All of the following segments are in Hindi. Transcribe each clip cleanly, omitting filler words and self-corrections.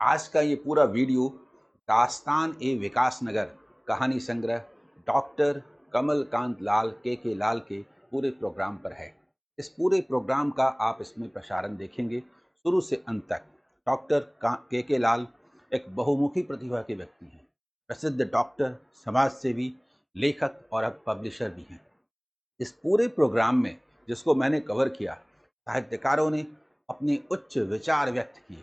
आज का ये पूरा वीडियो दास्तान ए विकास नगर कहानी संग्रह डॉक्टर कमलकांत लाल के लाल के पूरे प्रोग्राम पर है। इस पूरे प्रोग्राम का आप इसमें प्रसारण देखेंगे शुरू से अंत तक। डॉक्टर के लाल एक बहुमुखी प्रतिभा के व्यक्ति हैं। प्रसिद्ध डॉक्टर, समाज सेवी, लेखक और अब पब्लिशर भी हैं। इस पूरे प्रोग्राम में जिसको मैंने कवर किया, साहित्यकारों ने अपने उच्च विचार व्यक्त किए।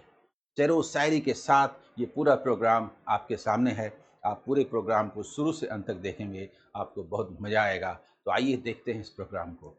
शेरो शायरी के साथ ये पूरा प्रोग्राम आपके सामने है। आप पूरे प्रोग्राम को शुरू से अंत तक देखेंगे, आपको बहुत मज़ा आएगा। तो आइए देखते हैं इस प्रोग्राम को।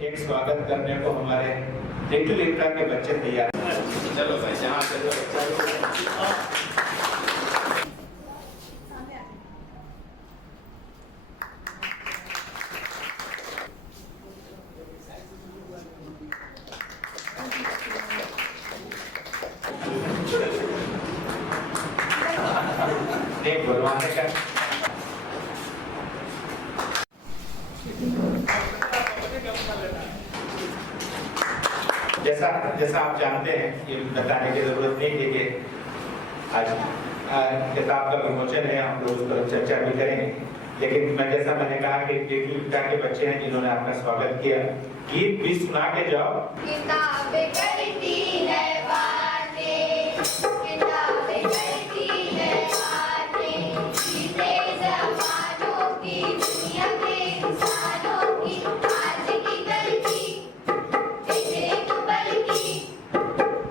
एक स्वागत करने को हमारे लिटिल इंडिया के बच्चे तैयार हैं। चलो भाई, जहाँ चलो एक बुलवाने का जैसा आप जानते हैं, ये बताने की जरूरत नहीं कि आज किताब का विमोचन है, हम लोग उस पर चर्चा भी करेंगे। लेकिन मैंने कहा कि के बच्चे हैं जिन्होंने आपका स्वागत किया। गीत भी सुना के जाओ। किताबें करती है बातें, किताबें करती है बातें, बीते ज़मानों की, दुनिया के इंसानों की, आज की कल की, पिछले पल की,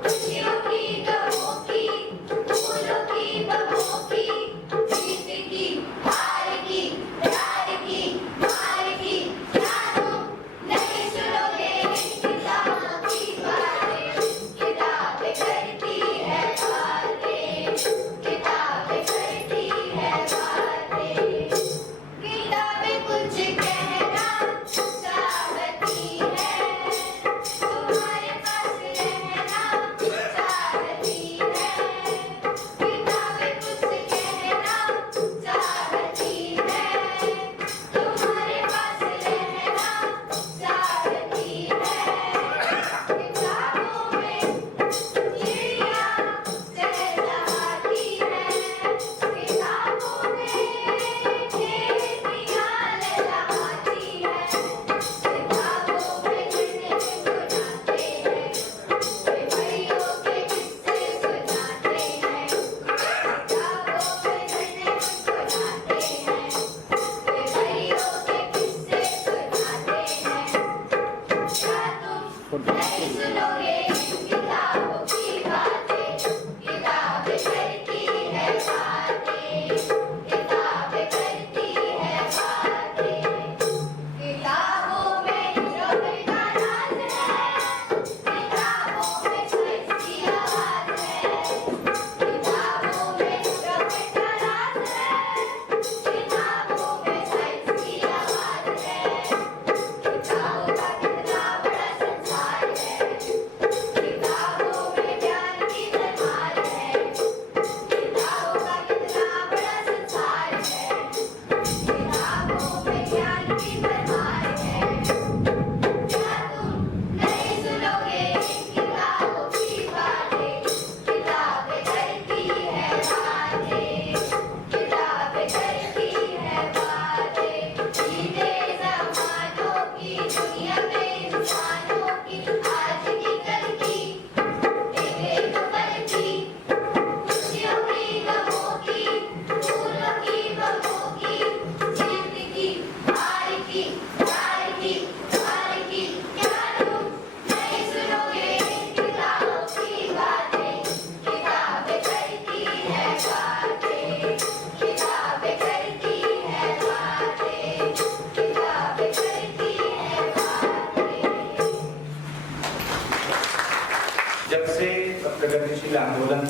खुशियों की गमों की, फूलों की बमों की, जीत की हार की, प्यार की मार की, क्या तुम नहीं सुनोगे इन किताबों की बातें, किताबें प्रगतिशील आंदोलन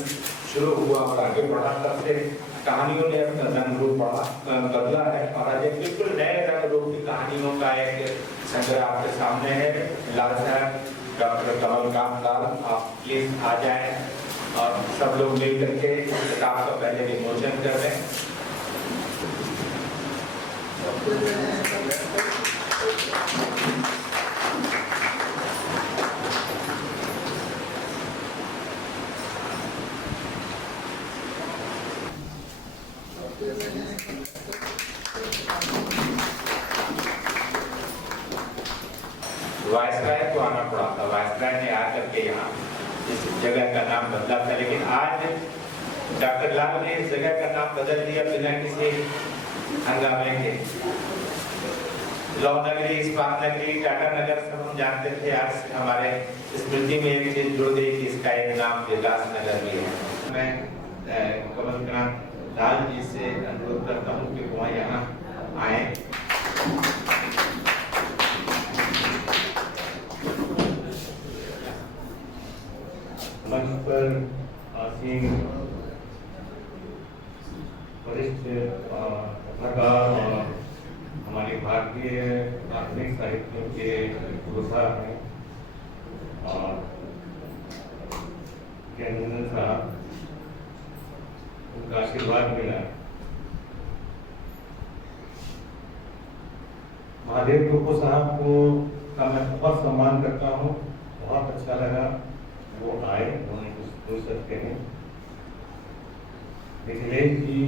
शुरू हुआ और आगे बढ़ा, तब से कहानियों ने अपना रंग रूप बदला है और आज एक बिल्कुल नए रंग रूप की कहानियों का एक संग्रह आपके सामने है। लाल साहब, डॉक्टर कमलकांत लाल, आप प्लीज आ जाएं और सब लोग मिल करके किताब का पहले विमोचन कर दें। वायसराय को आना पड़ा था, वायसराय ने आकर के यहाँ इस जगह का नाम बदला था, लेकिन आज डॉक्टर लाल ने इस जगह का नाम बदल दिया बिना किसी हंगामे के। लौ नगरी, इस्पात नगरी, टाटा नगर सब हम जानते थे, आज हमारे स्मृति में एक चीज जुड़ गई कि इसका एक नाम विकास नगर भी है। मैं कमलकांत लाल जी से अनुरोध करता हूँ कि वो यहाँ आए। मंच पर आसीन वरिष्ठ कथाकार और हमारे भारतीय आधुनिक साहित्य के पुरुषा हैं और ज्ञानंदन साहब, उनका आशीर्वाद मिला। महादेव टोको साहब को का मैं बहुत सम्मान करता हूँ, बहुत अच्छा लगा वो आए, उन्होंने कुछ पूछ सकते हैं। मिथिलेश जी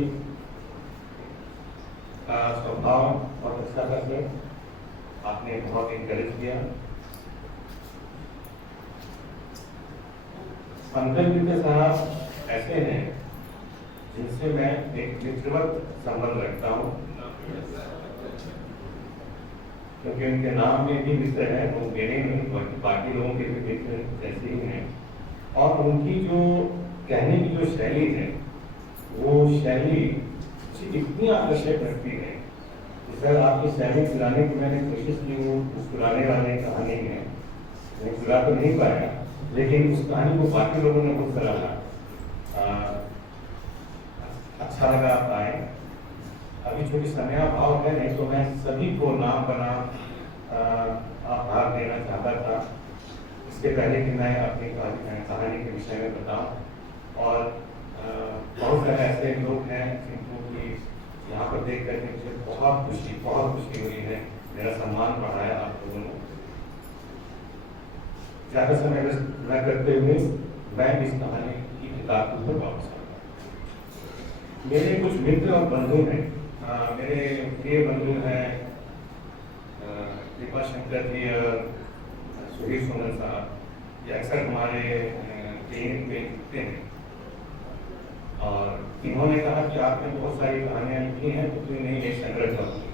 का स्वभाव बहुत अच्छा लगे, आपने बहुत इंकरेज किया। पंकज मित्र साहब ऐसे हैं जिनसे मैं एक मित्रवत संबंध रखता हूँ, क्योंकि उनके नाम में भी मित्र है, वो मेरे नहीं बाकी लोगों के भी मित्र जैसे ही हैं। और उनकी जो कहने की जो शैली है, वो शैली इतनी आकर्षक लगती है। सर आपकी शैली चुराने की मैंने कोशिश की, वो मुस्कुराने वाले कहानी में मैं चुरा तो नहीं पाया, लेकिन उस कहानी को बाकी लोगों ने बहुत सराहा। अच्छा लगा आप आए। अभी छोटी समय भाव है नहीं तो मैं सभी को नाम बना आभार देना चाहता था, इसके पहले कि मैं अपनी कहानी के विषय में बताऊं। और बहुत सारे ऐसे लोग हैं जिनको कि यहाँ पर देख करके मुझे बहुत खुशी हुई है, मेरा सम्मान बढ़ाया आप लोगों ने। ज़्यादा समय वेस्ट न करते हुए मैं इस कहानी की किताब के ऊपर वापस आऊँगा। मेरे कुछ मित्र और बंधु हैं, मेरे प्रिय बंधु हैं कृपा शंकर जी और सुधीर सोनल साहब, ये अक्सर हमारे ट्रेनिंग पे लिखते हैं और इन्होंने कहा कि आपने बहुत सारी कहानियाँ लिखी हैं तो क्यों नहीं एक संग्रह छापते।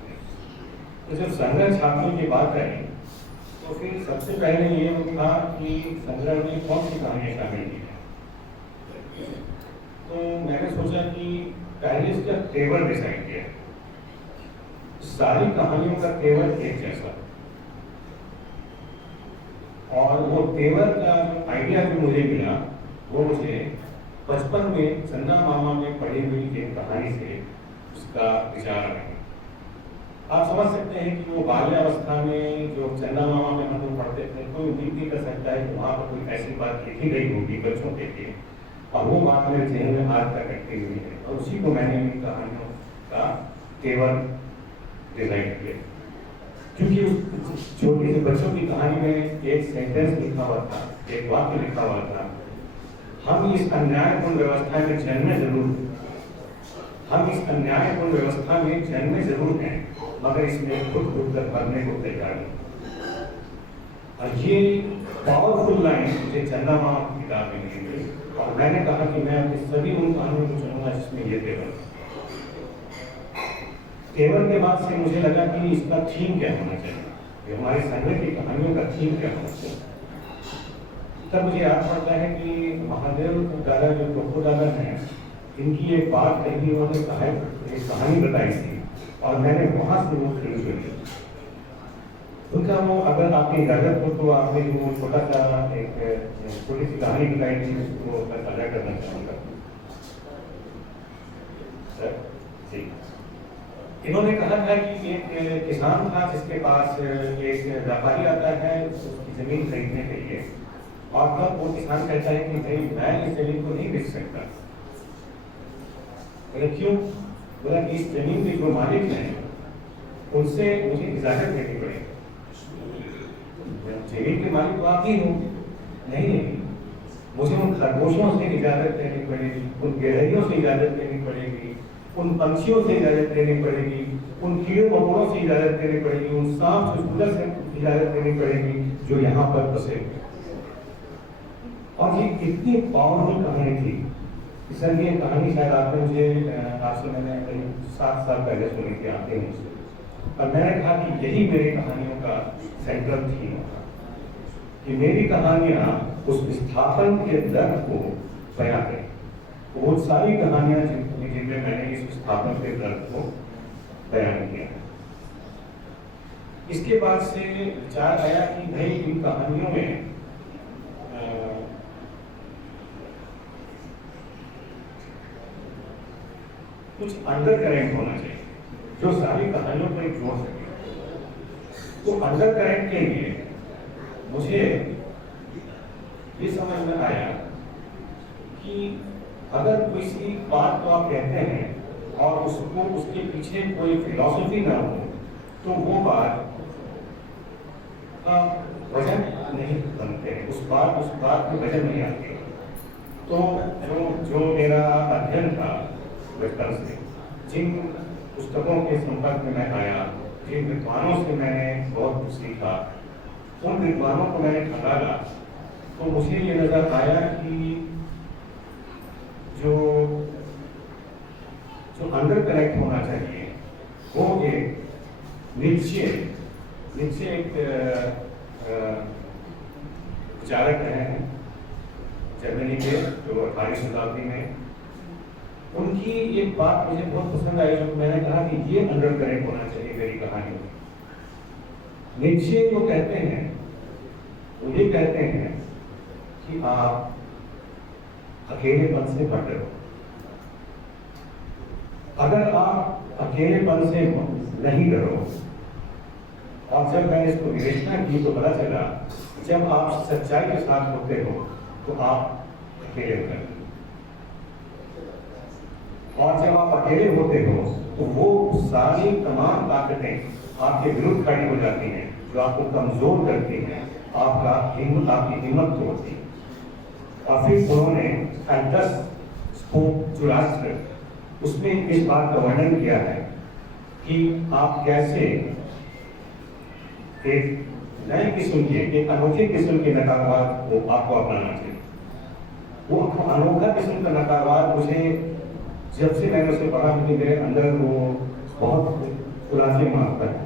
तो जब संग्रह छापने की बात आई तो फिर सबसे पहले ये था कि संग्रह में कौन सी कहानियाँ शामिल की हैं। तो मैंने सोचा कि पहले इसका तेवर डिसाइड किया, सारी कहानियों का तेवर एक जैसा, और वो तेवर का आइडिया जो मुझे मिला वो मुझे बचपन में चंदा मामा में पढ़ी हुई एक कहानी से उसका विचार आया। आप समझ सकते हैं कि वो बाल्यावस्था में जो चंदा मामा में हम लोग पढ़ते थे, कोई उम्मीद नहीं कर सकता है कि वहाँ पर कोई ऐसी बात लिखी गई होगी बच्चों के लिए, और वो बात मेरे जहन में आज तक अटकी हुई है। और उसी को मैंने इन कहानियों का तेवर डिजाइन किया, क्योंकि उस छोटी सी बच्चों की कहानी में एक सेंटेंस लिखा हुआ था, एक वाक्य लिखा हुआ था, हम इस अन्यायपूर्ण व्यवस्था में जन्मे जरूर, हम इस अन्यायपूर्ण व्यवस्था में जन्मे जरूर हैं, मगर इसमें खुद कर मरने को तैयार नहीं। और ये पावरफुल लाइन मुझे चंदा मामा की किताब में मिली और मैंने कहा कि मैं अपनी सभी उन कहानियों को चुनूंगा जिसमें ये तेवर। तेवर के बाद से मुझे लगा कि इसका थीम क्या होना चाहिए, हमारे संग्रह की कहानियों का थीम क्या होना चाहिए। तब मुझे याद पड़ता है कि महादेव दादा जो टोको दादा हैं, इनकी एक बात कही, उन्होंने एक कहानी बताई थी और मैंने वहाँ से वो शुरू की। उनका वो, अगर आपकी इजाज़त हो तो आपने वो छोटा सा एक छोटी सी कहानी बताई थी, उसको मैं साझा करना चाहूँगा। सर जी, इन्होंने कहा था कि एक किसान था जिसके पास एक व्यापारी आता है उसकी ज़मीन खरीदने के लिए, और तब वो किसान कहता है कि भाई मैं इस ज़मीन को नहीं बेच सकता। बोले क्यों? बोला कि इस ज़मीन के जो मालिक हैं उनसे मुझे इजाज़त लेनी पड़ेगी। ज़मीन के मालिक तो आप ही हो। नहीं, मुझे उन खरगोशों से इजाज़त लेनी पड़ेगी, उन गिलहरियों से इजाज़त लेनी पड़ेगी, उन पंछियों से इजाज़त लेनी पड़ेगी, उन कीड़े मकोड़ों से इजाज़त लेनी पड़ेगी, उन सांप चुटकुलों से इजाज़त लेनी पड़ेगी जो यहाँ पर बसे। और ये इतनी पावरफुल कहानी थी। सर ये कहानी शायद आपने मुझे आपसे मैंने 7 साल पहले सुनी थी आपके मुझसे, और मैंने कहा कि यही मेरी कहानियों का सेंट्रल थीम था कि मेरी कहानियाँ उस विस्थापन के दर्द को बयां करें। बहुत सारी कहानियाँ जिनमें मैंने इस विस्थापन के दर्द को बयान किया है। इसके बाद से विचार आया कि भाई इन कहानियों में कुछ अंडर करेंट होना चाहिए जो सारी कहानियों को एक जोड़ सके। तो अंडर करेंट के लिए मुझे ये समझ में आया कि अगर किसी बात को आप कहते हैं और उसको उसके पीछे कोई फिलॉसफी ना हो तो वो बात का वजन नहीं बनते हैं, उस बात में वजन नहीं आती। तो जो मेरा अध्ययन था बचपन से, जिन पुस्तकों के संपर्क में मैं आया, जिन विद्वानों से मैंने बहुत कुछ सीखा, उन विद्वानों को मैंने खंगाला तो मुझे ये नजर आया कि जो अंडर कनेक्ट होना चाहिए वो एक नीचे एक विचारक रहे हैं जर्मनी के, जो 18वीं शताब्दी में। उनकी एक बात मुझे बहुत पसंद आई, जो मैंने कहा कि ये अंडर करेंट होना चाहिए मेरी कहानियों में। नीचे जो कहते हैं वो ये कहते हैं कि आप अकेलेपन से मत डरो। अगर आप अकेलेपन से नहीं डरो, और जब मैंने इसको विवेचना की तो पता चला जब आप सच्चाई के साथ होते हो तो आप अकेले होते हो, और जब आप अकेले होते हो तो वो सारी तमाम ताकतें आपके विरुद्ध खड़ी हो जाती हैं जो आपको कमजोर करती हैं, आपकी हिम्मत तोड़ती है। और फिर उन्होंने जो राष्ट्र, उसमें इस बात का वर्णन किया है कि आप कैसे एक नए किस्म के, एक अनोखे किस्म के नकारवाद को आपको अपनाना चाहिए। वो अनोखा किस्म का नकारवाद मुझे जब से मैंने उसे पढ़ा, मुझे मेरे अंदर वो बहुत खुलासे मारता है।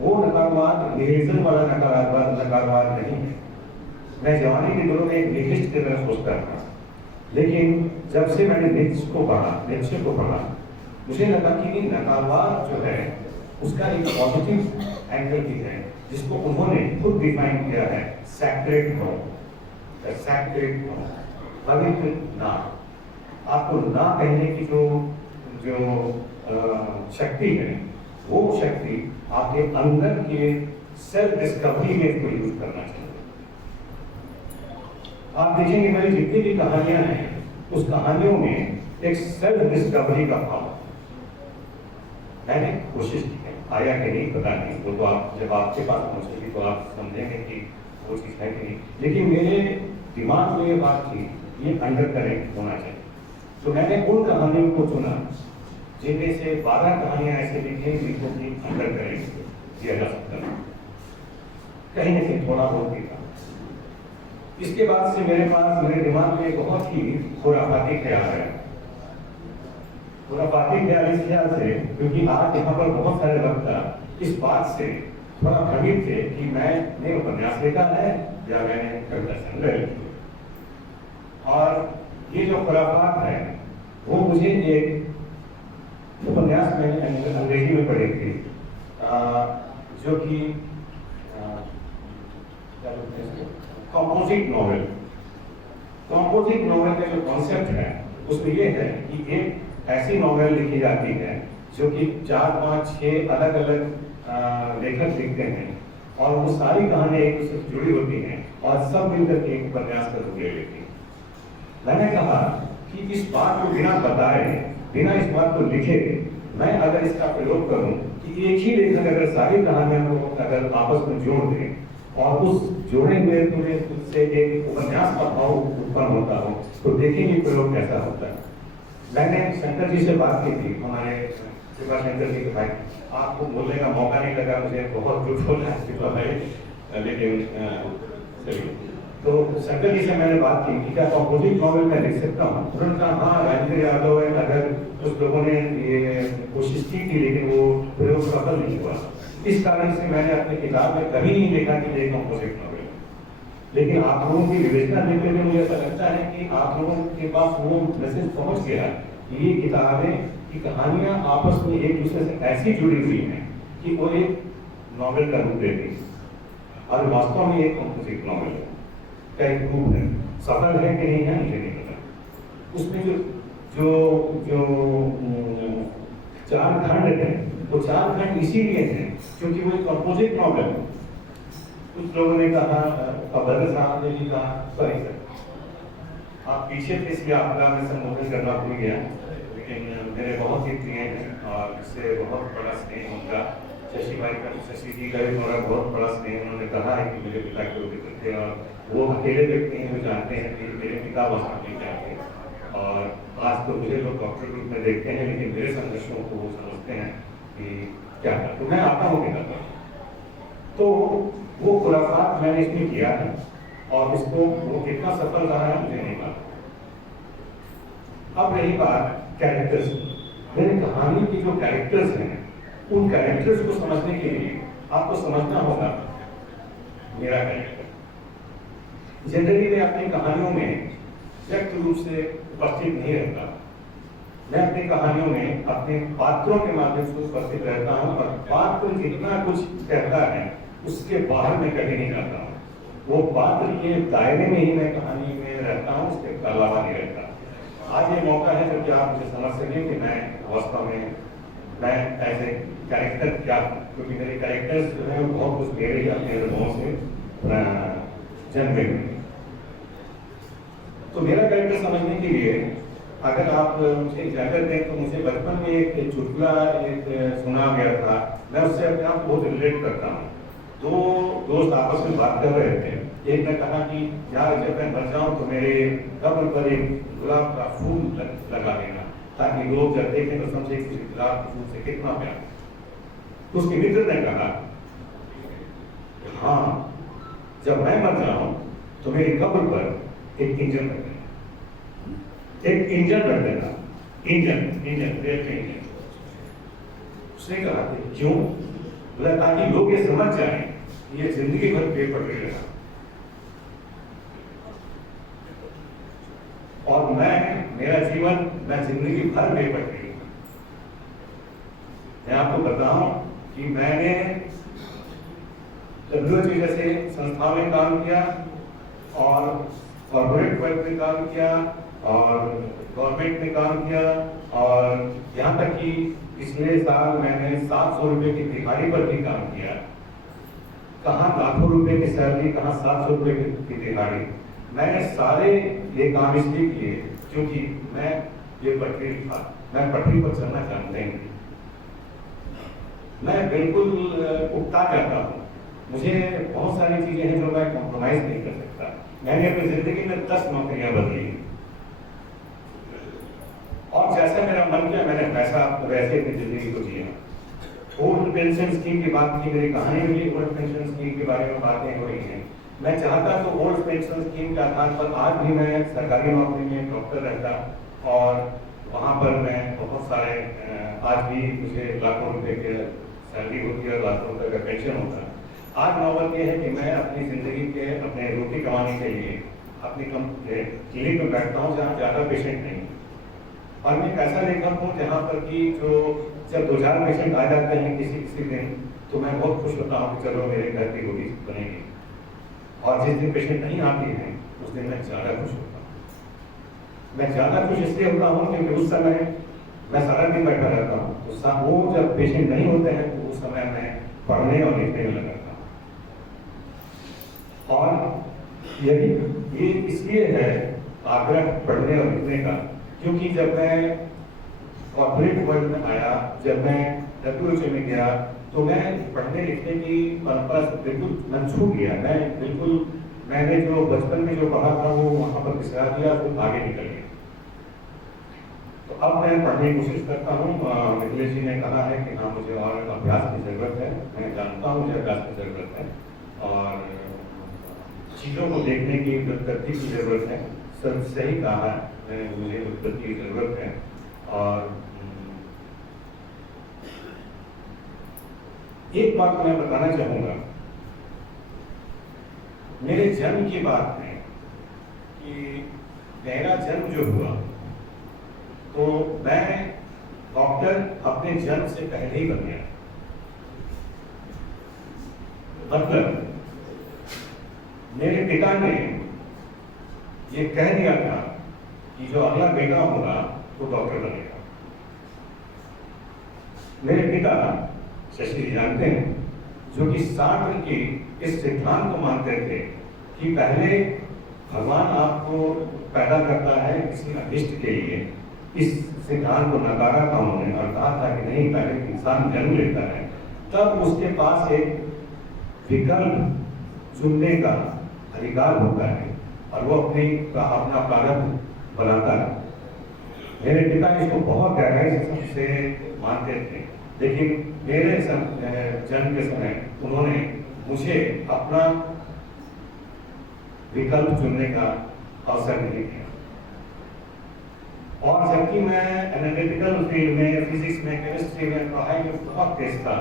वो नकारवाद निहिलिज्म वाला नकारवाद नहीं है। मैं जवानी के दिनों में एक निहिलिस्ट की तरह सोचता था, लेकिन जब से मैंने नीत्शे को पढ़ा, मुझे लगा कि नकारवाद जो है उसका एक पॉजिटिव एंगल भी है, जिसको उन्होंने खुद डिफाइन किया है, सैक्रेड नो, पवित्र ना। आपको ना कहने की जो शक्ति है, वो शक्ति आपके अंदर के सेल्फ डिस्कवरी में इसको यूज करना चाहिए। आप देखेंगे मेरी जितनी भी कहानियां हैं, उस कहानियों में एक सेल्फ डिस्कवरी का भाव मैंने कोशिश की है। आया कि नहीं पता नहीं, वो तो आप जब आपके पास पहुंचेगी तो आप समझेंगे कि वो चीज़ है कि नहीं। लेकिन मेरे दिमाग में ये बात थी, ये अंडर करेंट होना चाहिए। तो मैंने उन कहानियों को चुना जिनमें से 12 कहानियां ऐसे लिखी जिनको कि अंडर करेंट दिया जा सकता है, कहीं न कहीं थोड़ा बहुत भी था। इसके बाद से मेरे दिमाग में बहुत ही खुराफाती ख्याल है। खुराफाती ख्याल इस ख्याल से, क्योंकि आज यहाँ पर बहुत सारे वक्ता इस बात से थोड़ा भ्रमित थे कि मैंने उपन्यास लिखा है या मैंने कविता संग्रह लिखी। और ये जो खुराफात है वो मुझे एक उपन्यास मैंने अंग्रेजी में पढ़ी थी, जो कि कंपोजिट नॉवेल। कंपोजिट नॉवेल का जो कॉन्सेप्ट है उसमें ये है कि एक ऐसी नॉवेल लिखी जाती है जो कि 4, 5, 6 अलग अलग लेखक लिखते हैं और वो सारी कहानियां एक दूसरे से जुड़ी होती हैं और सब मिलकर एक उपन्यास का रूप ले लेती हैं। मैंने कहा कि इस बात को बिना बताए, बिना इस बात को लिखे, मैं अगर इसका प्रयोग करूं कि एक ही लेखक अगर सारी कहानियों को अगर आपस में जोड़ दे और उस जोड़े हुए पूरे से एक उपन्यास का भाव उत्पन्न होता हो तो देखेंगे प्रयोग कैसा होता है। मैंने शंकर जी से बात की थी, हमारे शिवा शंकर जी के भाई, आपको बोलने का मौका नहीं लगा, मुझे बहुत दुख हो रहा है, लेकिन चलिए। तो शंकर जी से मैंने बात की कि क्या कंपोजिट नॉवेल मैं लिख सकता हूँ। उन्होंने कहा हाँ, राजेंद्र यादव है, अगर कुछ लोगों ने ये कोशिश की थी लेकिन वो प्रयोग सफल नहीं हुआ। इस कारण से मैंने अपनी किताब में कभी नहीं लिखा कि ये कंपोजिट नॉवेल। लेकिन आप लोगों की विवेचना देखते हुए मुझे ऐसा लगता है कि आप लोगों के पास वो मैसेज पहुंच गया कि ये किताबें की कहानियां आपस में एक दूसरे से ऐसी जुड़ी हुई हैं कि वो एक नॉवेल का रूप लेती है और वास्तव में एक कंपोजिट नॉवेल का एक रूप है। सफल है कि नहीं है मुझे नहीं पता। उसमें जो जो जो 4 खंड है वो 4 खंड इसीलिए हैं क्योंकि वो एक कंपोजिट नॉवेल है। कुछ लोगों ने कहा, अब्दुल साहब ने भी कहा, सॉरी सर आप पीछे थे इसलिए आपका मैं संबोधन करना भूल गया, लेकिन मेरे बहुत ही प्रिय हैं और इससे बहुत बड़ा स्नेह उनका, शशि भाई का, शशि जी का भी मेरा बहुत बड़ा स्नेह। उन्होंने कहा है कि मेरे पिता के मित्र थे और वो अकेले व्यक्ति हैं जो जानते हैं कि मेरे पिता वहाँ नहीं जाते और आज तो मुझे लोग डॉक्टर के रूप में देखते हैं लेकिन मेरे संघर्षों को वो समझते हैं कि क्या था। तो मैं आता हूँ पिता का, तो वो खुलाफात मैंने इसमें किया है और इसको वो कितना सफल रहा है मुझे नहीं पता। अब रही बात कैरेक्टर्स, मेरे कहानी के जो कैरेक्टर्स हैं उन कैरेक्टर्स को समझने के लिए आपको समझना होगा मेरा कैरेक्टर। जनरली मैं अपनी कहानियों में व्यक्त रूप से उपस्थित नहीं रहता, मैं अपनी कहानियों में अपने पात्रों के माध्यम से उपस्थित रहता हूँ और पात्र जितना कुछ कहता है उसके बाहर मैं कभी नहीं जाता हूँ। वो पात्र के दायरे में ही मैं कहानी में रहता हूँ, उसके अलावा नहीं रहता। आज ये मौका है जबकि आप मुझे समझ सकें कि मैं वास्तव में मैं एज ए कैरेक्टर क्या हूँ, क्योंकि मेरे कैरेक्टर्स जो है बहुत कुछ मेरे ही अपने अनुभवों से जन्मे हुए। तो मेरा कैरेक्टर समझने के लिए अगर आप मुझे इजाजत दें तो मुझे बचपन में एक चुटकुला एक सुना गया था, मैं उससे अपने आप बहुत रिलेट करता हूँ। 2 दोस्त आपस में बात कर रहे थे, एक ने कहा कि यार जब मैं मर जाऊं तो मेरे कब्र पर एक गुलाब का फूल लगा देना ताकि लोग जब देखें तो समझे कि गुलाब के फूल से कितना प्यार। तो उसके मित्र ने कहा हाँ, जब मैं मर जाऊं तो मेरी कब्र पर एक इंजन रख देना, एक इंजन रख देना, इंजन रेल का इंजन। उसने कहा क्यों? बोला ताकि लोग ये समझ जाएं ये जिंदगी भर पेपर रहेगा। और मेरा जीवन मैं जिंदगी भर पेपर रही। मैं आपको बताऊं कि मैंने WHO जैसे संस्थाओं में काम किया और कॉर्पोरेट वर्क में काम किया और गवर्नमेंट में काम किया और यहाँ तक कि पिछले साल मैंने 700 रुपए की दिहाड़ी पर भी काम किया। कहाँ लाखों रुपए की सैलरी, कहाँ 700 रुपए की दिहाड़ी। मैंने सारे ये काम इसलिए किए क्योंकि मैं ये पटरी था, मैं पटरी पर चलना जानता ही नहीं। मैं बिल्कुल उकता जाता हूँ, मुझे बहुत सारी चीजें हैं जो मैं कॉम्प्रोमाइज नहीं कर सकता। मैंने अपनी जिंदगी में 10 नौकरियां बदली और जैसा मेरा मन किया मैंने वैसे अपनी जिंदगी को जिया। ओल्ड पेंशन स्कीम की बात की, मेरी कहानी में भी ओल्ड पेंशन स्कीम के बारे में बातें हो रही हैं। मैं चाहता तो ओल्ड पेंशन स्कीम के आधार पर आज भी मैं सरकारी नौकरी में डॉक्टर रहता और वहाँ पर मैं बहुत सारे आज भी मुझे लाखों रुपए की सैलरी होती है, लाखों रुपए का पेंशन होता है। आज नौबत यह है कि मैं अपनी जिंदगी के अपने रोटी कमाने के लिए अपनी क्लिनिक में बैठता हूँ जहाँ ज़्यादा पेशेंट नहीं और मैं एक ऐसा लेखक हूँ जहाँ पर कि जो जब 2000 पेशेंट आ जाते हैं किसी दिन तो मैं बहुत खुश होता हूँ कि चलो मेरे घर की रोटी बनेगी। और जिस दिन पेशेंट नहीं आती है उस दिन मैं ज़्यादा खुश होता हूँ। मैं ज़्यादा खुश इसलिए होता हूँ क्योंकि उस समय मैं सारा दिन बैठा रहता हूँ, तो वो जब पेशेंट नहीं होते हैं तो उस समय मैं पढ़ने और लिखने में लगा रहता हूँ। और यही ये इसलिए है आग्रह पढ़ने और लिखने का, क्योंकि जब मैं कॉर्पोरेट वर्ल्ड में आया, जब मैं WHO में गया, तो मैं पढ़ने लिखने की परंपरा से बिल्कुल मन छूट गया। मैंने जो बचपन में जो पढ़ा था वो वहाँ पर बिसरा दिया, तो आगे निकल गया। तो अब मैं पढ़ने की कोशिश करता हूँ। निखिलेश जी ने कहा है कि हाँ मुझे और अभ्यास की ज़रूरत है, मैं जानता हूँ मुझे अभ्यास की ज़रूरत है और चीज़ों को देखने की उत्पत्ति की ज़रूरत है। सब सही कहा है, मुझे उत्पत्ति की ज़रूरत है। और एक बात मैं बताना चाहूँगा, मेरे जन्म की बात है कि मेरा जन्म जो हुआ तो मैं डॉक्टर अपने जन्म से पहले ही बन गया। मतलब मेरे पिता ने ये कह दिया था कि जो अगला बेटा होगा वो डॉक्टर बनेगा। मेरे पिता शशि जी जानते हैं, जो कि सार्त्र की इस सिद्धांत को मानते थे कि पहले भगवान आपको पैदा करता है किसी अभिष्ट के लिए। इस सिद्धांत को नकारा था उन्होंने और कहा था कि नहीं, पहले इंसान जन्म लेता है, तब उसके पास एक विकल्प चुनने का अधिकार होता है और वो अपना प्रारब्ध बनाता है। मेरे पिता इसको बहुत गहराई से मानते थे, लेकिन मेरे जन्म के समय उन्होंने मुझे अपना विकल्प चुनने का अवसर नहीं दिया। और जबकि मैं एनालिटिकल फील्ड में, फिजिक्स में, केमिस्ट्री में, पढ़ाई में बहुत तेज था,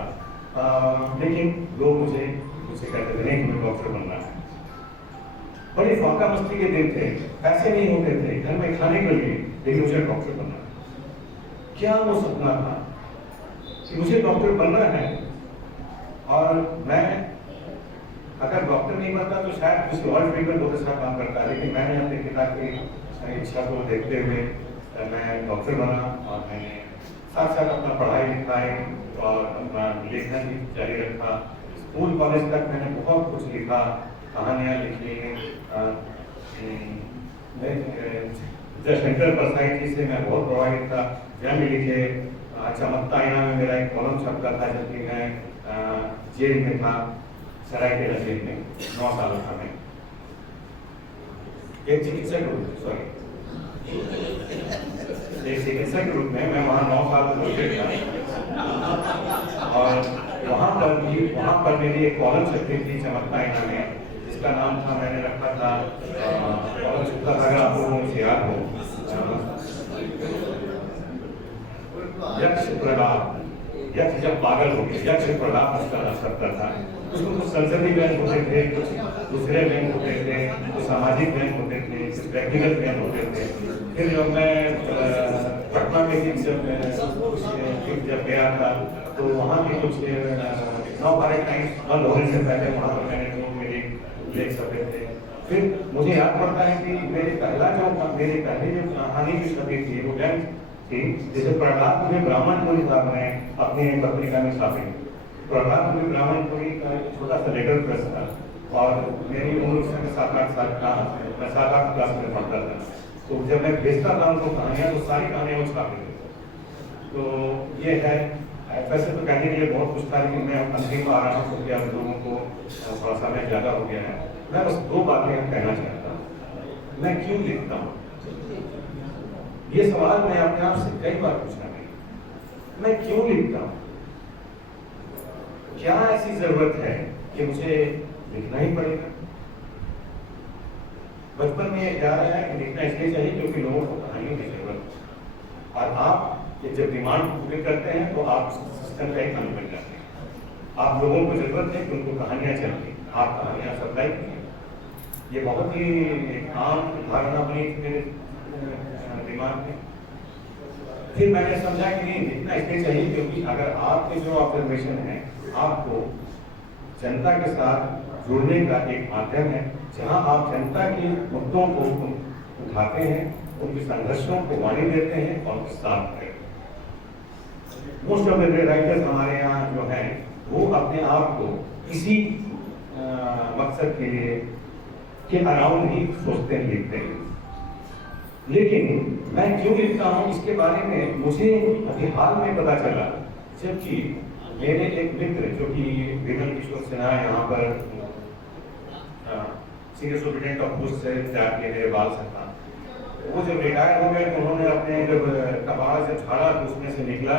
लेकिन लोग मुझे कहते थे नहीं तुम्हें डॉक्टर बनना है। बड़ी फाका मस्ती के दिन थे, पैसे नहीं होते थे घर में खाने के लिए, लेकिन मुझे डॉक्टर बनना है। क्या वो सपना था कि मुझे डॉक्टर बनना है, और मैं अगर डॉक्टर नहीं बनता तो शायद किसी और फील्ड में बहुत अच्छा काम करता, लेकिन मैंने अपने पिता की इच्छा को देखते हुए मैं डॉक्टर बना और मैंने साथ साथ अपना पढ़ाई लिखाई और अपना लेखना भी जारी रखा। स्कूल कॉलेज तक मैंने बहुत कुछ लिखा, कहानियाँ लिखी। सेंट्रल पर्सनैलिटी से मैं बहुत प्रभावित था, जन्म लिखे। चमकता आईना में मेरा एक कॉलम छपता था जबकि मैं जेल में था, सरायकेला जेल में 9 साल था मैं। एक चिकित्सक रूप में मैं वहाँ 9 साल था और वहाँ पर मेरी एक कॉलम छपती थी चमकता आईना में, जिसका नाम था, मैंने रखा था, कॉलम छपता था, अगर आप लोगों को याद हो, यक्ष प्रलाप। यक्ष जब पागल हो गया, यक्ष प्रलाप उसका शब्द था। उसमें कुछ संसदीय व्यंग होते थे, कुछ दूसरे व्यंग होते थे, कुछ सामाजिक व्यंग होते थे, कुछ व्यक्तिगत व्यंग होते थे। फिर जब मैं पटना में जब गया था तो वहाँ के कुछ 9 टाइम्स बंद होने से पहले वहाँ पर मैंने मेरे लेख छपे थे। फिर मुझे याद पड़ता है कि मेरे पहले जो कहानी की छपी थी वो व्यंग थी, जैसे प्रहलाद में ब्राह्मणपुरी साहब ने अपनी पत्रिका में छापी। प्रहलाद में ब्राह्मणपुरी का एक छोटा सा लेटर प्रेस था और मेरी उम्र उस समय 7-8 साल का, मैं 7-8 क्लास में पढ़ता था। तो जब मैं भेजता था उनको कहानियाँ, तो सारी कहानियाँ वो छाप देते थे। तो ये है, वैसे तो कहने के लिए बहुत कुछ था, लेकिन मैं अंतिम आ रहा हूँ क्योंकि आप लोगों को थोड़ा समय ज़्यादा हो गया है। मैं बस 2 बातें कहना चाहता हूँ। मैं क्यों लिखता हूँ, ये सवाल मैं अपने आप से कई बार पूछा है। मैं क्यों लिखता हूँ? क्या ऐसी जरूरत है कि मुझे लिखना ही पड़ेगा? बचपन में याद आया कि लिखना इसलिए चाहिए क्योंकि लोगों को कहानियों की जरूरत है, और आप ये जब डिमांड पूरी करते हैं तो आप सिस्टम का एक अंग बन जाते हैं। आप लोगों को जरूरत है कि उनको कहानियाँ चाहिए, आप कहानियाँ सप्लाई कीजिए। ये बहुत ही एक आम धारणा बनी मेरे दिमाग में। फिर मैंने समझा कि नहीं, लिखना इसलिए चाहिए क्योंकि अगर आपके जो ऑब्जर्वेशन है आपको जनता के साथ जुड़ने का एक माध्यम है, जहां आप जनता के मुद्दों को उठाते हैं, उनके संघर्षों को वाणी देते हैं और उनके साथ हैं। मोस्ट ऑफ द राइटर्स हमारे यहाँ जो हैं वो अपने आप को इसी मकसद के लिए के अराउंड ही सोचते हैं, लिखते हैं। लेकिन मैं क्यों लिखता हूँ इसके बारे में मुझे अभी हाल में पता चला, जबकि मेरे एक मित्र जो कि विमल किशोर सिन्हा यहाँ पर सीनियर सुपरिटेंडेंट ऑफ पोस्ट से जाके मेरे बाल सकता, वो जब रिटायर हो गए तो उन्होंने अपने जब कबाड़ जब झाड़ा तो उसमें से निकला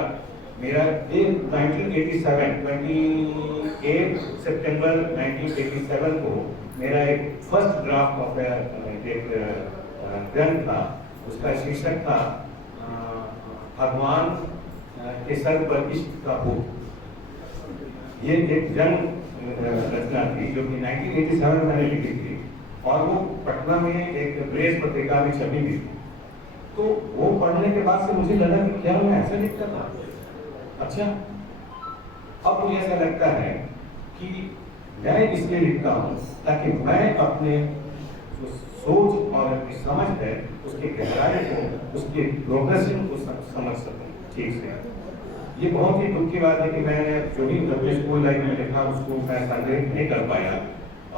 मेरा 28 सितंबर 1987 को मेरा एक फर्स्ट ड्राफ्ट ऑफ एक ग्रंथ था, उसका शीर्षक था भगवान के सर पर इश्क का भूत। ये एक जंग रचना थी जो कि 1987 में मैंने लिखी थी और वो पटना में एक प्रेस पत्रिका में छपी हुई थी। तो वो पढ़ने के बाद से मुझे लगा कि क्या मैं ऐसा लिखता था। अच्छा, अब मुझे ऐसा लगता है कि मैं इसलिए लिखता हूँ ताकि मैं अपने जो सोच और अपनी समझ है उसकी गहराई को, उसके प्रोग्रेशन को समझ सकूँ ठीक से। ये बहुत ही दुख की बात है कि मैंने जो भी अपने स्कूल लाइफ में लिखा उसको मैं संग्रहित नहीं कर पाया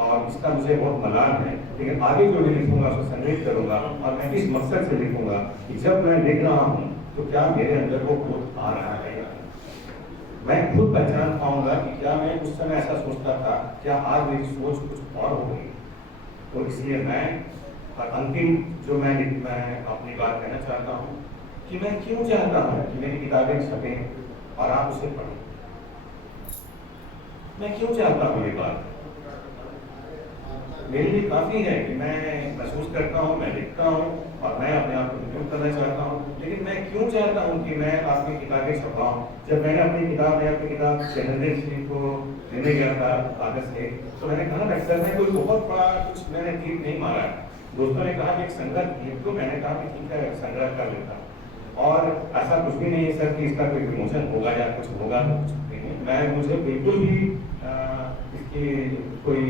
और इसका मुझे बहुत मलाल है। लेकिन आगे जो भी लिखूंगा उसको संग्रहित करूंगा और मैं इस मकसद से लिखूंगा कि जब मैं लिख रहा हूँ तो क्या मेरे अंदर वो बोध आ रहा है, मैं खुद पहचान पाऊंगा कि क्या मैं उस समय ऐसा सोचता था, क्या आज मेरी सोच कुछ और हो गई। तो इसलिए मैं अंतिम जो मैं अपनी बात कहना चाहता हूँ कि मैं क्यों चाहता हूँ कि मेरी किताबें छपें और आप उसे पढ़ें। मैं क्यों चाहता हूँ ये बात, मेरे लिए काफ़ी है कि मैं महसूस करता हूँ, मैं लिखता हूँ और मैं अपने आप को इम्प्रूव करना चाहता हूँ। लेकिन मैं क्यों चाहता हूँ कि मैं आपकी किताबें छपाऊँ। जब मैंने अपनी किताब शैलेंद्र सिंह को देने गया था कागज से, तो मैंने कहा था सर मैं कोई बहुत बड़ा कुछ मैंने ठीक नहीं मारा है। दोस्तों ने कहा कि एक संग्रह लिख दो, मैंने कहा कि ठीक है संग्रह कर लेता और ऐसा कुछ भी नहीं है सर कि इसका कोई विमोचन होगा या कुछ होगा, कुछ नहीं। मैं मुझे बिल्कुल भी इसकी कोई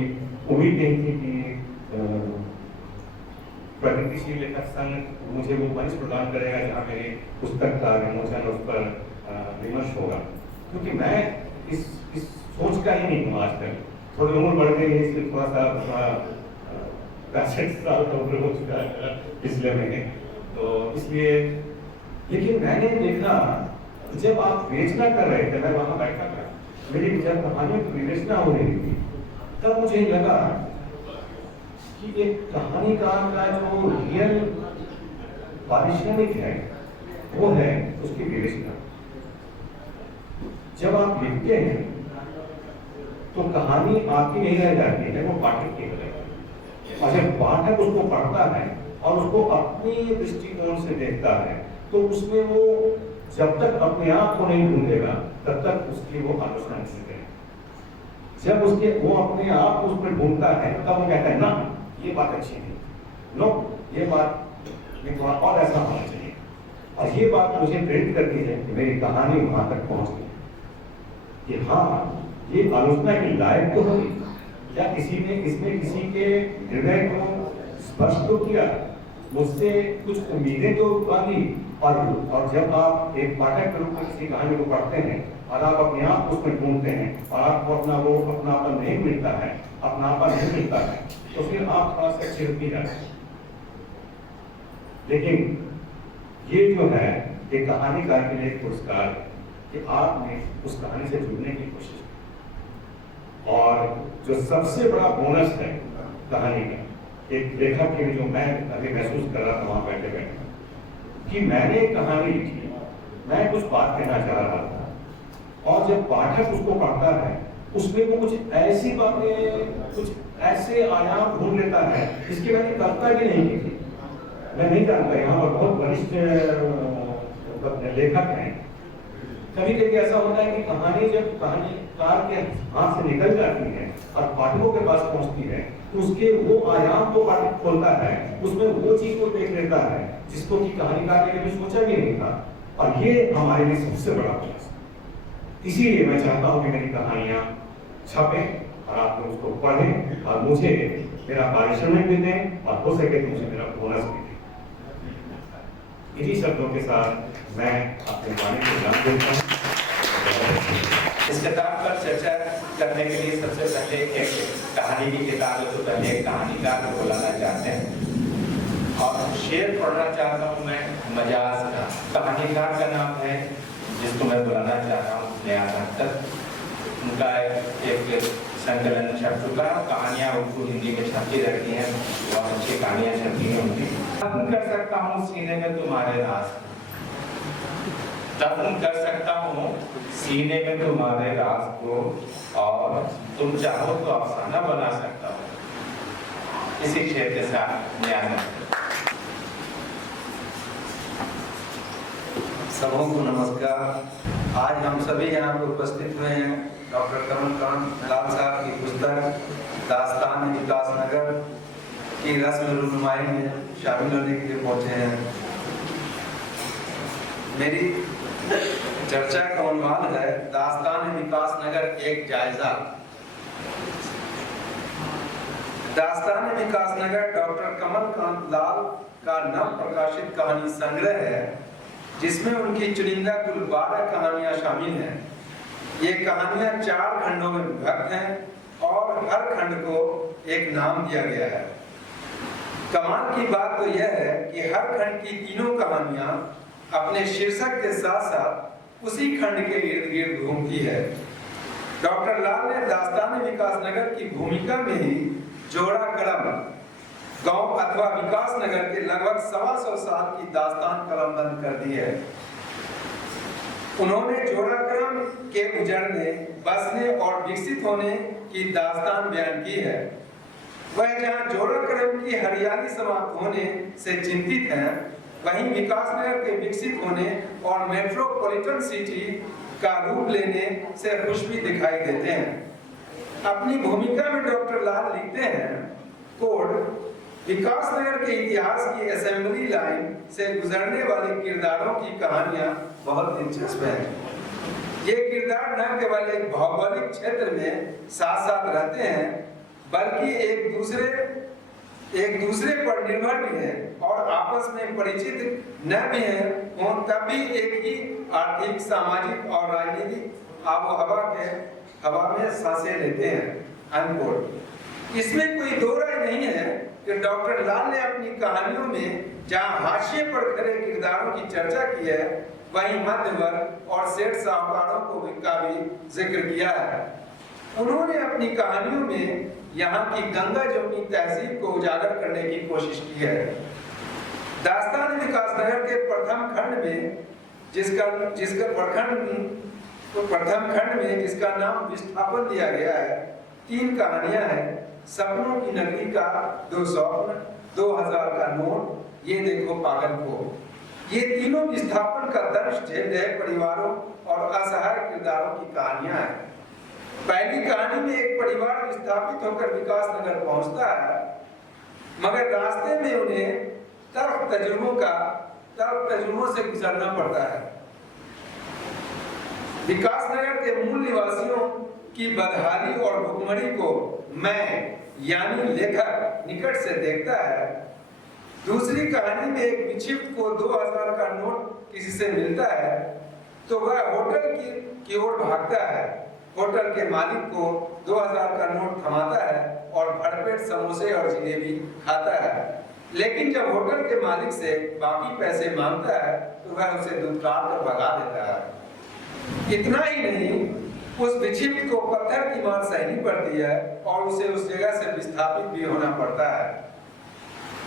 उम्मीद नहीं थी कि प्रगतिशील लेखक संघ मुझे वो मंच प्रदान करेगा जहाँ मेरी पुस्तक का विमोचन उस पर विमर्श होगा, क्योंकि मैं इस सोच का ही नहीं हूँ आज तक। थोड़ी उम्र बढ़ गई है इसलिए थोड़ा सा 65 साल का उम्र हो चुका है पिछले महीने, तो इसलिए। लेकिन मैंने देखा जब आप विवेचना कर रहे थे, मैं वहां बैठा था, मेरी विचार कहानियों की विवेचना हो रही थी, तब मुझे लगा कि एक कहानीकार का जो रियल पारिश्रमिक है वो है उसकी विवेचना। जब आप लिखते हैं तो कहानी आपकी नहीं रह जाती है, वो पाठक की हो जाती है। और जब पाठक उसको पढ़ता है और उसको अपनी दृष्टिकोण से देखता है तो उसमें वो जब तक अपने आप को नहीं ढूंढेगा तब तक उसकी वो आलोचना नहीं करेगा। जब उसके वो अपने आप को उसमें ढूंढता है तब वो कहता है ना ये बात अच्छी नहीं, नो ये बात में थोड़ा और ऐसा होना चाहिए। और ये बात मुझे प्रेरित करती है कि मेरी कहानी वहां तक पहुंच गई कि हाँ ये आलोचना के लायक तो होगी, क्या किसी ने इसमें किसी के हृदय को स्पर्श तो किया, मुझसे कुछ उम्मीदें तो बांधी। और जब आप एक पाठक के रूप में किसी कहानी को पढ़ते हैं और आप अपने आप को उसमें ढूंढते हैं और आपको अपनापन नहीं मिलता है, अपनापन नहीं मिलता है, तो फिर आप थोड़ा सा चिढ़ती जाते हैं। लेकिन ये जो है एक कहानीकार के लिए एक पुरस्कार है कि आपने उस कहानी से जुड़ने की कोशिश की। और जो सबसे बड़ा बोनस है कहानी का, एक लेखक के लिए जो मैं अभी महसूस कर रहा था वहां बैठे बैठे, कि मैंने एक कहानी लिखी, मैं कुछ बात कहना चाह रहा था और जब पाठक उसको पढ़ता है उसमें वो कुछ ऐसी बातें, कुछ ऐसे आयाम ढूंढ लेता है जिसकी मैंने कल्पना भी नहीं की थी। मैं नहीं जानता, यहाँ पर बहुत वरिष्ठ लेखक हैं। कभी कभी ऐसा होता है कि कहानी जब कहानीकार के हाथ से निकल जाती है और पाठकों के पास पहुंचती है तो उसके वो आयाम को पाठक खोलता है, उसमें वो चीज को देख लेता है जिसको कि कहानीकार ने कभी सोचा भी नहीं था। और ये हमारे लिए सबसे बड़ा प्रयास है। इसीलिए मैं चाहता हूँ कि मेरी कहानियां छपें और आप लोग उसको पढ़ें और मुझे मेरा पारिश्रमिक भी दें और हो सके तो मुझे मेरा बोनस भी दें। इन्हीं शब्दों के साथ मैं अपने वाणी को विराम देता हूँ। इस किताब पर चर्चा करने के लिए सबसे पहले एक कहानी की किताब है, तो पहले एक कहानीकार को बुलाना चाहते हैं और शेर पढ़ना चाहता हूँ मैं मजाज का। कहानीकार का नाम है जिसको मैं बुलाना चाह रहा हूँ न्याज अख्तर। उनका एक संकलन छप चुका है, कहानियाँ उनको हिंदी में छपती रहती हैं, बहुत अच्छी कहानियाँ छपती हैं उनकी। दफन कर सकता हूँ सीने में तुम्हारे राज, दफन कर सकता हूँ सीने में तुम्हारे राज को, और तुम चाहो तो अफसाना बना सकता हूँ। इसी शेर के साथ न्याय। सबों को नमस्कार। आज हम सभी यहाँ पर उपस्थित हुए हैं डॉक्टर कमलकांत लाल साहब की पुस्तक दास्तान विकास नगर की रस्म रुनुमाई में शामिल होने के लिए पहुँचे हैं। मेरी चर्चा का उन्वान है दास्तान विकास नगर एक जायजा। दास्तान विकास नगर डॉक्टर कमलकांत लाल का नव प्रकाशित कहानी संग्रह है, जिसमें उनकी चुनिंदा कुल 12 कहानियां शामिल हैं। ये कहानियां 4 खंडों में विभक्त हैं और हर खंड को एक नाम दिया गया है। कमाल की बात तो यह है कि हर खंड की तीनों कहानियां अपने शीर्षक के साथ साथ उसी खंड के इर्द गिर्द घूमती है। डॉक्टर लाल ने दास्तान विकास नगर की भूमिका में ही जोड़ा करम गांव अथवा विकास नगर के लगभग 125 साल की दास्तान कलमबंद कर दी है। उन्होंने जोड़ाक्रम के उजड़ने, बसने और विकसित होने की दास्तान बयान की है। वह जहां जोड़ाक्रम की हरियाली समाप्त होने से चिंतित हैं, वहीं विकास नगर के विकसित होने और मेट्रोपॉलिटन सिटी का रूप लेने से खुश भी दिखाई देते हैं। अपनी भूमिका में डॉक्टर लाल लिखते हैं, कोड विकास नगर के इतिहास की असेंबली लाइन से गुजरने वाले किरदारों की कहानियां बहुत दिलचस्प हैं। ये किरदार न केवल एक भौगोलिक क्षेत्र में साथ साथ रहते हैं, बल्कि एक दूसरे पर निर्भर भी हैं और आपस में परिचित न भी हैं, तब भी एक ही आर्थिक, सामाजिक और राजनीतिक आबोहवा के हवा में सांसें लेते हैं। अनकोट। इसमें कोई दो राय नहीं है कि डॉक्टर लाल ने अपनी कहानियों में जहां हाशिए पर खड़े किरदारों की चर्चा की है, वहीं मध्य वर्ग और सेठ साहूकारों का भी जिक्र किया है। उन्होंने अपनी कहानियों में यहाँ की गंगा जमुनी तहजीब को उजागर करने की कोशिश की है। दास्तान विकास नगर के प्रथम खंड में जिसका नाम विस्थापन दिया गया है, 3 कहानियां हैं। सपनों की नगरी का 2 स्वप्न, 2000 का नोट, ये देखो पागल को। ये तीनों विस्थापन का दर्श झेल रहे परिवारों और असहाय किरदारों की कहानियां हैं। पहली कहानी में एक परिवार विस्थापित होकर विकास नगर पहुंचता है, मगर रास्ते में उन्हें तर्क तजुर्बों से गुजरना पड़ता है। विकास नगर के मूल निवासियों की बदहाली और भुखमरी को मैं यानी लेखक निकट से देखता है। दूसरी कहानी में एक विक्षिप्त को 2000 का नोट किसी से मिलता है तो वह होटल की ओर भागता है। होटल के मालिक को 2000 का नोट थमाता है और भरपेट समोसे और जलेबी खाता है, लेकिन जब होटल के मालिक से बाकी पैसे मांगता है तो वह उसे दुत्कार कर भगा देता है। इतना ही नहीं, उस विक्षिप्त को पत्थर की मार सहनी पड़ती है और उसे उस जगह से विस्थापित भी होना पड़ता है।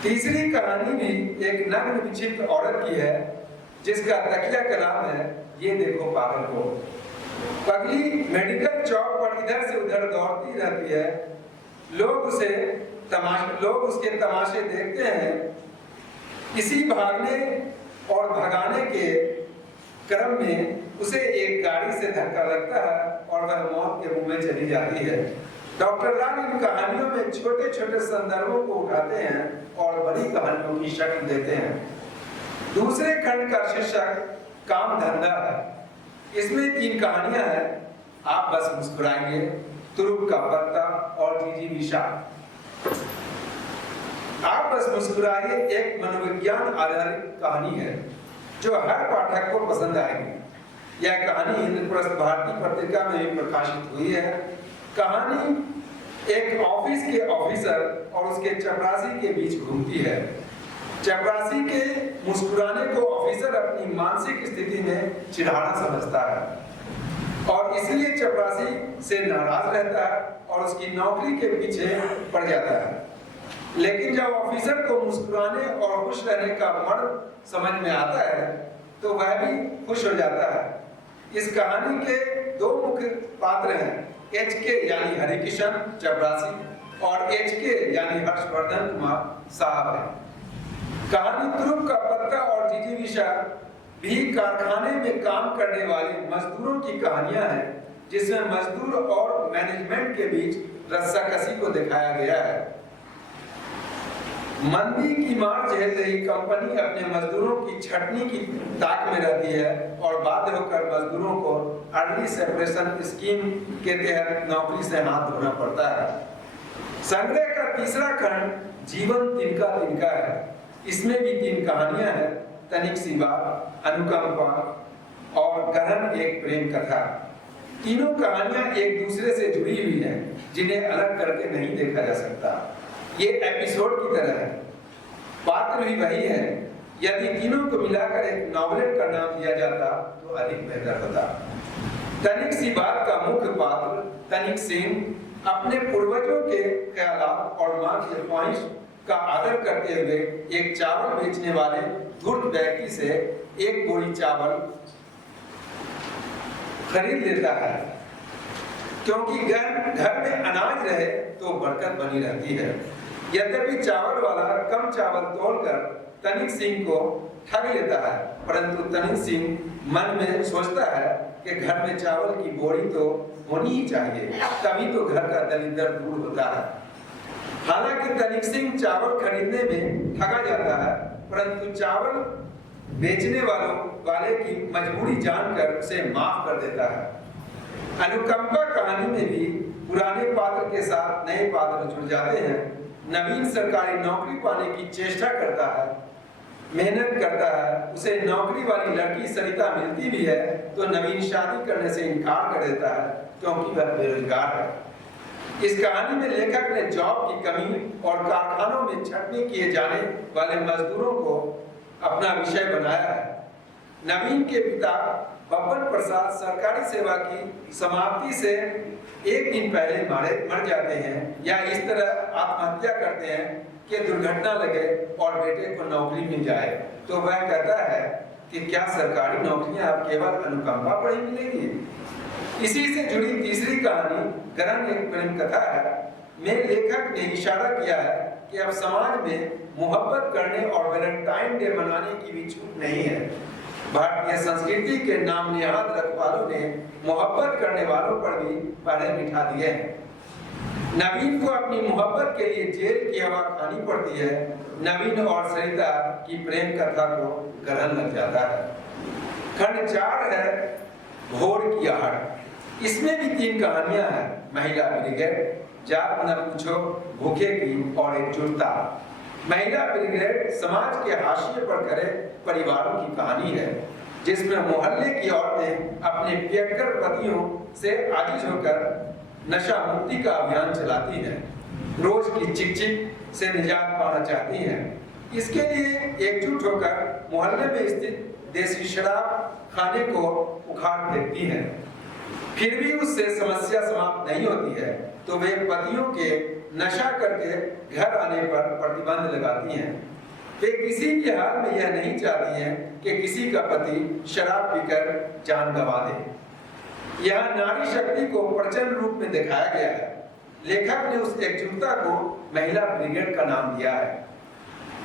तीसरी कहानी भी एक नग्न विक्षिप्त औरत की है, जिसका तकिया का नाम है ये देखो पागल को। पगली मेडिकल चौक पर इधर से उधर दौड़ती रहती है। लोग उसके तमाशे देखते हैं। इसी भागने और भगाने के क्रम में उसे एक गाड़ी से धक्का लगता है और वह मौत के मुंह में चली जाती है। डॉक्टर लाल इन कहानियों में छोटे छोटे संदर्भों को उठाते हैं और बड़ी कहानियों की शक्ल देते हैं। दूसरे खंड का शीर्षक काम धंधा है। इसमें 3 कहानियां हैं। आप बस मुस्कुराएंगे तुरुप का पत्ता और जीजी विशाल। आप बस मुस्कुराइए एक मनोविज्ञान आधारित कहानी है जो हर पाठक को पसंद आएगी। यह कहानी इंद्रप्रस्थ भारती पत्रिका में भी प्रकाशित हुई है। कहानी एक ऑफिस के ऑफिसर और उसके चपरासी के बीच घूमती है। चपरासी के मुस्कुराने को ऑफिसर अपनी मानसिक स्थिति में चिढ़ाना समझता है और इसलिए चपरासी से नाराज रहता है और उसकी नौकरी के पीछे पड़ जाता है। लेकिन जब ऑफिसर को मुस्कुराने और खुश रहने का मर्म समझ में आता है तो वह भी खुश हो जाता है। इस कहानी के दो मुख्य पात्र हैं, HK यानी हरिकिशन चपरासी और HK यानी हर्षवर्धन कुमार साहब हैं। कहानी तुरुप का पत्ता और जीजी विशाल भी कारखाने में काम करने वाले मजदूरों की कहानियां हैं, जिसमें मजदूर और मैनेजमेंट के बीच रस्साकसी को दिखाया गया है। मंदी की मार झेल रही कंपनी अपने मजदूरों की छटनी की ताक में रहती है और बाध्य होकर मजदूरों को अर्ली सेपरेशन स्कीम के तहत नौकरी से हाथ धोना पड़ता है। संग्रह का तीसरा खंड जीवन तिनका तिनका है। इसमें भी 3 कहानियां हैं, तनिक सी बात, अनुकंपा और गहन एक प्रेम कथा। तीनों कहानियां एक दूसरे से जुड़ी हुई हैं, जिन्हें अलग करके नहीं देखा जा सकता। ये एपिसोड की तरह है, पात्र भी वही है। यदि तीनों को मिलाकर एक नॉवेलेट का नाम दिया जाता तो अधिक बेहतर होता। तनिक सी बात का मुख्य पात्र तनिक सिंह अपने पूर्वजों के ख्यालात और मां की ख्वाहिश का आदर करते हुए एक चावल बेचने वाले धूर्त व्यक्ति से एक बोरी चावल खरीद लेता है, क्योंकि घर में अनाज रहे तो बरकत बनी रहती है। यद्यपि चावल वाला कम चावल तोड़कर तनिक सिंह को ठग लेता है, परंतु तनिक सिंह मन में सोचता है कि घर में चावल की बोरी तो होनी ही चाहिए, तभी तो घर का दलिद्र दूर होता है। हालांकि तनिक सिंह चावल खरीदने में ठगा जाता है, परंतु चावल बेचने वाले की मजबूरी जानकर उसे माफ कर देता है। अनुकंपा कहानी में भी पुराने पात्र के साथ नए पात्र जुड़ जाते हैं। नवीन सरकारी नौकरी पाने की चेष्टा करता है, मेहनत करता है। उसे नौकरी वाली लड़की सरिता मिलती भी है तो नवीन शादी करने से इनकार कर देता है, क्योंकि वह बेरोजगार है। इस कहानी में लेखक ने जॉब की कमी और कारखानों में छटनी किए जाने वाले मजदूरों को अपना विषय बनाया है। नवीन के पिता बब्बन प्रसाद सरकारी सेवा की समाप्ति से एक दिन पहले मर जाते हैं या इस तरह आत्महत्या करते हैं कि दुर्घटना लगे और बेटे को नौकरी मिल जाए, तो वह कहता है कि क्या सरकारी नौकरियां अब केवल अनुकंपा पर ही मिलेगी। इसी से जुड़ी तीसरी कहानी गरन एक प्रेम कथा है। में लेखक ने इशारा किया है कि अब समाज में मोहब्बत करने और वैलेंटाइन डे मनाने की भी छूट नहीं है। भारतीय संस्कृति के नाम निहाद रखवालों ने मोहब्बत करने वालों पर भी पहरे बिठा दिए हैं। नवीन को अपनी मोहब्बत के लिए जेल की हवा खानी पड़ती है। नवीन और सरिता की प्रेम कथा को ग्रहण लग जाता है। खंड 4 है भोर की आहट। इसमें भी 3 कहानियां हैं, महिला ब्रिगेड, जात न पूछो, भूखे की और एकजुटता। महिला ब्रिगेड समाज के हाशिए पर खड़े परिवारों की कहानी है, जिसमें मोहल्ले की औरतें अपने पियक्कर पतियों से आजिज होकर नशा मुक्ति का अभियान चलाती हैं, रोज की चिक-चिक से निजात पाना चाहती हैं। इसके लिए एकजुट होकर मोहल्ले में स्थित देसी शराब खाने को उखाड़ फेंकती हैं। फिर भी उससे समस्या समाप्त नहीं होती है तो वे पतियों के नशा करके घर आने पर प्रतिबंध लगाती हैं। वे किसी भी हाल में यह नहीं चाहती हैं कि किसी का पति शराब पीकर जान गंवा दे। यहाँ नारी शक्ति को प्रचंड रूप में दिखाया गया है। लेखक ने उस एकजुटता को महिला ब्रिगेड का नाम दिया है।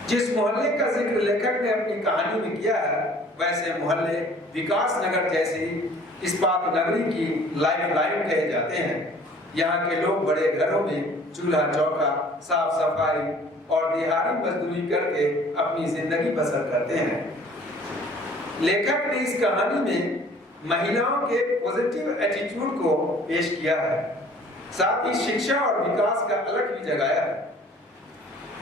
जिस मोहल्ले का जिक्र लेखक ने अपनी कहानी में किया है, वैसे मोहल्ले विकास नगर जैसी इस्पात नगरी की लाइफलाइन कहे जाते हैं। यहाँ के लोग बड़े घरों में चूल्हा चौका, साफ सफाई और दिहाड़ी मजदूरी करके अपनी जिंदगी बसर करते हैं। लेखक ने इस कहानी में महिलाओं के पॉजिटिव एटीट्यूड को पेश किया है। साथ ही शिक्षा और विकास का अलग भी जगाया है।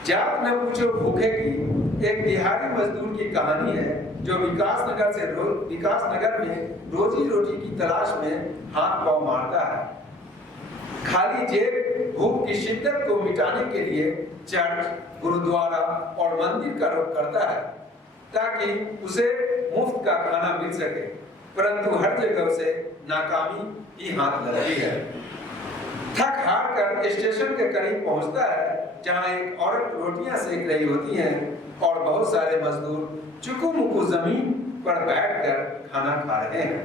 जात न पूछो भूखे की एक बिहारी मजदूर की कहानी है जो विकासनगर में रोजी रोटी की तलाश में हाथ पांव मारता है। खाली जेब भूख की शिद्दत को मिटाने के लिए चर्च, गुरुद्वारा और मंदिर का रुख करता है ताकि उसे मुफ्त का खाना मिल सके, परंतु हर जगह उसे नाकामी ही हाथ लगती है। थक हार कर स्टेशन के करीब पहुंचता है जहां एक औरत रोटियां सेक रही होती हैं और बहुत सारे मजदूर चुकू-मुकू जमीन पर बैठकर खाना खा रहे हैं।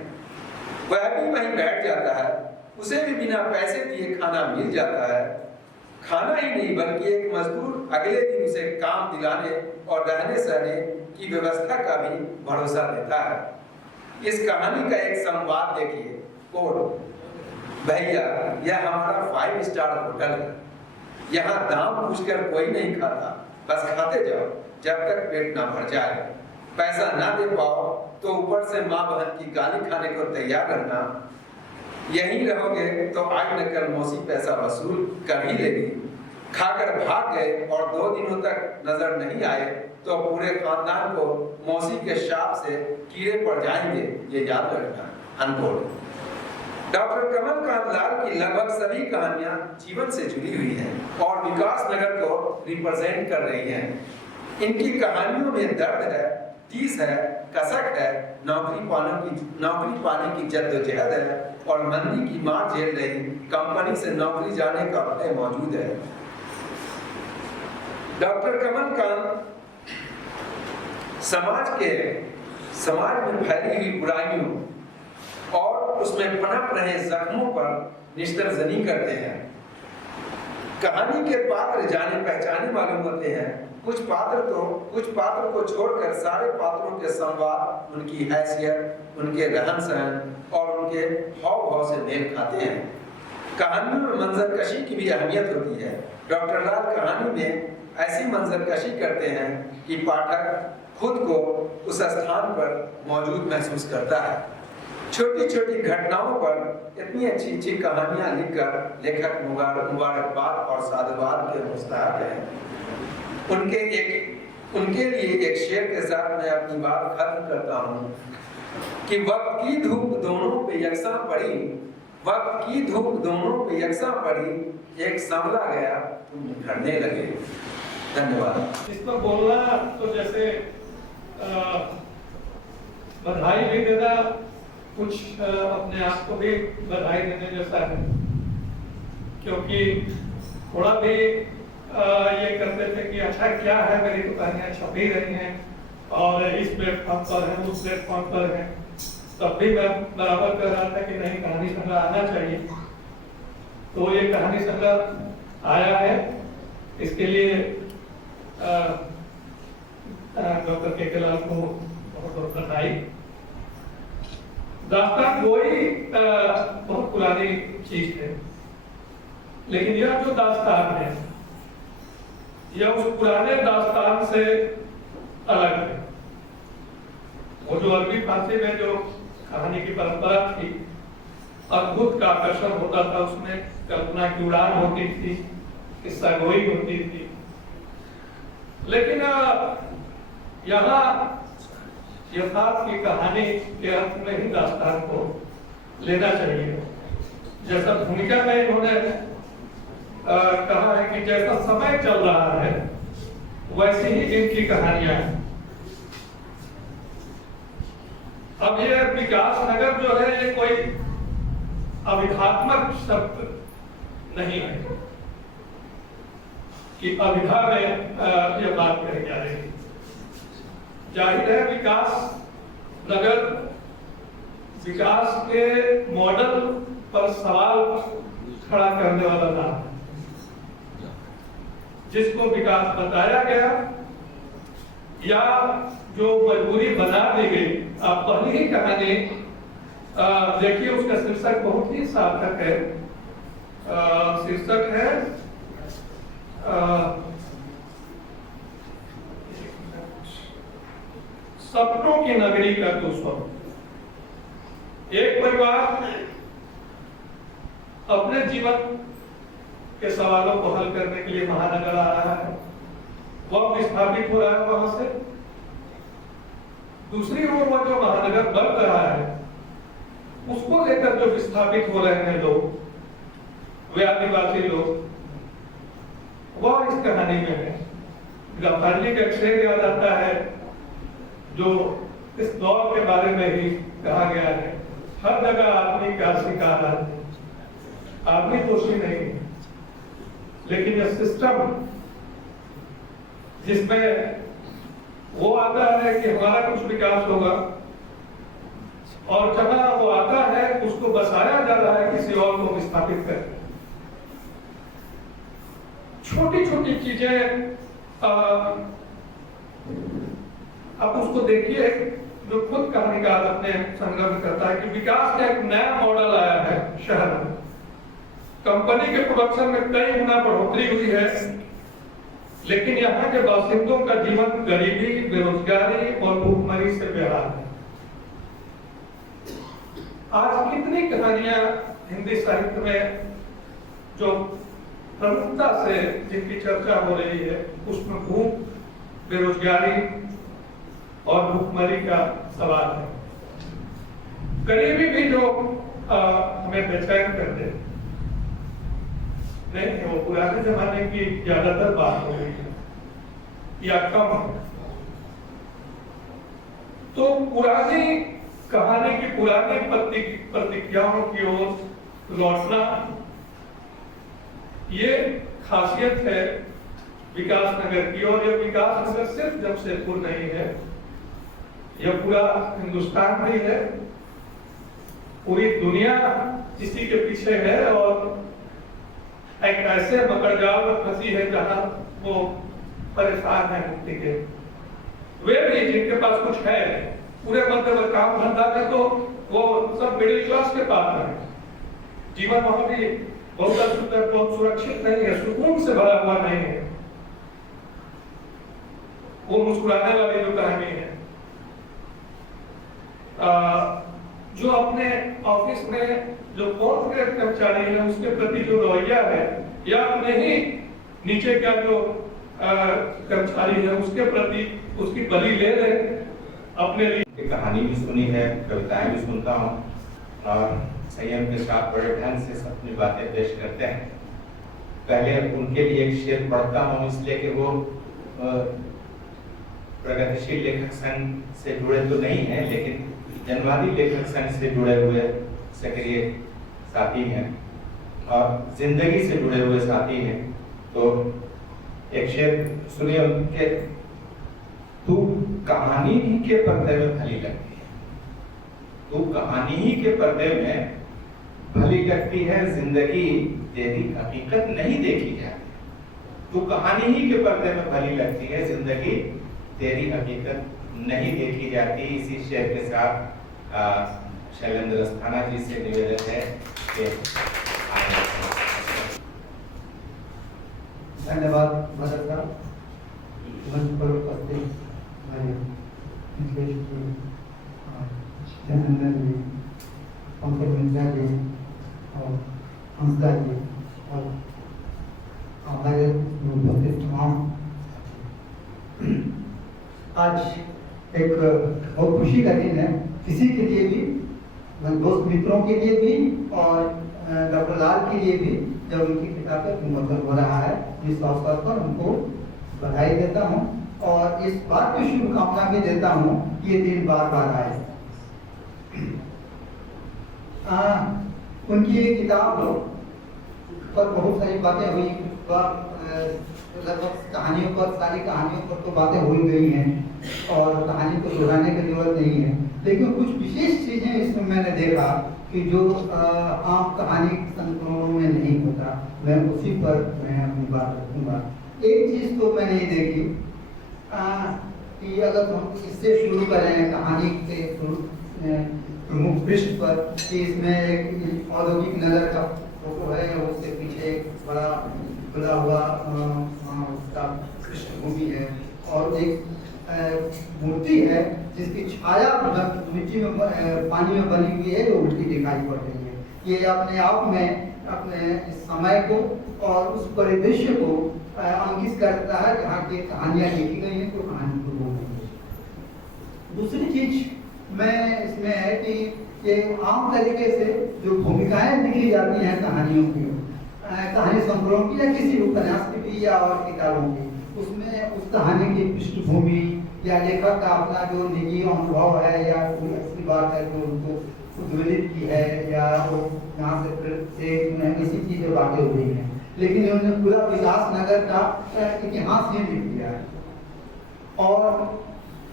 वह भी वहीं बैठ जाता है, उसे भी बिना पैसे दिए खाना मिल जाता है। खाना ही नहीं बल्कि एक मजदूर अगले दिन उसे काम दिलाने और रहने सहने की व्यवस्था का भी भरोसा देता है। इस कहानी का एक संवाद देखिए। कोड, भैया यह हमारा 5 स्टार होटल है, यहाँ दाम पूछकर कोई नहीं खाता, बस खाते जाओ जब तक पेट ना भर जाए। पैसा ना दे पाओ तो ऊपर से माँ बहन की गाली खाने को तैयार रहना। यहीं रहोगे तो आज न कल मौसी पैसा वसूल कर ही लेगी। खाकर भाग गए और 2 दिनों तक नजर नहीं आए तो पूरे खानदान को मौसी के शाप से कीड़े पड़ जाएंगे, ये याद रखना। अनकोट। डॉक्टर कमलकांत लाल की लगभग सभी कहानियां जीवन से जुड़ी हुई हैं और विकासनगर को रिप्रेजेंट कर रही हैं। इनकी कहानियों में दर्द है, तीस है, कसक है, नौकरी पाने की जद्दोजहद है और मंदी की मार झेल रही कंपनी से नौकरी जाने का भय मौजूद है। डॉक्टर कमलकांत समाज में फैली हुई बुराइयों और उसमें पनप रहे जख्मों पर निस्तरजनी करते हैं। कहानी के पात्र जाने पहचाने मालूम होते हैं। कुछ पात्र को छोड़कर सारे पात्रों के संवाद उनकी हैसियत, उनके रहन सहन और उनके हाव भाव से मेल खाते हैं। कहानियों में मंजरकशी की भी अहमियत होती है। डॉक्टर लाल कहानी में ऐसी मंजरकशी करते हैं कि पाठक खुद को उस स्थान पर मौजूद महसूस करता है। छोटी छोटी घटनाओं पर इतनी अच्छी अच्छी कहानियां लिखकर लेखक मुबारकबाद और साधुवाद के मुस्तहक हैं। उनके लिए एक शेर के साथ मैं अपनी बात खत्म करता हूँ कि वक्त की धूप दोनों पे यकसा पड़ी, वक्त की धूप दोनों पे यकसा पड़ी, एक संभला गया तुम निखरने लगे। धन्यवाद। इस पर बोलना तो जैसे बधाई भी देना, कुछ अपने आप को भी बधाई देने जैसा है, क्योंकि थोड़ा भी ये करते थे कि अच्छा क्या है, मेरी तो कहानियां छप ही रही हैं और इस प्लेटफॉर्म पर है, उस प्लेटफॉर्म पर है, तब भी मैं बराबर कर रहा था कि नहीं, कहानी संग्रह आना चाहिए। तो ये कहानी संग्रह आया है, इसके लिए डॉक्टर के लाल को बहुत बहुत बधाई। दास्तान गोई बहुत पुरानी चीज है, लेकिन यह जो दास्तान है यह उस पुराने दास्तान से अलग है। वो जो अरबी फारसी में जो कहानी की परंपरा थी, अद्भुत का आकर्षण होता था, उसमें कल्पना की उड़ान होती थी, किस्सा गोई होती थी। लेकिन यहाँ यथार्थ की कहानी के अर्थ में ही दास्तान को लेना चाहिए। जैसा भूमिका में इन्होंने कहा है कि जैसा समय चल रहा है वैसे ही इनकी कहानियां हैं। अब ये विकासनगर जो है ये कोई अभिधात्मक शब्द नहीं है कि अभिधा में यह बात कही जा रही है। जाहिर है विकास नगर विकास के मॉडल पर सवाल खड़ा करने वाला नाम है, जिसको विकास बताया गया या जो मजबूरी बना दी गई। आप पहली ही कहानी देखिए, उसका शीर्षक बहुत ही सार्थक है। शीर्षक है सपनों की नगरी का दुस्वप्न। एक परिवार अपने जीवन के सवालों को हल करने के लिए महानगर आ रहा है, वह विस्थापित हो रहा है वहां से। दूसरी ओर वह जो महानगर बन रहा है उसको लेकर जो विस्थापित हो रहे हैं लोग, वे आदिवासी लोग, वह इस कहानी में है। गांधी का एक शेर याद आता है जो इस दौर के बारे में ही कहा गया है, हर जगह आदमी का शिकार है, आदमी दोषी नहीं है, लेकिन यह सिस्टम जिसमें वो आता है कि हमारा कुछ विकास होगा और जहां वो आता है उसको बसाया जा रहा है किसी और को विस्थापित करके। छोटी छोटी चीजें आप उसको देखिए, जो खुद कहानीकार अपने संग्रह में करता है कि विकास का एक नया मॉडल आया है शहर में। कंपनी के प्रोडक्शन में कई गुना बढ़ोतरी हुई है, लेकिन यहाँ के बासिंदों का जीवन गरीबी, बेरोजगारी और भूखमरी से बेहाल है। आज कितनी कहानियां हिंदी साहित्य में जो प्रमुखता से जिनकी चर्चा हो रही है, उसमें भूख, बेरोजगारी और भूखमरी का सवाल है। गरीबी भी जो हमें बेचैन कर दे, नहीं वो पुराने जमाने की ज्यादातर बात हो रही है या कम है। तो पुरानी कहानी की पुरानी प्रतिज्ञाओं की ओर लौटना, ये खासियत है विकास नगर की। और यह विकास नगर सिर्फ जमशेदपुर नहीं है, यह पूरा हिंदुस्तान भी है, पूरी दुनिया इसी के पीछे है और एक ऐसे मकड़जाल में फंसी है जहां वो परेशान है मुक्ति के। वे भी जिनके पास कुछ है, पूरे मध्य में काम धंधा में, तो वो सब मिडिल क्लास के पास है। जीवन वहां भी बहुत सुंदर, बहुत सुरक्षित नहीं है, सुकून से भरा हुआ नहीं है। वो मुस्कुराने वाली जो कहानी है, जो अपने ऑफिस में जो फोर्थ ग्रेड कर्मचारी है उसके प्रति जो रवैया है, या अपने ही नीचे का जो कर्मचारी है उसके प्रति उसकी बलि ले ले अपने लिए। कहानी भी सुनी है, कविताएं भी सुनता हूँ और संयम के साथ बड़े ढंग से अपनी बातें पेश करते हैं। पहले उनके लिए एक शेर पढ़ता हूँ, इसलिए कि वो प्रगतिशील लेखक संघ से जुड़े तो नहीं है, लेकिन जनवादी लेखक संघ से जुड़े हुए सक्रिय साथी हैं और जिंदगी से जुड़े हुए साथी हैं। तो एक शेर सुनिए उनके, तू कहानी ही के पर्दे में भली लगती है, तू कहानी ही के पर्दे में भली लगती है, जिंदगी तेरी हकीकत नहीं देखी जाती। तू कहानी ही के पर्दे में भली लगती है, जिंदगी तेरी हकीकत नहीं देखी जाती। इसी शेर के साथ शैलेंद्र अस्थाना जी से निवेदन है कि धन्यवाद मदद साहब। मंच पर उपस्थित हमारे मिथिलेश जी, जयनंदन जी, पंकज मिश्रा जी और हंसदा जी और हमारे उपस्थित तमाम, आज एक बहुत खुशी का दिन है किसी के लिए भी, दोस्त मित्रों के लिए भी और डॉक्टर लाल के लिए भी, जब उनकी किताब का विमोचन हो रहा है। इस अवसर पर उनको बधाई देता हूँ और इस बात की शुभकामना भी देता हूँ कि ये दिन बार बार आए। उनकी ये किताब पर बहुत सारी बातें हुई, लगभग कहानियों पर, सारी कहानियों पर तो बातें हो गई हैं और कहानी को दोहराने की जरूरत नहीं है, लेकिन कुछ विशेष चीजें इसमें मैंने देखा कि जो आम कहानी संस्करणों में नहीं होता, मैं उसी पर मैं अपनी बात रखूंगा। एक चीज तो मैंने ये देखी कि अगर हम इससे शुरू करें कहानी के प्रमुख पृष्ठ पर, कि इसमें एक औद्योगिक नगर का फोटो है, उसके पीछे एक बड़ा खुला हुआ उसका पृष्ठभूमि है और एक मूर्ति है जिसकी छाया मिट्टी में पानी में बनी हुई है, जो उल्टी दिखाई पड़ रही है। ये अपने आप में अपने इस समय को और उस परिदृश्य को अंकित करता है जहाँ की कहानियाँ लिखी गई हैं, तो कहानी को बोल रही है। दूसरी चीज में इसमें है कि ये आम तरीके से जो भूमिकाएं लिखी जाती हैं कहानियों की, कहानी संग्रहों की या किसी उपन्यास की भी या और किताबों की, उसमें उस कहानी की पृष्ठभूमि या लेखक का अपना जो निजी अनुभव है या कोई ऐसी बात है जो उनको उद्वेलित की है या वो यहाँ से इसी चीज़ बातें हो रही हैं, लेकिन उन्होंने पूरा विकास नगर का इतिहास ही लिख दिया है। और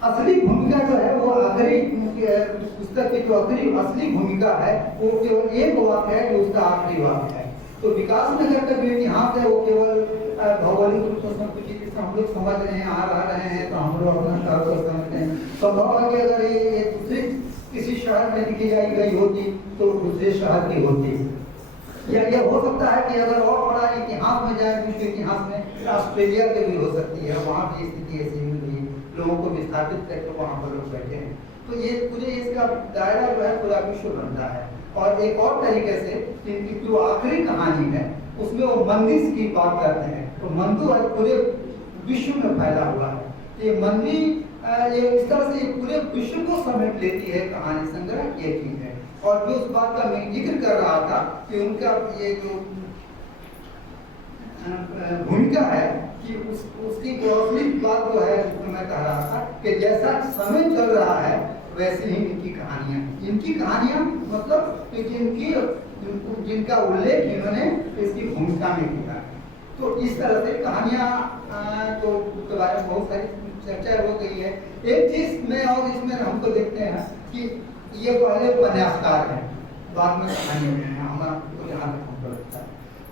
असली भूमिका जो है वो आखिरी पुस्तक की जो असली भूमिका है वो केवल एक वाक्य है जो उसका आखिरी वाक्य है। तो विकास नगर का जो इतिहास है वो केवल भौगोलिक रूप से उसमें कुछ चीज़ हम लोग समझ रहे हैं, आ रहे हैं, तो हम लोग अपना शहर को समझते हैं। संभव है कि अगर ये दूसरे किसी शहर में लिखी गई होती तो दूसरे शहर की होती, या ये हो सकता है कि अगर और बड़ा इतिहास में जाए, विश्व इतिहास में ऑस्ट्रेलिया के भी हो सकती है, वहाँ भी स्थिति ऐसी हुई है, लोगों को विस्थापित करके वहाँ पर लोग बैठे हैं। तो ये पूरे इसका दायरा जो है पूरा विश्व बनता है। और एक और तरीके से इनकी जो आखिरी कहानी है उसमें वो मंदिर की बात करते हैं, तो मंदिर आज पूरे विश्व में फैला हुआ है। ये मंदिर ये इस तरह से पूरे विश्व को समेट लेती है कहानी संग्रह, ये चीज है। और जो उस बात का मैं जिक्र कर रहा था कि उनका ये जो भूमिका है कि उसकी जो असली बात जो है उसको मैं कह रहा था कि जैसा समय चल रहा है वैसे ही इनकी कहानियां मतलब जिनका उल्लेख इन्होंने इसकी भूमिका में किया। तो इस तरह से कहानियां तो के बारे में बहुत सारी चर्चा हो गई है। एक चीज में और इसमें हमको देखते हैं कि ये पहले उपन्यासकार हैं, बाद में कहानी हैं, हमारा तो यहाँ तक हमको लगता है।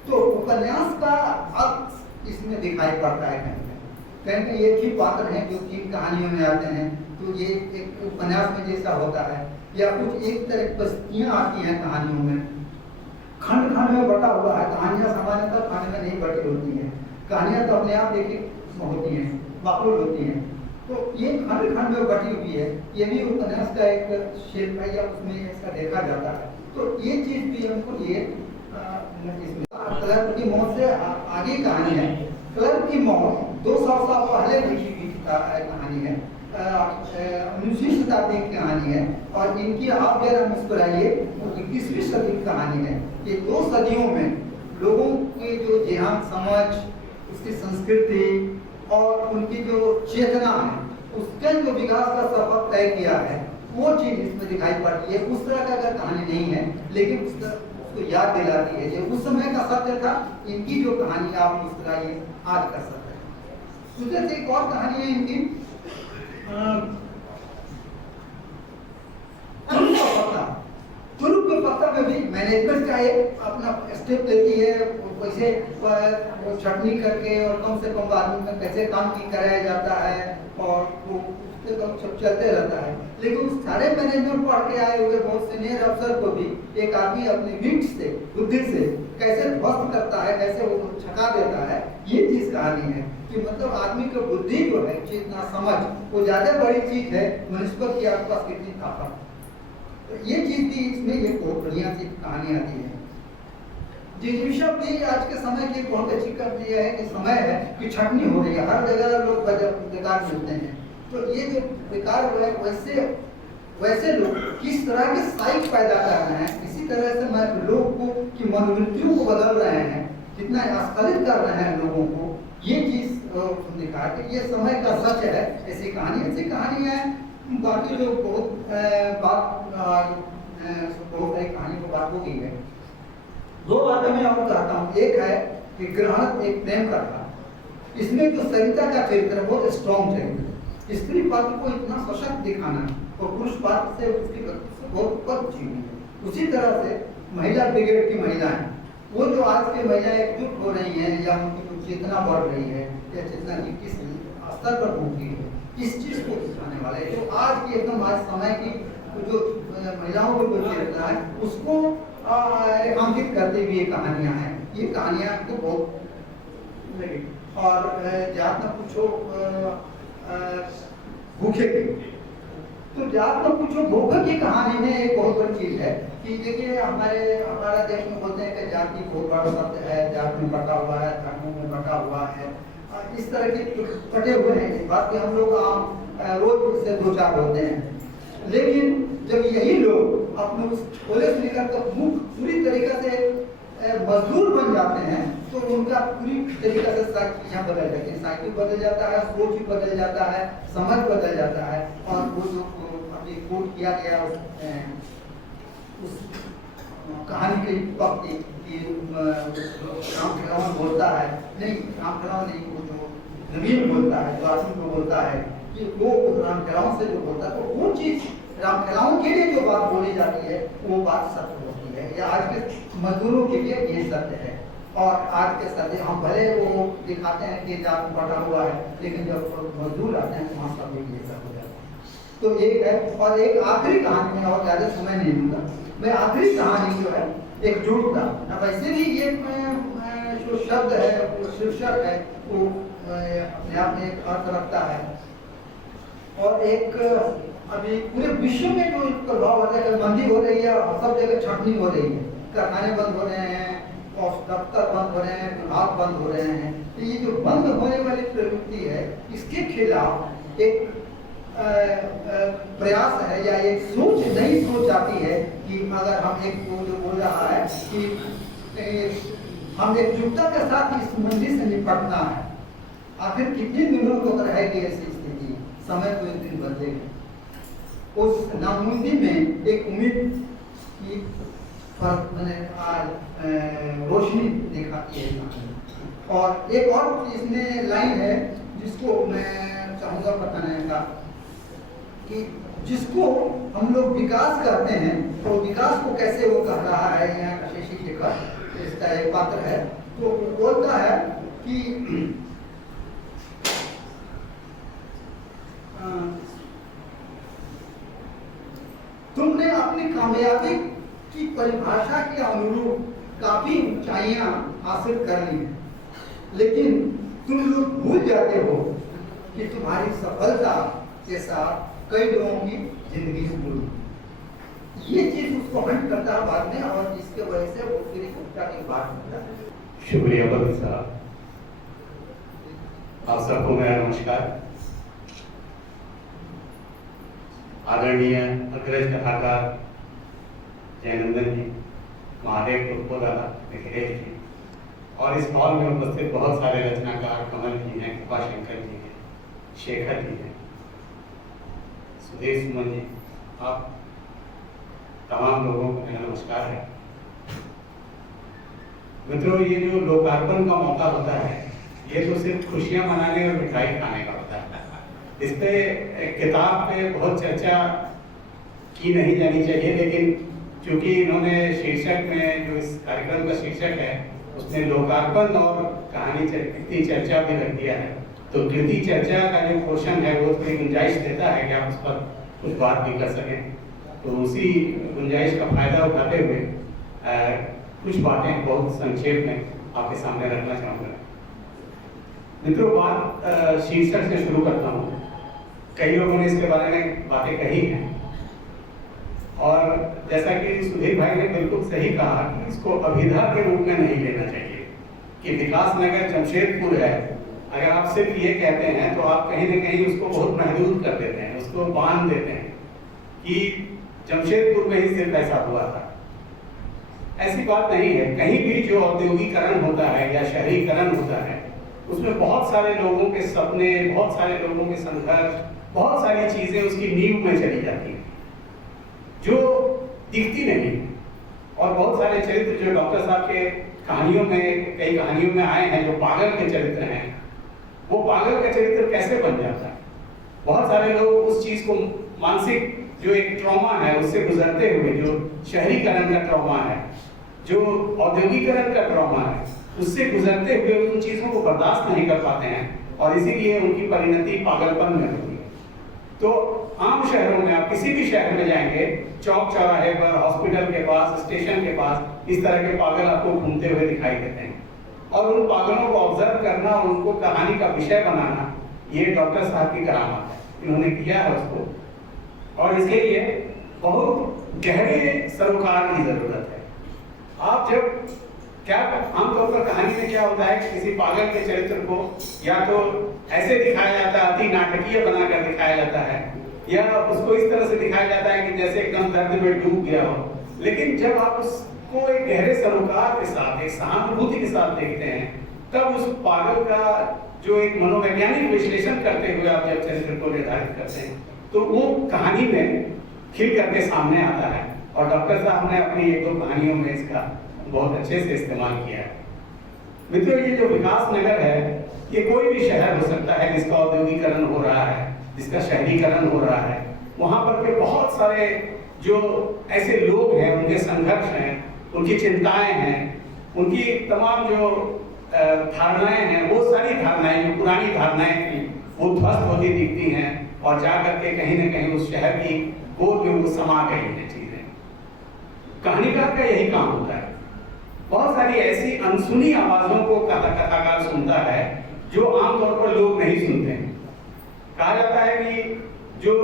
तो उपन्यास का अर्थ इसमें दिखाई पड़ता है कहीं एक ही पात्र हैं जो 3 कहानियों में आते हैं, तो ये एक उपन्यास में जैसा होता है, या कुछ एक तरह की बस्तियां आती हैं कहानियों में, खंड खंड में बटा हुआ है। कहानियां सामान्यतः खंड में नहीं बटी होती हैं, कहानियां तो अपने आप देखिए होती हैं, बाकुल होती हैं, तो ये खंड खंड में बटी हुई है। ये भी उपन्यास का एक शेप है या उसमें ऐसा देखा जाता है। तो ये चीज भी हमको ये क्लर्क की मौत से आगे कहानी है। क्लर्क की मौत 200 साल पहले लिखी गई कहानी है, 19वीं शताब्दी की कहानी है। और इनकी आप जरा मुस्कुराइए 21वीं सदी की कहानी है। ये 2 सदियों में लोगों के जो जेहान समझ, उसकी संस्कृति और उनकी जो चेतना है, उसका जो विकास का सफर तय किया है, वो चीज इसमें दिखाई पड़ती है। उस तरह का अगर कहानी नहीं है, लेकिन उसको याद दिलाती है जो उस समय का सत्य था। इनकी जो कहानी आप मुस्कुराइए आज का सत्य है। दूसरे से एक और कहानी है इनकी तुरुप के पत्ता में भी मैनेजमेंट का एक अपना स्टेप लेती है, कैसे वो छटनी करके और कम से कम आदमी में कैसे काम की कराया जाता है और वो सब चलते रहता है। लेकिन उस सारे मैनेजमेंट पढ़ के आए हुए बहुत सीनियर अफसर को भी एक आदमी अपनी विट से, बुद्धि से कैसे ध्वस्त करता है, कैसे वो छका देता है, ये चीज कहानी है कि मतलब आदमी की बुद्धि जो है, चेतना समझ, वो ज्यादा बड़ी चीज है मुनिस्पत की आपके पास कितनी ताकत। तो ये चीज भी इसमें एक बहुत बढ़िया सी कहानी आती है। जिस भी आज के समय की बहुत अच्छी कर दिया है कि समय है कि छटनी हो रही है, हर जगह लोग बेकार मिलते हैं। तो ये जो बेकार हुआ है, वैसे लोग किस तरह के साइक पैदा कर रहे हैं, इसी तरह से लोग को की मनोवृत्तियों को बदल रहे हैं, कितना आस्फलित कर रहे हैं लोगों को, ये चीज दिखा के ये समय का सच है। ऐसी कहानी है। बाकी जो बहुत सारी कहानी को बात हो गई है। 2 बातें मैं और कहता हूँ। एक है कि ग्रहण एक प्रेम का था, इसमें जो सरिता का चरित्र है बहुत स्ट्रॉन्ग चरित्र, स्त्री पात्र को इतना सशक्त दिखाना और पुरुष पात्र से उसकी बहुत ऊपर उठी हुई है। उसी तरह से महिला ब्रिगेड की महिलाएं, वो जो आज की महिलाएं एकजुट हो रही हैं या उनकी जो चेतना बढ़ रही है या चेतना की किस स्तर पर पहुंची है, इस चीज को दिखाने वाले जो आज की एकदम आज समय की जो महिलाओं की जो चेतना है उसको रेखांकित करते हुए कहानियां हैं। ये कहानियां तो बहुत लगी। और जात न पूछो भूखे की, तो जात में कुछ धोखा की कहानी में एक बहुत बड़ी चीज है कि देखिए हमारा देश में बोलते हैं कि जाति बहुत बड़ा शब्द है, जात में बटा हुआ है, धर्मों में बटा हुआ है, इस तरह के फटे हुए हैं। इस बात के हम लोग आम रोज से दो चार होते हैं। लेकिन जब यही लोग अपने उस खोले से निकल कर मुख पूरी तरीके से मजदूर बन जाते हैं तो उनका पूरी तरीके से सारी चीजें बदल जाती हैं। साइकिल बदल जाता है, सोच भी बदल जाता है, समझ बदल जाता है। और वो जो अभी कोट किया गया उस कहानी के वक्त कि राम खिलावन बोलता है, नहीं राम खिलावन नहीं, वो जो जमीन बोलता है, जो आदमी को बोलता है कि वो राम खिलावन से जो बोलता है, तो वो चीज राम खिलावन के लिए जो बात बोली जाती है वो बात सत्य होती है। या आज के मजदूरों के लिए ये सत्य है। और आज के सत्य हम भले वो दिखाते हैं कि जात बटा हुआ है, लेकिन जब मजदूर आते हैं तो वहाँ सब ये सब हो जाता है। तो एक है। और एक आखिरी कहानी में, और ज्यादा समय नहीं दूंगा मैं, आखिरी कहानी जो है एकजुटता। अब ऐसे भी ये जो शब्द है, शीर्षक है, वो अपने आप में एक अर्थ रखता है। और एक अभी पूरे विश्व में जो प्रभाव होता है, मंदी हो रही है, सब जगह छटनी हो रही है, कारखाने बंद हो रहे हैं, और दफ्तर बंद हो रहे हैं, विभाग बंद हो रहे हैं। तो ये जो बंद होने वाली प्रवृत्ति है, इसके खिलाफ एक प्रयास है या एक सोच, नई सोच आती है कि अगर हम एक जो बोल रहा है कि हम एकजुटता के साथ इस मंदी से निपटना है। आखिर कितने दिनों को रहेगी ऐसी स्थिति, समय तो एक दिन बदलेगा। उस नामुमकिन में एक उम्मीद की मैंने रोशनी दिखाती है। और एक और इसमें लाइन है जिसको मैं चाहूँगा बताने का, कि जिसको हम लोग विकास करते हैं, तो विकास को कैसे वो कह रहा है, यहाँ शशि शेखर इसका एक पात्र है, तो बोलता है कि तुमने अपनी कामयाबी की परिभाषा के अनुरूप काफी ऊंचाइयां हासिल कर ली, लेकिन तुम लोग भूल जाते हो कि तुम्हारी सफलता के साथ कई लोगों की जिंदगी जुड़ी। ये चीज उसको हंट करता है बाद में, और जिसके वजह से वो फिर ऊंचा की बात करता है। शुक्रिया बदल साहब, आप सबको मेरा नमस्कार। आदरणीय अग्रज कथाकार जयनंदन जी, महादेव तुर्कोदादा, निखिलेश जी, और इस हॉल में उपस्थित बहुत सारे रचनाकार, कमल जी हैं, कृपा शंकर जी हैं, शेखर जी हैं, सुधीर सुमन जी, आप तमाम लोगों को मेरा नमस्कार है। मित्रों, ये जो लोकार्पण का मौका होता है, ये तो सिर्फ खुशियां मनाने और मिठाई खाने का होता है। इस पे किताब पे बहुत चर्चा की नहीं जानी चाहिए, लेकिन चूंकि इन्होंने शीर्षक में, जो इस कार्यक्रम का शीर्षक है, उसने लोकार्पण और कहानी कृति चर्चा भी रख दिया है, तो कृति चर्चा का जो पोर्शन है वो थोड़ी गुंजाइश देता है कि आप उस पर कुछ बात भी कर सकें। तो उसी गुंजाइश का फायदा उठाते हुए कुछ बातें बहुत संक्षेप में आपके सामने रखना चाहूँगा। मित्रों, बात शीर्षक से शुरू करता हूँ। कई लोगों ने इसके बारे में बातें कही हैं, और जैसा कि सुधीर भाई ने बिल्कुल सही कहा कि इसको अभिधा के रूप में नहीं लेना चाहिए कि विकास नगर जमशेदपुर है। अगर आप सिर्फ ये कहते हैं तो आप कहीं ना कहीं उसको बहुत महदूद कर देते हैं, उसको बांध देते हैं कि जमशेदपुर में ही सिर्फ ऐसा हुआ था। ऐसी बात नहीं है। कहीं भी जो औद्योगिकरण होता है या शहरीकरण होता है, उसमें बहुत सारे लोगों के सपने, बहुत सारे लोगों के संघर्ष, बहुत सारी चीजें उसकी नींव में चली जाती हैं जो दिखती नहीं है। और बहुत सारे चरित्र जो डॉक्टर साहब के कहानियों में, कई कहानियों में आए हैं, जो पागल के चरित्र हैं, वो पागल का चरित्र कैसे बन जाता है। बहुत सारे लोग उस चीज को, मानसिक जो एक ट्रॉमा है उससे गुजरते हुए, जो शहरीकरण का ट्रॉमा है, जो औद्योगिकरण का ट्रॉमा है, उससे गुजरते हुए उन चीजों को बर्दाश्त नहीं कर पाते हैं, और इसीलिए उनकी परिणति पागलपन में होती है। तो आम शहरों में, आप किसी भी शहर में जाएंगे, चौक चौराहे पर, हॉस्पिटल के पास, स्टेशन के पास, इस तरह के पागल आपको घूमते हुए दिखाई देते हैं। और उन पागलों को ऑब्जर्व करना और उनको कहानी का विषय बनाना, ये डॉक्टर साहब की करामात है। इन्होंने किया है उसको। और इसके लिए बहुत गहरे सरोकार की जरूरत है। आप जब क्या आमतौर पर कहानी में क्या होता है कि किसी पागल के चरित्र को या तो ऐसे दिखाया जाता है, अति नाटकीय बनाकर दिखाया जाता है, या उसको इस तरह से दिखाया जाता है कि जैसे एकदम दर्द में डूब गया हो। लेकिन जब आप उसको एक गहरे सरोकार के साथ, एक सहानुभूति के साथ देखते हैं, तब उस पागल का जो एक मनोवैज्ञानिक विश्लेषण करते हुए आप जब चरित्र को निर्धारित करते हैं, तो वो कहानी में खिल करके सामने आता है। और डॉक्टर साहब ने अपनी एक दो कहानियों में इसका बहुत अच्छे से इस्तेमाल किया है। मित्रों, ये जो विकास नगर है, ये कोई भी शहर हो सकता है जिसका औद्योगिकरण हो रहा है, जिसका शहरीकरण हो रहा है। वहां पर के बहुत सारे जो ऐसे लोग हैं, उनके संघर्ष हैं, उनकी चिंताएं हैं, उनकी तमाम जो धारणाएं हैं, वो सारी धारणाएं जो पुरानी धारणाएं थी, वो ध्वस्त होती दिखती हैं और जाकर के कहीं ना कहीं उस शहर की गोद में वो समा गई हैं चीजें। कहानीकार का यही काम होता है। बहुत सारी ऐसी अनसुनी आवाजों को कथाकार सुनता है जो आमतौर पर लोग नहीं सुनते हैं। कहा जाता है कि जो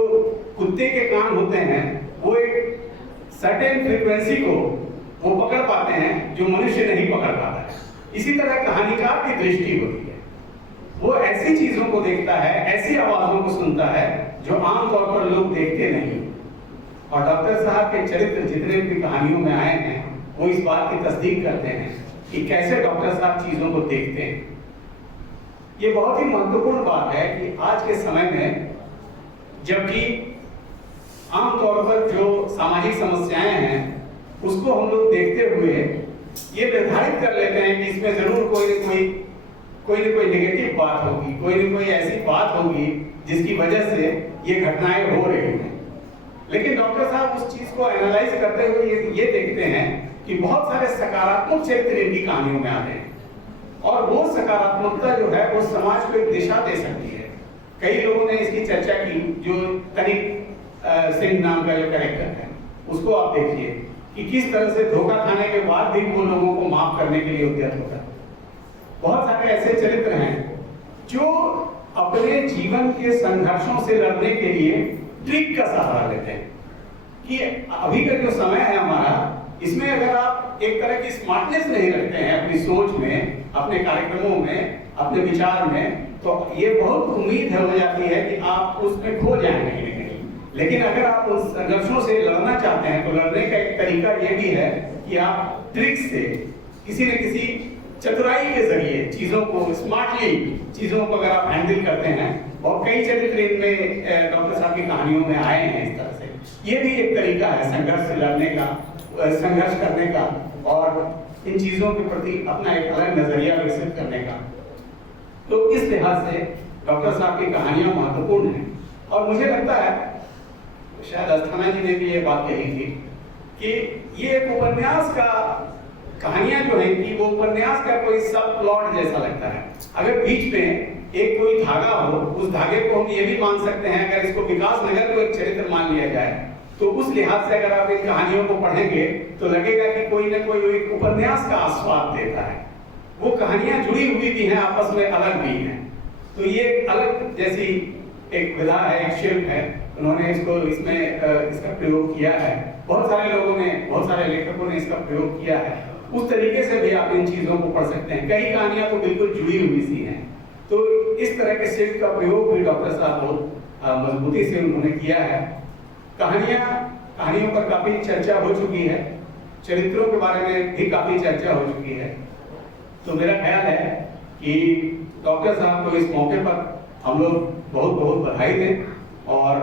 कुत्ते के कान होते हैं वो एक सर्टेन फ्रीक्वेंसी को वो पकड़ पाते हैं जो मनुष्य नहीं पकड़ पाता है। इसी तरह कहानीकार की दृष्टि होती है, वो ऐसी चीजों को देखता है, ऐसी आवाजों को सुनता है जो आमतौर पर लोग देखते नहीं। और डॉक्टर साहब के चरित्र जितने भी कहानियों में आए हैं, वो इस बात की तस्दीक करते हैं कि कैसे डॉक्टर साहब चीजों को देखते हैं। ये बहुत ही महत्वपूर्ण बात है कि आज के समय में, जबकि आमतौर पर जो सामाजिक समस्याएं हैं उसको हम लोग देखते हुए ये निर्धारित कर लेते हैं कि इसमें जरूर कोई न कोई नेगेटिव बात होगी, कोई न कोई ऐसी बात होगी जिसकी वजह से ये घटनाएं हो रही हैं। लेकिन डॉक्टर साहब उस चीज को एनालाइज करते हुए ये देखते हैं कि बहुत सारे सकारात्मक चरित्र इनकी कहानियों में आते हैं, और वो सकारात्मकता जो है वो समाज को एक दिशा दे सकती है। कई लोगों ने इसकी चर्चा की, जो तनिक सिंह नाम का जो कैरेक्टर है, उसको आप देखिए कि किस तरह से धोखा खाने के बाद भी वो लोगों को माफ करने के लिए उद्यत होता है। बहुत सारे ऐसे चरित्र हैं जो अपने जीवन के संघर्षों से लड़ने के लिए ट्रिक का सहारा लेते हैं कि अभी का जो समय है हमारा, इसमें अगर आप एक तरह की स्मार्टनेस नहीं रखते हैं अपनी सोच में, अपने कार्यक्रमों में, अपने विचार में, तो ये बहुत उम्मीद हो जाती है कि आप उसमें खो जाएंगे कहीं ना कहीं। लेकिन अगर आप उन संघर्षों से लड़ना चाहते हैं तो लड़ने का एक तरीका ये भी है कि आप ट्रिक से, किसी न किसी चतुराई के जरिए चीजों को, स्मार्टली चीजों को अगर आप हैंडल करते हैं, और कई चरित्र इनमें डॉक्टर साहब की कहानियों में आए हैं इस तरह से। ये भी एक तरीका है संघर्ष से लड़ने का, संघर्ष करने का, और इन चीजों के प्रति अपना एक अलग नजरिया विकसित करने का। तो इस लिहाज से डॉक्टर साहब की कहानियां महत्वपूर्ण हैं। और मुझे लगता है, शायद अस्थाना जी ने भी ये बात कही थी कि ये एक उपन्यास का, कहानियां जो है कि वो उपन्यास का कोई सब प्लॉट जैसा लगता है। अगर बीच में एक कोई धागा हो, उस धागे को हम ये भी मान सकते हैं, अगर इसको विकास नगर को एक चरित्र मान लिया जाए, तो उस लिहाज से अगर आप इन कहानियों को पढ़ेंगे तो लगेगा कि कोई न कोई एक उपन्यास का आस्वाद देता है। वो कहानियां जुड़ी हुई भी हैं, आपस में अलग भी हैं। तो ये एक अलग जैसी एक विधा है, एक शिल्प है, उन्होंने इसको इसमें इसका प्रयोग किया है। बहुत सारे लोगों ने, बहुत सारे लेखकों ने इसका प्रयोग किया है। उस तरीके से भी आप इन चीजों को पढ़ सकते हैं। कई कहानियां तो बिल्कुल जुड़ी हुई सी हैं। तो इस तरह के शिल्प का प्रयोग भी डॉक्टर साहब बहुत मजबूती से उन्होंने किया है। कहानियों पर काफी चर्चा हो चुकी है, चरित्रों के बारे में भी काफी चर्चा हो चुकी है। तो मेरा ख्याल है कि डॉक्टर साहब को इस मौके पर हम लोग बहुत बहुत बधाई दें, और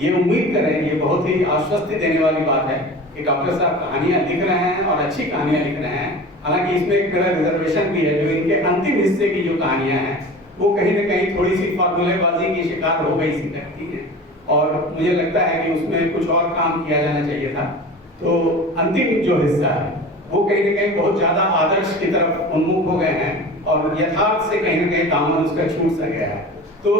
ये उम्मीद करें, ये बहुत ही आश्वस्ति देने वाली बात है कि डॉक्टर साहब कहानियां लिख रहे हैं और अच्छी कहानियां लिख रहे हैं। हालांकि इसमें एक मेरा रिजर्वेशन भी है, जो इनके अंतिम हिस्से की जो कहानियां हैं वो कहीं ना कहीं थोड़ी सी फार्मूलेबाजी की शिकार हो गई सी लगती है, और मुझे लगता है कि उसमें कुछ और काम किया जाना चाहिए था। तो अंतिम जो हिस्सा है वो कहीं ना कहीं बहुत ज्यादा आदर्श की तरफ उन्मुख हो गए हैं, और यथार्थ से कहीं ना कहीं दामन उसका छूट सा गया है। तो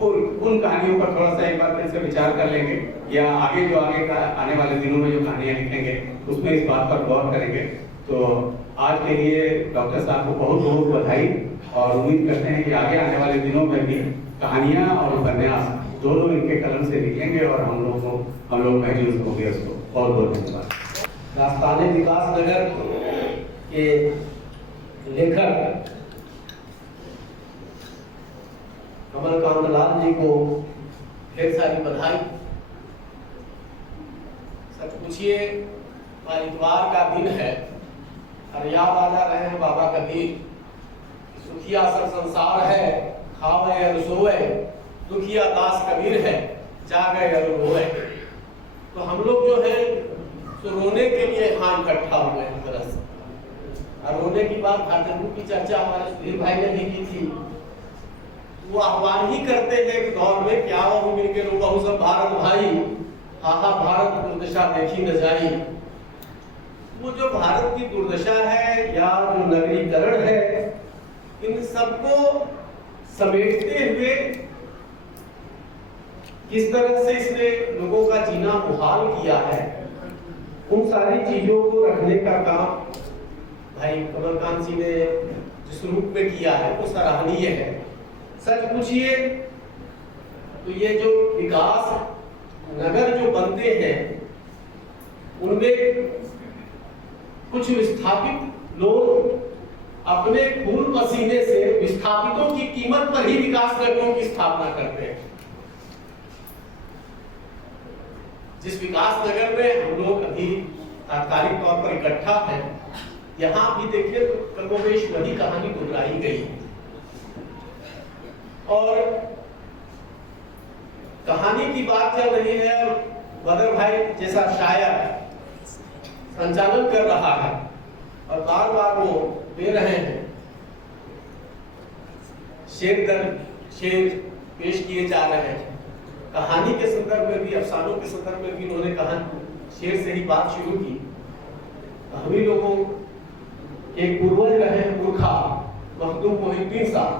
उन कहानियों पर थोड़ा सा एक बार फिर से विचार कर लेंगे, या आगे जो आने वाले दिनों में जो कहानियां लिखेंगे उसमें इस बात पर गौर करेंगे। तो आज के लिए डॉक्टर साहब को बहुत बहुत बधाई, और उम्मीद करते हैं कि आगे आने वाले दिनों में भी कहानियां और उपन्यास दोनों इनके कलम से लिखेंगे और हम लोग महसूस हो गए उसको। बहुत बहुत धन्यवाद। दास्तान विकास नगर के लेखक कमलकांत लाल जी को ढेर सारी बधाई। सच पूछिए, इतवार का दिन है और याद आ जा रहे हैं बाबा कबीर, सुखिया सब संसार है, खावे और सोए, दुखिया दास कबीर है, जागे और रोए। तो हम लोग जो है तो रोने के लिए यहाँ इकट्ठा हुए हैं बरस। और रोने की बात भाजपा की चर्चा हमारे सुधीर भाई ने भी की थी। वो आह्वान ही करते हैं कि दौर में क्या वो मिलके रो बहु सब भारत भाई, हाहा भारत दुर्दशा देखी न जाई। वो जो भारत की दुर्दशा है या जो नगरीकरण है, इन सबको समेटते हुए किस तरह से इसने लोगों का जीना मुहाल किया है, उन सारी चीजों को रखने का काम भाई कमलकांत जी ने जिस रूप में किया है वो सराहनीय है। सच पूछिए तो ये जो विकास नगर जो बनते हैं उनमें कुछ विस्थापित लोग अपने खून पसीने से विस्थापितों की कीमत पर ही विकास नगरों की स्थापना करते हैं। जिस विकास नगर में हम लोग अभी तात्कालिक तौर पर इकट्ठा हैं, यहाँ भी देखिए तो कमोबेश वही कहानी दोहराई गई और कहानी की बात चल रही है। बदर भाई जैसा शायर संचालन कर रहा है और बार बार वो दे रहे हैं, शेर दर शेर पेश किए जा रहे हैं। कहानी के संदर्भ में भी, अफसानों के संदर्भ में भी उन्होंने कहा, शेर से ही बात शुरू की। हम ही लोगों के पूर्वज रहे पुरखा मखदूम मोहिउद्दीन साहब।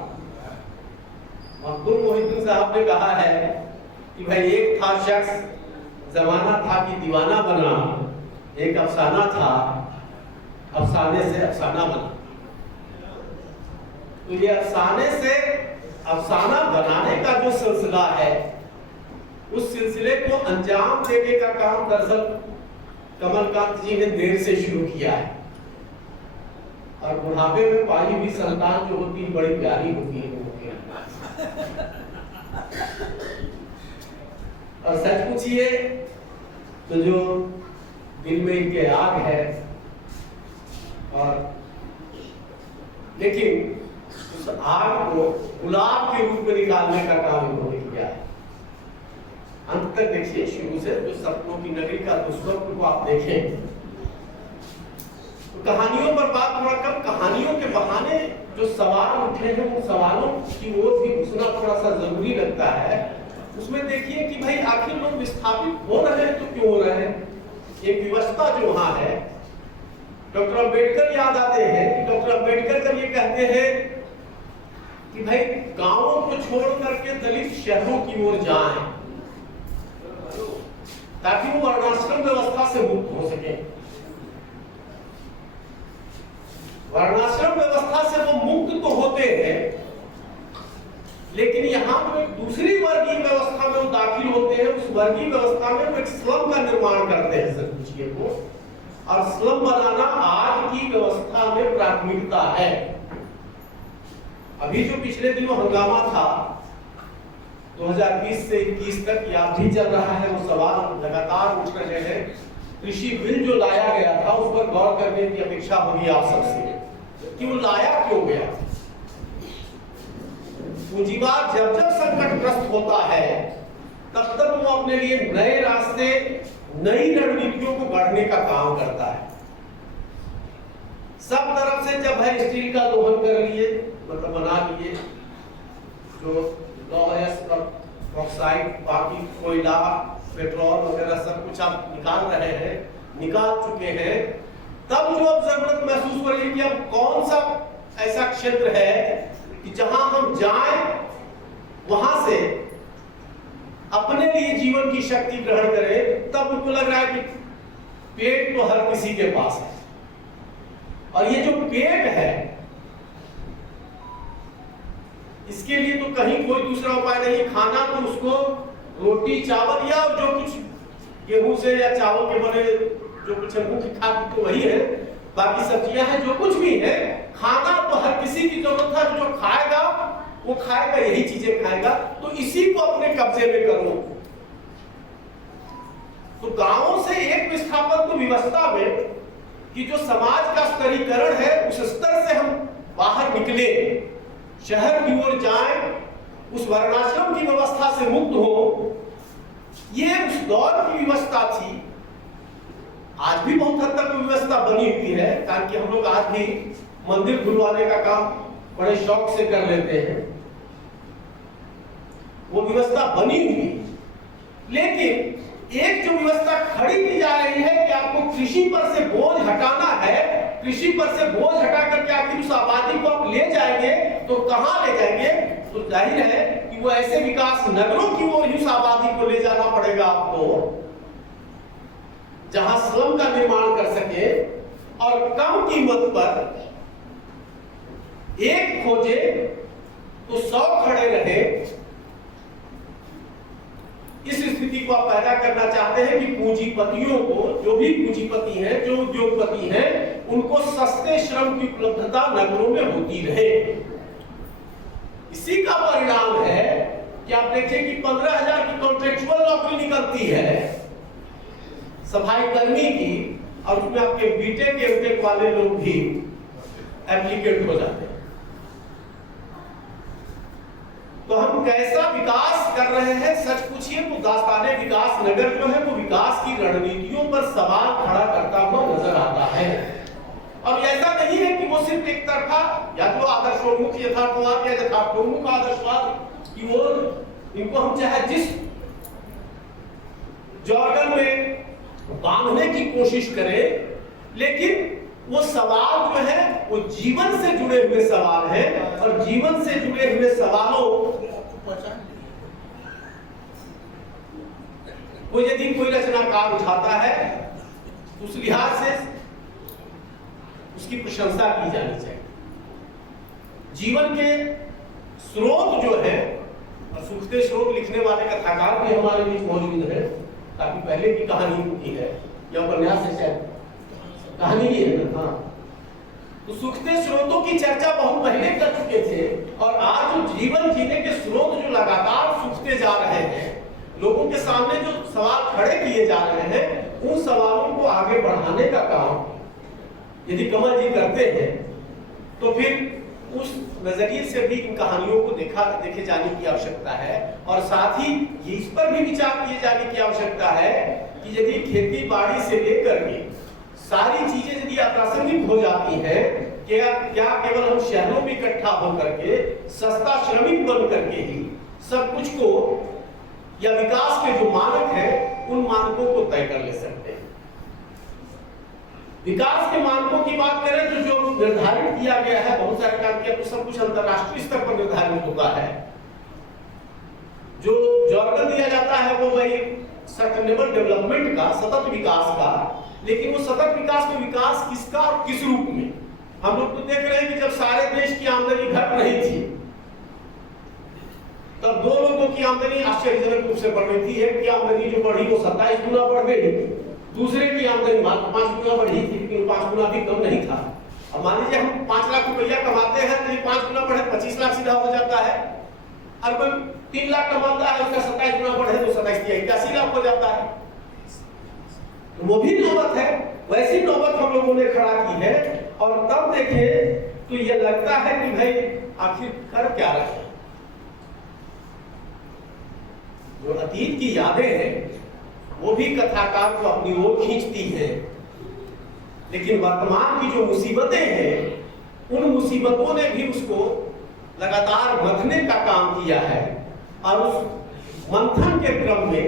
मखदूम मोहिउद्दीन साहब ने कहा है कि भाई एक था शख्स, जमाना था कि दीवाना बना, एक अफसाना था, अफसाने से अफसाना बना। तो ये अफसाने से अफसाना बनाने का जो सिलसिला है, उस सिलसिले को अंजाम देने का काम दरअसल कमलकांत जी ने देर से शुरू किया है। और बुढ़ापे में पाली हुई संतान जो होती है बड़ी प्यारी होती है। और सच पूछिए तो जो दिल में इनके आग है, और लेकिन उस आग को गुलाब के रूप में निकालने का काम इन्होंने किया है। अंत तक देखिए, शुरू से जो सपनों की नगरी का दुष्वप्न को आप देखें तो कहानियों पर बात थोड़ा कम, कहानियों के बहाने जो सवाल उठे हैं उन सवालों की ओर भी घुसना थोड़ा सा जरूरी लगता है। उसमें देखिए कि भाई आखिर लोग विस्थापित हो रहे हैं तो क्यों हो रहे हैं। एक व्यवस्था जो वहां है, डॉक्टर अम्बेडकर याद आते हैं कि डॉक्टर अम्बेडकर जब ये कहते हैं कि भाई गांवों को छोड़ करके दलित शहरों की ओर जाएं ताकि वो वर्णाश्रम व्यवस्था से मुक्त हो सके। वर्णाश्रम व्यवस्था से वो मुक्त तो होते हैं, लेकिन यहाँ पे एक दूसरी वर्गीय व्यवस्था में वो दाखिल होते हैं। उस वर्गीय व्यवस्था में वो एक स्लम का निर्माण करते हैं सर पूछिए को, और स्लम बनाना आज की व्यवस्था में प्राथमिकता है। अभी जो पिछले दिनों हंगामा था 2020 से 21 तक, या भी चल रहा है, वो सवाल लगातार उठ रहे हैं। कृषि बिल जो लाया गया था उस पर गौर करने की अपेक्षा होगी आप सबसे कि वो लाया क्यों गया। पूंजीवाद जब जब संकटग्रस्त होता है तब तक वो अपने लिए नए रास्ते, नई रणनीतियों को गढ़ने का काम करता है। सब तरफ से जब है स्टील का दोहन कर लिए, मतलब बना लिए, जो ऑक्साइड, बाकी कोयला, पेट्रोल वगैरह सब कुछ आप निकाल रहे हैं, निकाल चुके हैं, तब जो अब जरूरत महसूस हो रही है कि अब कौन सा ऐसा क्षेत्र है कि जहां हम जाएं, वहां से अपने लिए जीवन की शक्ति ग्रहण करें। तब उनको लग रहा है कि पेट तो हर किसी के पास है, और ये जो पेट है इसके लिए तो कहीं कोई दूसरा उपाय नहीं। खाना तो उसको रोटी चावल या जो कुछ गेहूं से या चावल के बने जो कुछ है मुख्य खाद्य तो वही है, बाकी सब्जियां हैं जो कुछ भी है, खाना तो हर किसी की जरूरत है, जो खाएगा वो खाएगा, यही चीजें खाएगा, तो इसी को अपने कब्जे में करो। तो गांवों से एक विस्थापन तो व्यवस्था में कि जो समाज का स्तरीकरण है उस स्तर से हम बाहर निकले, शहर की ओर जाएं, उस वर्णाश्रम की व्यवस्था से मुक्त हो, ये उस दौर की व्यवस्था थी। आज भी बहुत हद तक व्यवस्था बनी हुई है, कारण कि हम लोग आज भी मंदिर खुलवाने का काम बड़े शौक से कर लेते हैं, वो व्यवस्था बनी हुई। लेकिन एक जो व्यवस्था खड़ी की जा रही है कि आपको कृषि पर से बोझ हटाना है, कृषि पर से बोझ हटा करके आखिर उस आबादी को आप ले जाएंगे तो कहां ले जाएंगे? तो जाहिर है कि वो ऐसे विकास नगरों की ओर उस आबादी को ले जाना पड़ेगा आपको जहां श्रम का निर्माण कर सके और कम कीमत पर एक खोजे तो 100 खड़े रहे। इस स्थिति को आप पैदा करना चाहते हैं कि पूंजीपतियों को, जो भी पूंजीपति हैं, जो उद्योगपति हैं, उनको सस्ते श्रम की उपलब्धता नगरों में होती रहे। इसी का परिणाम है कि आप देखिए कि 15,000 की कॉन्ट्रेक्चुअल नौकरी निकलती है सफाई कर्मी की, और उसमें आपके बीटेक एमटेक वाले लोग भी एप्लीकेंट हो जाते हैं। तो हम कैसा विकास कर रहे हैं? सच पूछिए तो दास्ताने विकास नगर जो है वो विकास की रणनीतियों पर सवाल खड़ा करता हुआ नजर आता है। और ऐसा नहीं है कि वो सिर्फ एक तरफा या तो आदर्शोन्मुख यथार्थवाद या यथार्थोन्मुख आदर्शवाद की ओर इनको हम चाहे जिस जॉर्गन में बांधने की कोशिश करें, लेकिन वो सवाल जो है वो जीवन से जुड़े हुए सवाल हैं, और जीवन से जुड़े हुए सवालों को यदि कोई रचनाकार उठाता है उस लिहाज से उसकी प्रशंसा की जानी चाहिए। जीवन के स्रोत जो है, और सूखते स्रोत लिखने वाले कथाकार भी हमारे बीच मौजूद है, काफी पहले की कहानी होती है या उपन्यास है, शायद कहानी ही है ना। हाँ, तो सूखते स्रोतों की चर्चा बहुत पहले कर चुके थे, और आज जो जीवन जीने के स्रोत जो लगातार सूखते जा रहे हैं, लोगों के सामने जो सवाल खड़े किए जा रहे हैं, उन सवालों को आगे बढ़ाने का काम यदि कमल जी करते हैं तो फिर उस नजरिए से भी इन कहानियों को देखे जाने की आवश्यकता है। और साथ ही ये इस पर भी विचार किए जाने की आवश्यकता है कि यदि खेती बाड़ी से लेकर के सारी चीजें यदि अप्रासंगिक हो जाती हैं, क्या केवल हम शहरों में इकट्ठा होकर के सस्ता श्रमिक बन करके ही सब कुछ को या विकास के जो मानक है उन मानकों को तय कर ले सकते हैं? विकास के मानकों की बात करें तो जो निर्धारित किया गया है, बहुत सारे काम किया, तो सब कुछ अंतरराष्ट्रीय स्तर पर निर्धारित होता है। जो जॉर्गन दिया जाता है वो वही सस्टेनेबल डेवलपमेंट का, सतत विकास का, लेकिन वो सतत विकास में विकास किसका और किस रूप में? हम लोग तो देख रहे हैं कि जब सारे देश की आमदनी घट रही थी तब दो लोगों की आमदनी आश्चर्यजनक रूप से बढ़ रही थी। एक की आमदनी जो बढ़ी वो 27 गुना बढ़ गई, दूसरे की आमदनी मात्र 5 गुना बढ़ी थी, लेकिन 5 गुना भी कम नहीं था। अब मान लीजिए हम 5 लाख रुपया कमाते हैं तो 5 गुना बढ़े 25 लाख सीधा हो जाता है, और कोई 3 लाख कमाता है उसका 27 गुना बढ़े तो 27 या 81 लाख हो जाता है। तो वो भी नौबत है, वैसी नौबत हम लोगों ने खड़ा की है। और तब देखिए तो ये लगता है कि भाई आखिर कर क्या रहे हैं? जो अतीत की यादें हैं वो भी कथाकार को अपनी ओर खींचती है, लेकिन वर्तमान की जो मुसीबतें हैं उन मुसीबतों ने भी उसको लगातार मंथने का काम किया है, और उस मंथन के क्रम में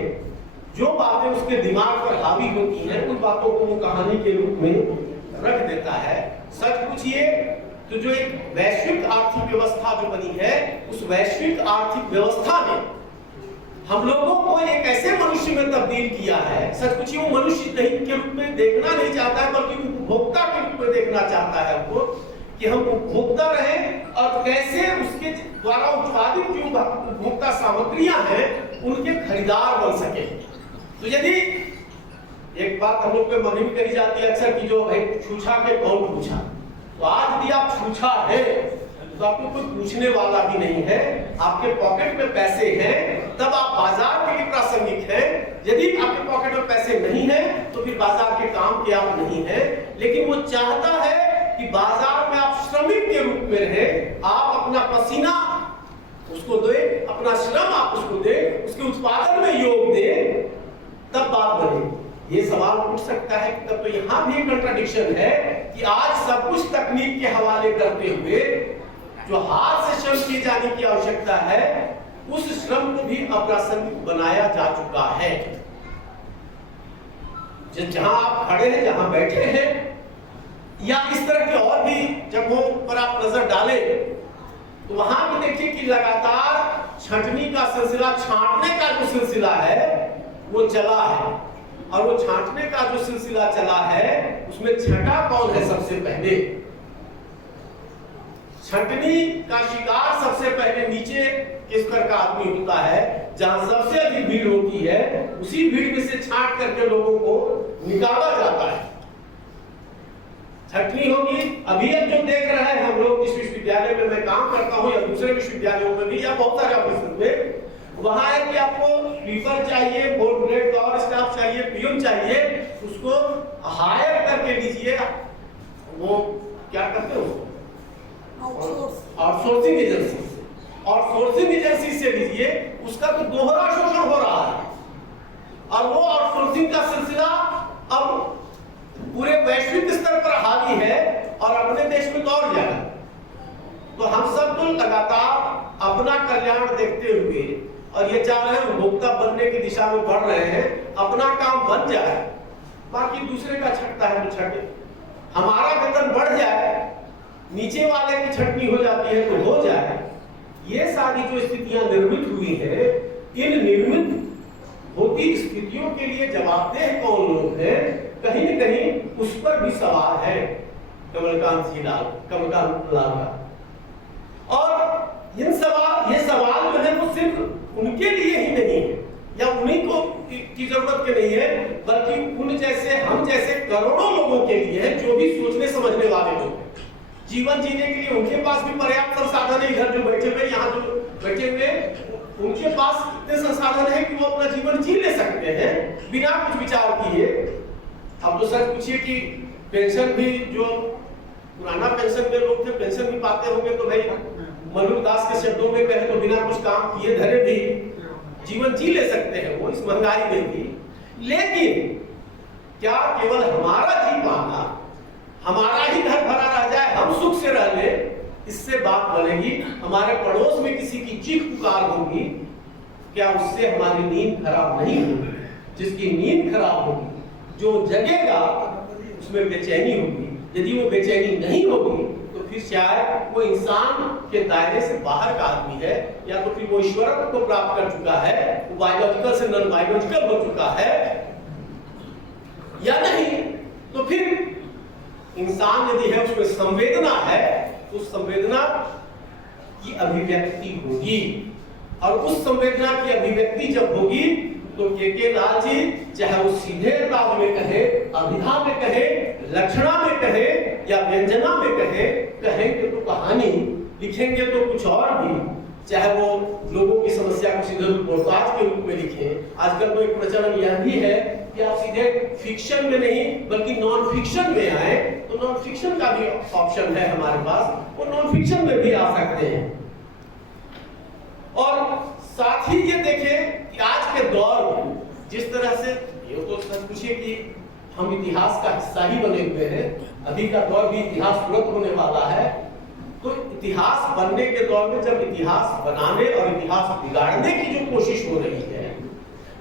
जो बातें उसके दिमाग पर हावी होती हैं उन बातों को वो कहानी के रूप में रख देता है। सच पूछिए तो जो एक वैश्विक आर्थिक व्यवस्था जो बनी है, उस वैश्विक आर्थिक व्यवस्था ने हम लोगों को एक ऐसे मनुष्य में तब्दील किया है, सच पूछिए वो मनुष्य नहीं के रूप में देखना नहीं चाहता है, बल्कि उपभोक्ता के रूप में देखना चाहता है हमको, कि हम उपभोक्ता रहें और कैसे उसके द्वारा उत्पादित जो उपभोक्ता सामग्रियां हैं उनके खरीदार बन सके। तो यदि एक बात हम लोग पे मनी में कही जाती है अक्सर कि जो भाई छूछा के कौन पूछा, तो आज यदि आप छूछा है तो आपको कोई पूछने वाला भी नहीं है, आपके पॉकेट में पैसे हैं तब आप बाजार के लिए प्रासंगिक हैं। यदि आपके पॉकेट में पैसे नहीं हैं तो फिर बाजार के काम के आप नहीं हैं। लेकिन वो चाहता है कि बाजार में आप श्रमिक के रूप में रहे, आप अपना पसीना उसको दे, अपना श्रम आप उसको दे, उसके उत्पादन में योग दे, तब बात बने। ये सवाल पूछ सकता है कि तब तो यहाँ भी कंट्राडिक्शन है कि आज सब कुछ तकनीक के हवाले करते हुए जो हाथ से श्रम किए जाने की आवश्यकता है उस श्रम को भी अप्रासंगिक बनाया जा चुका है। जहां आप खड़े हैं, जहां बैठे हैं, या इस तरह के और भी जगहों पर आप नजर डालें तो वहां भी देखिए कि लगातार छंटनी का सिलसिला, छांटने का जो सिलसिला है वो चला है। और वो छांटने का जो सिलसिला चला है उसमें छटा कौन है? सबसे पहले छंटनी का शिकार सबसे पहले नीचे के स्तर का आदमी होता है, जहां सबसे अधिक भीड़ होती है उसी भीड़ में से छांट करके लोगों को निकाला जाता है। छटनी होगी। अभी अब जो देख रहे हैं हम लोग, जिस विश्वविद्यालय में मैं काम करता हूं या दूसरे विश्वविद्यालयों में भी या बहुत सारे ऑफिस में, वहां है कि आपको स्वीपर चाहिए, बोर्ड ग्रेड और स्टाफ चाहिए, पीएम चाहिए, उसको हायर करके लीजिए। वो क्या करते हो? आउटसोर्सिंग एजेंसी से, आउटसोर्सिंग एजेंसी से लीजिए। उसका तो दोहरा शोषण हो रहा है और वो आउटसोर्सिंग का सिलसिला अब पूरे वैश्विक स्तर पर हावी है और अपने देश में तो और ज्यादा। तो हम सब तो लगातार अपना कल्याण देखते हुए और ये चाह रहे हैं उपभोक्ता बनने की दिशा में बढ़ रहे हैं, अपना काम बन जाए, बाकी दूसरे का छटता है तो छटे, हमारा वेतन बढ़ जाए, नीचे वाले की छटनी हो जाती है तो हो जाए। ये सारी जो स्थितियां निर्मित हुई है, इन निर्मित होती स्थितियों के लिए जवाबदेह कौन लोग हैं? कहीं न कहीं उस पर भी सवाल है कमलकांत लाल का। और ये सवाल जो है वो सिर्फ उनके लिए ही नहीं है या उन्हीं को की जरूरत के नहीं है, बल्कि उन जैसे, हम जैसे करोड़ों लोगों के लिए है जो भी सोचने समझने वाले लोग हैं। जीवन जीने के लिए उनके पास भी पर्याप्त संसाधन है। इधर जो बैठे हुए, यहाँ जो बैठे हुए, उनके पास इतने संसाधन है कि वो अपना जीवन जी ले सकते हैं बिना कुछ विचार किए। अब तो सच पूछिए कि पेंशन भी, जो पुराना पेंशन के लोग थे, पेंशन भी पाते होंगे तो भाई मनुर दास के शब्दों में कहे तो बिना कुछ काम किए धरे भी जीवन जी ले सकते हैं वो, इस महंगाई में भी। लेकिन क्या केवल हमारा जी पाना, हमारा ही घर भरा रह जाए, हम सुख से रह ले, इससे बात बनेगी? हमारे पड़ोस में किसी की चीख पुकार होगी, क्या उससे हमारी नींद खराब नहीं होगी? जिसकी नींद खराब होगी, जो जगेगा, उसमें बेचैनी होगी। यदि वो बेचैनी नहीं होगी तो फिर शायद वो इंसान के दायरे से बाहर का आदमी है, या तो फिर वो ईश्वरत्व को प्राप्त कर चुका है, वो बायोलॉजिकल से नॉन बायोलॉजिकल हो चुका है, या नहीं तो फिर इंसान यदि है उसमें संवेदना है तो उस संवेदना की अभिव्यक्ति होगी। और उस संवेदना की अभिव्यक्ति जब होगी तो के लाल जी, चाहे वो सीधे अंदाज में कहे, अभिधा में कहे, लक्षणा में कहे या व्यंजना में कहे, कहेंगे तो कहानी, लिखेंगे तो कुछ और भी, चाहे वो लोगों की समस्या को सीधे रिपोर्टाज के रूप में लिखें। आजकल तो एक प्रचलन यह भी है कि आप सीधे फिक्शन में नहीं बल्कि नॉन फिक्शन में आए, तो नॉन फिक्शन का भी ऑप्शन है हमारे पास, वो नॉन फिक्शन में भी आ सकते हैं। और साथ ही ये देखें कि आज के दौर में जिस तरह से, ये तो सच पूछिए कि हम इतिहास का हिस्सा ही बने हुए हैं, अभी का दौर भी इतिहास तुरंत होने वाला है, तो इतिहास बनने के दौर में जब इतिहास बनाने और इतिहास बिगाड़ने की जो कोशिश हो रही है,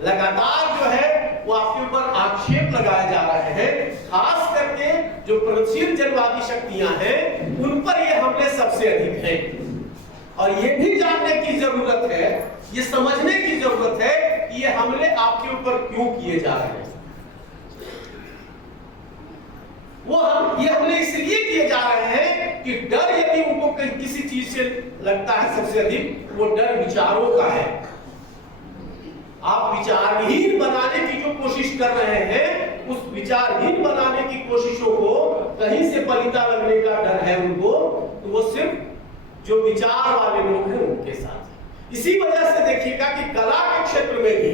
लगातार जो है वो आपके ऊपर आक्षेप लगाए जा रहे हैं, खास करके जो प्रगतिशील जनवादी शक्तियां हैं उन पर ये हमले सबसे अधिक हैं। और ये भी जानने की जरूरत है, ये समझने की जरूरत है कि ये हमले आपके ऊपर क्यों किए जा रहे हैं। ये हमले इसलिए किए जा रहे हैं कि डर यदि उनको कहीं किसी चीज से लगता है सबसे अधिक, वो डर विचारों का है। आप विचारहीन बनाने की जो कोशिश कर रहे हैं, उस विचारहीन बनाने की कोशिशों को कहीं से पलीता लगने का डर है उनको, तो वो सिर्फ जो विचार वाले लोग हैं उनके साथ। इसी वजह से देखिएगा कि कला के क्षेत्र में भी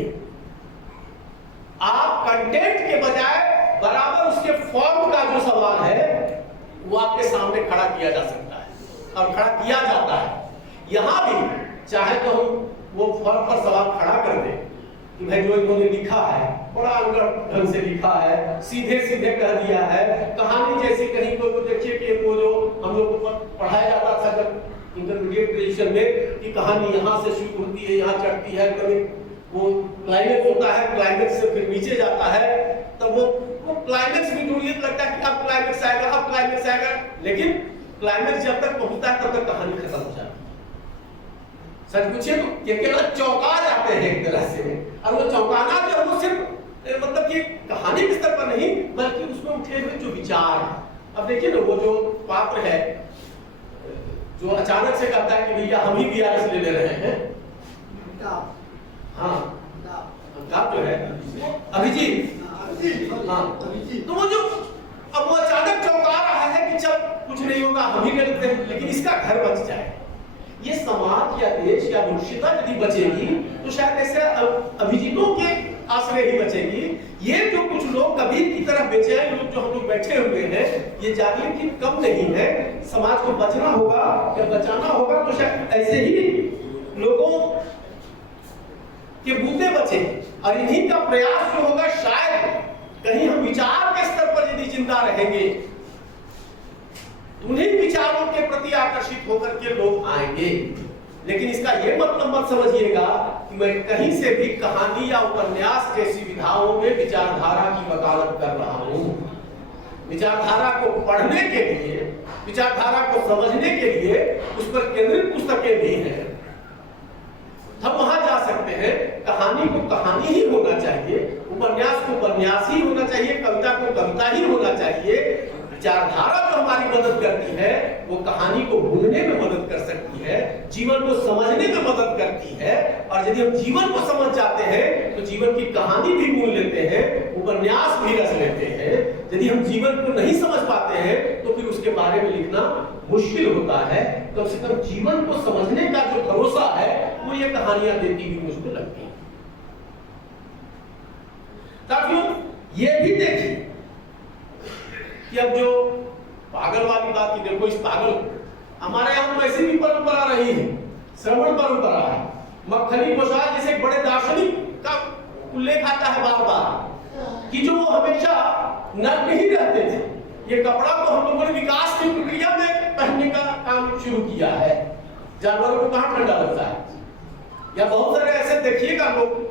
आप कंटेंट के बजाय बराबर उसके फॉर्म का जो सवाल है वो आपके सामने खड़ा किया जा सकता है और खड़ा किया जाता है। यहां भी चाहे तो हम वो फॉर्म पर सवाल खड़ा कर दें कि भाई जो इन्होंने लिखा है बड़ा अलग ढंग से लिखा है, सीधे सीधे कह दिया है, कहानी जैसी कहीं को देखिए कि वो जो हम लोग को पढ़ाया जाता था जब इंटरमीडिएट ग्रेजुएशन में कि कहानी यहाँ से शुरू होती है, यहाँ चढ़ती है, कभी वो क्लाइमेक्स होता है, क्लाइमेक्स से फिर नीचे जाता है, तब वो क्लाइमेक्स भी ढूंढिए लगता है कि अब क्लाइमेक्स आएगा, अब क्लाइमेक्स आएगा, लेकिन क्लाइमेक्स जब तक पहुंचता है तब तक कहानी खत्म हो जाती है। सच पूछिए तो केवल चौंका जाते हैं एक तरह से, और वो चौंकाना जो है वो सिर्फ मतलब कि कहानी के स्तर पर नहीं बल्कि उसमें उठे हुए जो विचार है। अब देखिए ना वो जो पात्र है जो अचानक से कहता है कि भैया हम ही बीआरएस ले रहे हैं, हाँ अमिताभ जो है अभिजीत, हाँ तो वो जो अब वो अचानक चौंका रहा है कि चल कुछ नहीं होगा हम ही ले लेते हैं, लेकिन इसका घर बच जाए। ये समाज या देश या मनुष्यता यदि बचेगी तो शायद ऐसे अभिजीतों के आश्रय ही बचेगी। ये जो कुछ लोग कबीर की तरह बेचैन लोग जो हम लोग बैठे हुए हैं, ये जानिए कि कम नहीं है। समाज को बचना होगा या बचाना होगा तो शायद ऐसे ही लोगों के बूते बचे, और इन्हीं का प्रयास जो होगा शायद कहीं हम विचार के स्तर पर यदि जिंदा रहेंगे उन्हीं विचारों के प्रति आकर्षित होकर के लोग आएंगे। लेकिन इसका यह मतलब मत समझिएगा कि मैं कहीं से भी कहानी या उपन्यास जैसी विधाओं में विचारधारा की वकालत कर रहा हूं। विचारधारा को पढ़ने के लिए, विचारधारा को समझने के लिए उस पर केंद्रित पुस्तकें भी हैं, हम वहां जा सकते हैं। कहानी को कहानी ही होना चाहिए, उपन्यास को उपन्यास ही होना चाहिए, कविता को कविता ही होना चाहिए। विचारधारा जो हमारी मदद करती है वो कहानी को भूलने में मदद कर सकती है, जीवन को समझने में मदद करती है, और यदि हम जीवन को समझ जाते हैं तो जीवन की कहानी भी भूल लेते हैं, उपन्यास भी रच लेते हैं। यदि हम जीवन को नहीं समझ पाते हैं तो फिर उसके बारे में लिखना मुश्किल होता है। कम से कम जीवन को समझने का जो भरोसा है वो ये कहानियां देती हुई मुझको लगती है। साथियों ये भी देखिए कि अब जो पागल वाली बात की, देखो इस पागल हमारे यहाँ वैसे भी परंपरा रही है, श्रवण परंपरा है। मक्खनी प्रसाद जैसे बड़े दार्शनिक का उल्लेख आता है बार बार कि जो हमेशा नग्न ही रहते थे। ये कपड़ा तो हम लोगों ने विकास की प्रक्रिया में पहनने का काम शुरू किया है। जानवरों को कहाँ ठंडा लगता है, या बहुत सारे ऐसे देखिएगा लोग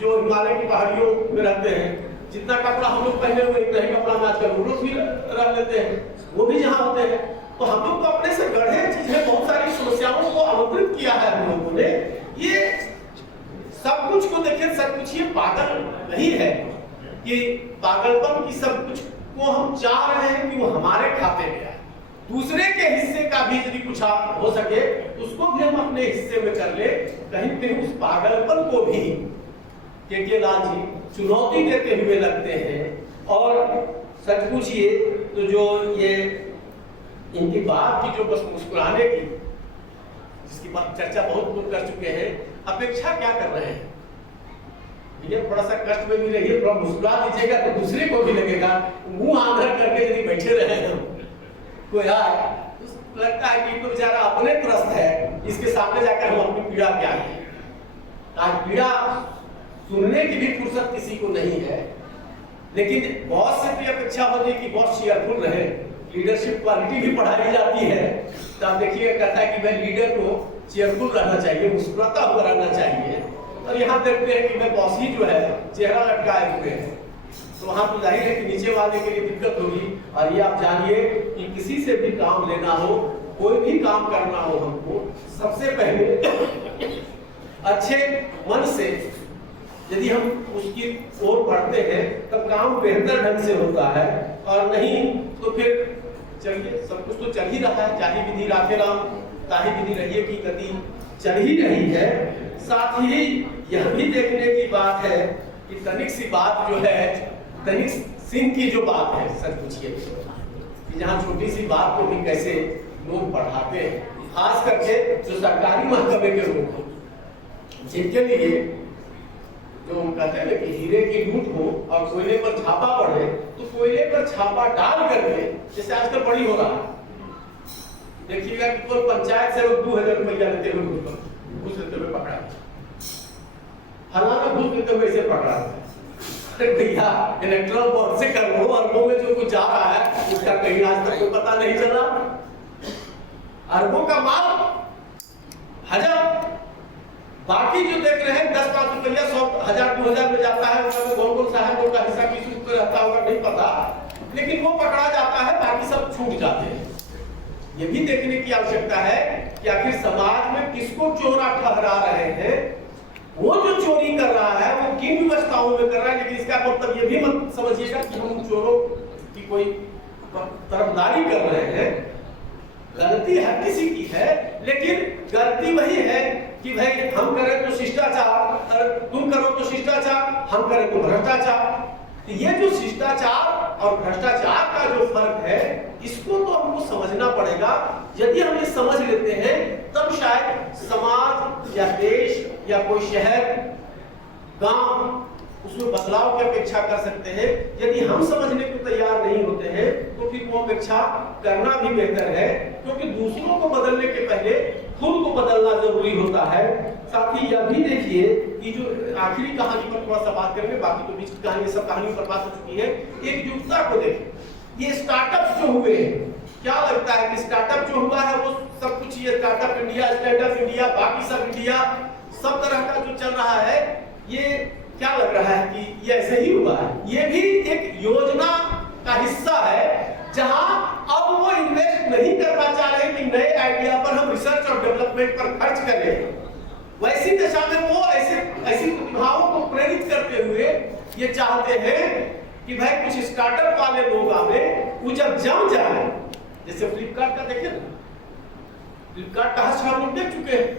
जो हिमालय की पहाड़ियों में रहते हैं, जितना कपड़ा हम लोग पहने हुए इतना ही कपड़ा में आजकल वो लोग भी रह लेते हैं, वो भी जहाँ होते हैं। तो हम लोग को अपने से गढ़े चीजें बहुत सारी समस्याओं को आमंत्रित किया है हम लोगों ने। ये सब कुछ को देखिए, सब कुछ ये पागल नहीं है कि पागलपन की सब कुछ को हम चाह रहे हैं कि वो हमारे खाते में आए। दूसरे के हिस्से का भी यदि कुछ हो सके उसको भी हम अपने हिस्से में कर ले। कहीं कहीं उस पागलपन को भी के लाल जी चुनौती देते हुए लगते हैं। और सच पूछिए तो जो ये इनकी बात की जो बस मुस्कुराने की जिसकी बात चर्चा बहुत लोग कर चुके हैं, अपेक्षा क्या कर रहे हैं? ये थोड़ा सा कष्ट में भी रहिए, थोड़ा मुस्कुरा दीजिएगा तो दूसरे को भी लगेगा। मुंह आंधर करके यदि बैठे रहे हम तो यार लगता है कि तो बेचारा अपने त्रस्त है, इसके सामने जाकर हम अपनी पीड़ा क्या है। आज पीड़ा सुनने की भी फुर्सत किसी को नहीं है, लेकिन बॉस से भी अपेक्षा होती है कि बॉस चीयरफुल रहे। लीडरशिप क्वालिटी भी पढ़ाई जाती है तो आप देखिए कहता है कि भाई लीडर को चीयरफुल रहना चाहिए, मुस्कुराता हुआ रहना चाहिए। और यहाँ देखते हैं कि मैं बॉस ही जो है चेहरा लटकाए हुए हैं, तो वहां तो जाहिर है कि नीचे वाले के लिए दिक्कत होगी। और ये आप जानिए कि किसी से भी काम लेना हो, कोई भी काम करना हो, हमको सबसे पहले अच्छे मन से यदि हम उसकी ओर बढ़ते हैं तब काम बेहतर ढंग से होता है, और नहीं तो फिर चलिए सब कुछ तो चल ही रहा है, जाहि विधि राखे राम ताहि विधि रहिए की गति चल ही रही है। साथ ही यह भी देखने की बात है कि तनिक सी बात जो है, तनिक सिंह की जो बात है, सच पूछिए कि जहाँ छोटी सी बात को भी कैसे लोग बढ़ाते हैं, खास करके जो सरकारी महकमे के लोग हैं, जिनके लिए जो कहते हैं कि हीरे की लूट हो और कोयले पर छापा पड़े, तो कोयले पर छापा डाल करके, जैसे आजकल बड़ी हो रहा है, देखिएगा कि कोई पंचायत से लोग 2000 रुपया लेते हुए घूस लेते हुए पकड़ा, फलाना घूस लेते हुए इसे पकड़ा। अरे भैया इलेक्ट्रल बोर्ड से करोड़ों अरबों में जो कुछ जा रहा है उसका कहीं आज तक कोई पता नहीं चला। अरबों का माल हजम, बाकी जो देख रहे हैं 10-5 रुपया 100, 1000, 2000 में जाता है, उसमें कौन कौन सा है, उनका हिस्सा किस रूप में रहता होगा नहीं पता, लेकिन वो पकड़ा जाता है, बाकी सब छूट जाते हैं। ये भी देखने की आवश्यकता है कि आखिर समाज में किसको चोरा ठहरा रहे हैं, वो जो चोरी कर रहा है वो किन व्यवस्थाओं में कर रहा है। लेकिन इसका मतलब ये भी मत समझिएगा कि हम चोरों की कोई तरफदारी कर रहे हैं। गलती हर किसी की है, लेकिन गलती वही है कि भाई हम करें तो शिष्टाचार, तुम करो तो शिष्टाचार, हम करें तो भ्रष्टाचार। ये जो शिष्टाचार और भ्रष्टाचार का जो फर्क है, इसको तो हमको समझना पड़ेगा। यदि हम ये समझ लेते हैं तब शायद समाज या देश या कोई शहर, गांव, उसमें बदलाव की अपेक्षा कर सकते हैं। यदि हम समझने को तैयार नहीं होते हैं तो फिर वो अपेक्षा करना भी बेहतर है, क्योंकि दूसरों को बदलने के पहले खुद को बदलना जरूरी होता है। साथ ही यह भी देखिए कि जो आखिरी कहानी पर थोड़ा सा बात करेंगे, बाकी तो बीच की कहानी सब कहानियों पर बात हो चुकी है। एकजुटता को देखिए, ये स्टार्टअप जो हुए हैं, क्या लगता है कि स्टार्टअप जो हुआ है वो सब कुछ, ये startup India, stand up India, बाकी सब इंडिया, सब तरह का जो चल रहा है, ये क्या लग रहा है कि ये ऐसे ही हुआ है? ये भी एक योजना का हिस्सा है, जहां अब वो इन्वेस्ट नहीं करना चाह रहे कि नए आइडिया पर हम रिसर्च और डेवलपमेंट पर खर्च करें। वैसी दिशा में वो ऐसी प्रतिभाओं को प्रेरित करते हुए ये चाहते हैं कि भाई कुछ स्टार्टअप वाले लोग आवे, वो जब जम जाए, जैसे फ्लिपकार्ट का देखिए ना, फ्लिपकार्ट का हास्य हम देख चुके हैं।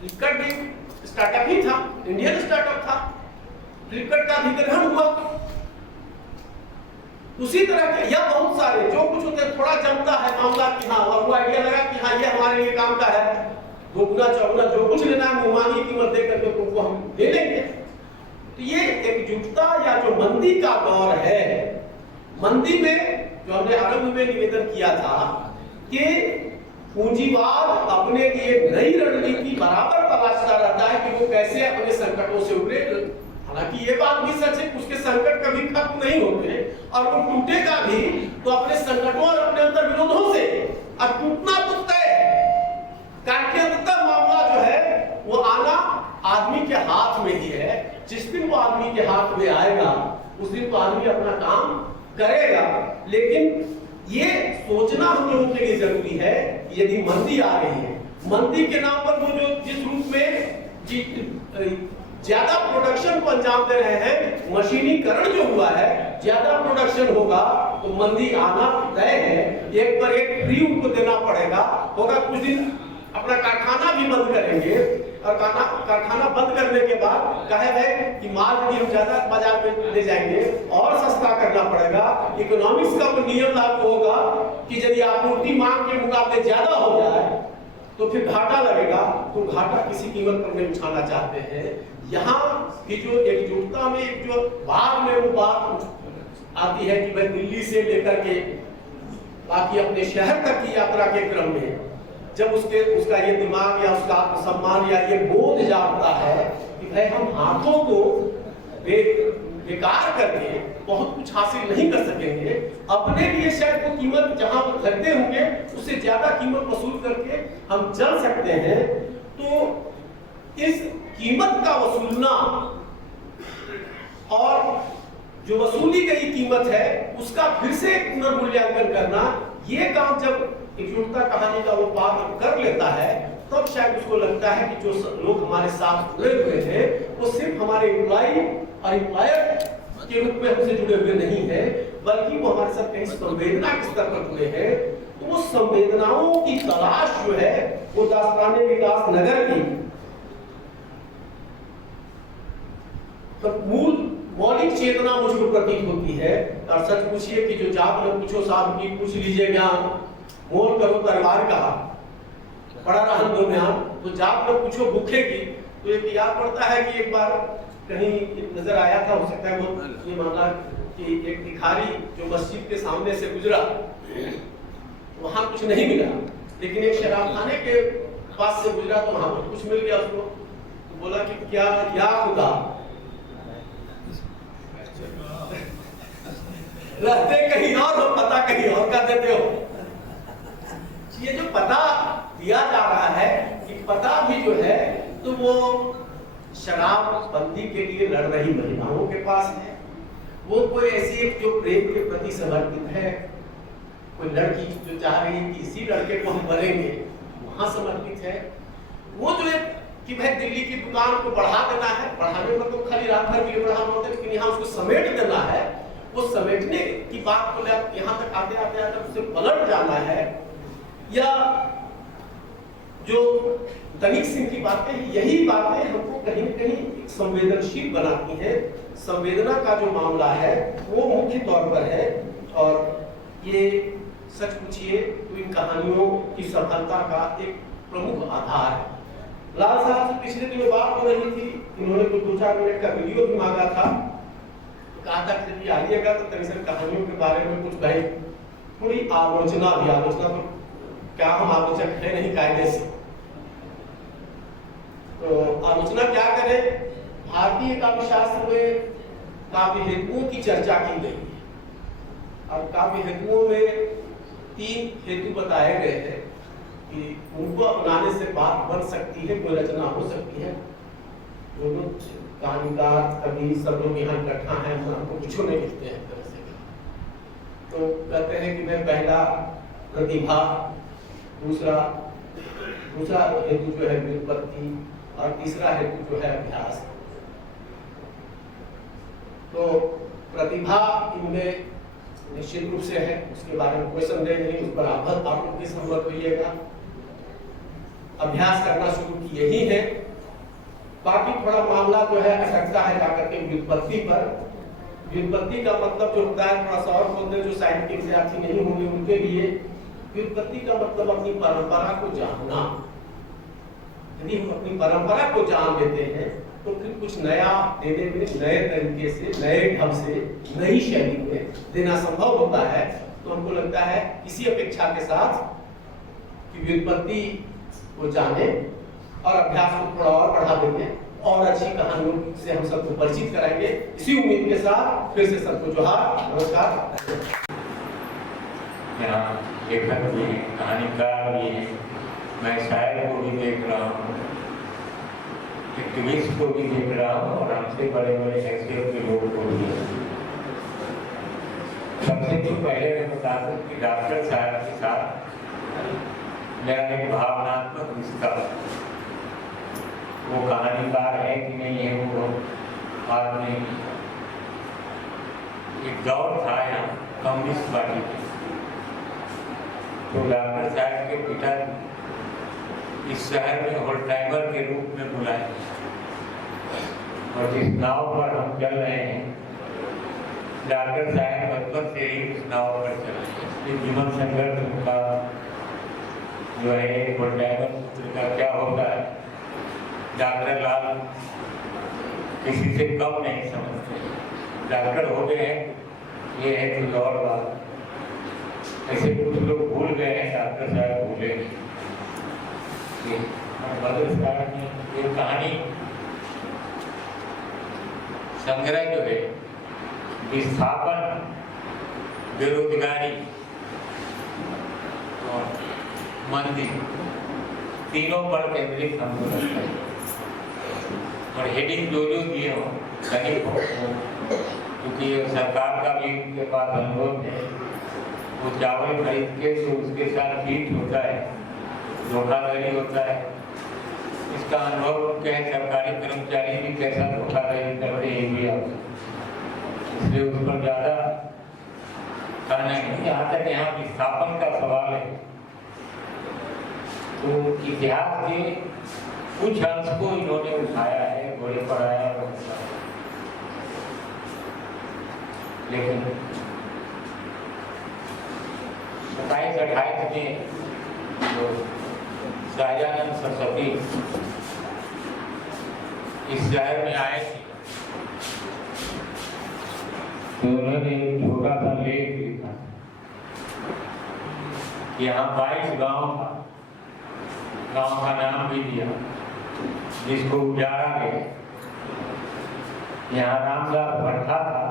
फ्लिपकार्ट भी स्टार्टअप ही था, इंडियन स्टार्टअप था, फ्लिपकार्ट का अधिग्रहण हुआ। उसी तरह के या बहुत सारे जो कुछ होते हैं, थोड़ा जमता है मामला कि हाँ, और वो आइडिया लगा कि हाँ ये हमारे लिए काम का है, दोगुना चौगुना जो कुछ लेना है मुमानी कीमत दे करके तुमको हम दे लेंगे। तो ये एकजुटता या जो मंदी का दौर है, मंदी में जो हमने आरंभ में निवेदन किया था कि पूंजीवाद अपने लिए नई रणनीति बराबर तलाशता रहता है कि वो कैसे अपने संकटों से उबरे। हालांकि ये बात भी सच है कि उसके संकट कभी खत्म नहीं होते और वो टूटेगा भी तो अपने संकटों और अपने अंतर विरोधों से, और टूटना तो तय है। अंततः मामला जो है वो आना आदमी के हाथ में ही है। जिस दिन वो आदमी के हाथ में आएगा उस दिन तो आदमी अपना काम करेगा। लेकिन ये सोचना हम लोगों के लिए जरूरी है कि यदि मंदी आ रही है, मंदी के नाम पर वो जो जिस रूप में ज्यादा प्रोडक्शन को अंजाम दे रहे हैं, मशीनीकरण जो हुआ है, ज्यादा प्रोडक्शन होगा तो मंदी आना तय है। एक पर एक फ्री उनको देना पड़ेगा। होगा कुछ दिन अपना कारखाना भी बंद करेंगे और कारखाना बंद करने के बाद कहे भाई कि माल यदि हम ज्यादा बाजार में ले जाएंगे और सस्ता करना पड़ेगा। इकोनॉमिक्स का वो नियम लागू होगा कि यदि आपूर्ति मांग के मुकाबले ज्यादा हो जाए तो फिर घाटा लगेगा, तो घाटा किसी कीमत पर नहीं उठाना चाहते हैं। यहाँ की जो एकजुटता में एक जो बाद में वो बात आती है कि भाई दिल्ली से लेकर के बाकी अपने शहर तक की यात्रा के क्रम में जब उसका ये दिमाग या उसका आत्मसम्मान या ये बोध जागता है कि भाई हम हाथों को बेकार करके बहुत कुछ हासिल नहीं कर सकेंगे, अपने लिए शायद वो कीमत जहां पर लगते होंगे उससे ज्यादा कीमत वसूल करके हम चल सकते हैं। तो इस कीमत का वसूलना और जो वसूली गई कीमत है उसका फिर से पुनर्मूल्यांकन करना, ये काम जब एकजुटता कहानी का वो पात्र कर लेता है तब शायद उसको लगता है कि जो लोग हमारे साथ जुड़े हुए हैं वो सिर्फ हमारे एम्प्लॉय और एम्प्लॉयर के रूप में हमसे जुड़े हुए नहीं है, बल्कि वो हमारे साथ कहीं संवेदना के स्तर पर जुड़े हैं। तो वो संवेदनाओं की तलाश जो है वो दास्ताने विकास नगर की तो मूल मौलिक चेतना मुझको प्रतीत होती है। और सच पूछिए कि जो जात में पूछो साहब की पूछ लीजिए ज्ञान, मोल करो तलवार का पड़ा रहन दो म्यान, तो जात में पूछो भूखे की। तो एक याद पड़ता है कि एक बार कहीं नजर आया था, हो सकता है वो ये मामला कि एक भिखारी जो मस्जिद के सामने से गुजरा, वहां कुछ नहीं मिला, लेकिन एक शराब खाने के पास से गुजरा तो वहां कुछ मिल गया उसको। तो बोला कि क्या या खुदा रहते कहीं और हो, पता कहीं और का देते हो। ये जो पता दिया जा रहा है कि पता भी जो है तो वो शराब बंदी के लिए लड़ रही महिलाओं के पास है, वो कोई ऐसी जो प्रेम के प्रति समर्पित है, कोई लड़की जो चाह रही है कि इसी लड़के को हम भरेंगे वहां समर्पित है। वो जो है कि भाई दिल्ली की दुकान को बढ़ा देना है, बढ़ाने में तो खाली रात भर के लिए बढ़ाना होता है, लेकिन यहाँ उसको समेट देना है। वो समेटने की बात को यहाँ तक आते आते आते उससे पलट जाना है। या जो तनिक सिंह की बातें, यही बातें हमको कहीं न कहीं संवेदनशील बनाती हैं। संवेदना का जो मामला है वो मुख्य तौर पर है, और ये सच पूछिए तो इन कहानियों की सफलता का एक प्रमुख आधार है। लाल साहब से पिछले दिनों बात हो रही थी, इन्होंने कुछ 2-4 मिनट का वीडियो भी मांगा था, कहा था कि आइएगा तो दरअसल कहानियों के बारे में कुछ भाई थोड़ी आलोचना भी, आलोचना तो क्या हम आलोचक है नहीं कायदे से, तो आलोचना क्या करें। भारतीय काव्य शास्त्र में काव्य हेतुओं की चर्चा की गई है, और काव्य हेतुओं में 3 हेतु बताए गए हैं कि उनको अपनाने से बात बन सकती है, कोई रचना हो सकती है। दोनों कहानीकार कवि सब लोग यहाँ इकट्ठा हैं, हमको कुछ नहीं लिखते हैं तरह से। तो कहते हैं कि मैं पहला प्रतिभा, दूसरा हेतु जो है व्युत्पत्ति, और तीसरा हेतु जो है अभ्यास। तो प्रतिभा इनमें निश्चित रूप से है, उसके बारे में कोई संदेह नहीं, उस पर आप लोग भी सहमत होइएगा। अभ्यास करना शुरू किए ही है। बाकी थोड़ा मामला जो है अटकता है जाकर के व्युत्पत्ति पर। व्युत्पत्ति का मतलब जो होता है, थोड़ा सा और बोलते हैं जो साहित्यिक विद्यार्थी नहीं होंगे उनके लिए, व्युत्पत्ति का मतलब अपनी परंपरा को जानना। यदि हम अपनी परंपरा को जान लेते हैं तो फिर कुछ नया देने में, नए तरीके से, नए ढंग से, नई शैली में देना संभव होता है। तो हमको लगता है इसी अपेक्षा के साथ कि व्युत्पत्ति को जाने और अभ्यास को थोड़ा और बढ़ा देंगे और अच्छी कहानियों से हम सबको परिचित कराएंगे। इसी उम्मीद के साथ फिर से सबको जोहार, नमस्कार। यहाँ लेखक भी हैं, कहानीकार भी हैं, मैं शायर को भी देख रहा हूँ, एक्टिविस्ट को भी देख रहा हूँ, और हमसे बड़े बड़े हैसियत के लोग को भी। सबसे तो पहले मैं बता दूं कि डॉक्टर साहब के साथ मेरा एक भावनात्मक रिश्ता, वो कहानीकार है कि नहीं है वो बात नहीं। एक दौर था यहाँ कम्युनिस्ट पार्टी की, तो डॉक्टर साहब के पिता इस शहर में होल टाइमर के रूप में बुलाए, और जिस नाव पर हम चल रहे हैं डॉक्टर साहब बचपन से ही उस नाव पर चले। जीवन संघर्ष का जो है होल टाइमर सूत्र का क्या होता है, डॉक्टर लाल किसी से कम नहीं समझते। डॉक्टर हो गए हैं, ये है कुछ और बात। ऐसे कुछ लोग भूल गए हैं, डॉक्टर साहब भूले। बदल साहब ने ये कहानी संग्रह जो है विस्थापन, बेरोजगारी और मंदी, तीनों पर केंद्रित हमको लगता है। और हेडिंग जो दिए हो कहीं हो, क्योंकि सरकार का भी उनके पास अनुरोध है, वो चावल खरीद के तो उसके साथ चीट होता है, धोखाधड़ी होता है। इसका अनुभव उनके सरकारी कर्मचारी भी कैसा धोखाधड़ी करते हैं, इसलिए उस पर ज़्यादा करना नहीं, जहाँ तक यहाँ विस्थापन का सवाल है तो इतिहास के कुछ अंश को इन्होंने उठाया है, घोड़े पर आया और लेकिन 27-28 में जो सहजानंद सरस्वती इस शहर में आए थे तो उन्होंने एक छोटा सा लेख लिखा कि यहाँ 22 गांव था, गांव का नाम भी दिया जिसको उजाड़ा गया। यहाँ रामदास भट्टा था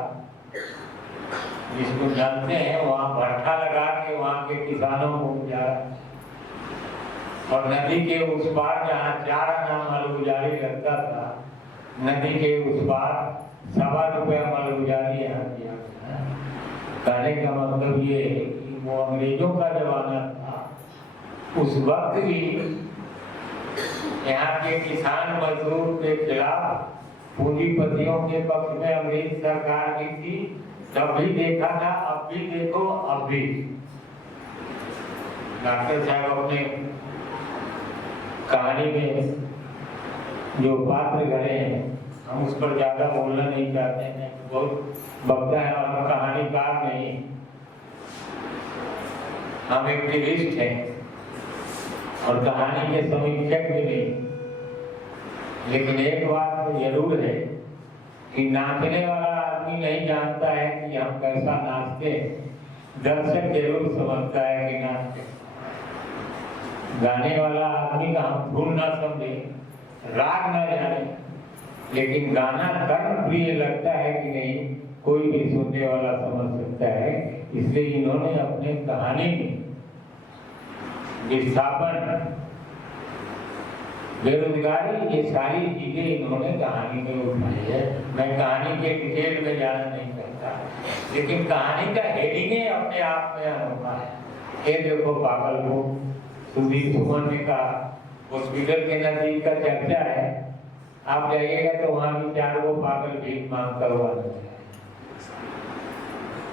जिसको जानते हैं, वहाँ भट्टा लगा के वहाँ के किसानों को उजाड़ा, और नदी के उस पार जहाँ 4 आना मालगुजारी लगता था, नदी के उस पार ₹1.25 मालगुजारी यहाँ किया। कहने का मतलब ये है कि वो अंग्रेजों का जमाना था, उस वक्त भी यहाँ के किसान मजदूर के खिलाफ पूंजीपतियों के पक्ष में अंग्रेज सरकार की थी। तब भी देखा था, अब भी देखो, अब भी। डॉक्टर साहब अपने कहानी में जो पात्र गढ़े हैं, हम उस पर ज्यादा बोलना नहीं चाहते हैं, बहुत वक्ता है और हम कहानीकार नहीं, हम एक्टिविस्ट हैं और कहानी के समीक्षक भी नहीं। लेकिन एक बात तो जरूर है कि नाचने वाला आदमी नहीं जानता है कि हम कैसा नाचते, दर्शक जरूर समझता है कि नाचते। गाने वाला आदमी का हम धुन ना समझे, राग ना जाने, लेकिन गाना कर्म प्रिय लगता है कि नहीं, कोई भी सुनने वाला समझ सकता है। इसलिए इन्होंने अपने कहानी में विस्थापन, बेरोजगारी, ये सारी चीजें इन्होंने कहानी में उठाई है। मैं कहानी के डिटेल में जाना नहीं चाहता, लेकिन कहानी का हेडिंग अपने आप में अनोखा है। ये देखो पागलपुर, सुधीर सुमन ने कहा हॉस्पिटल के नजदीक का चर्चा है, आप जाइएगा तो वहां भी 4 वो पागल भीख मांगता हुआ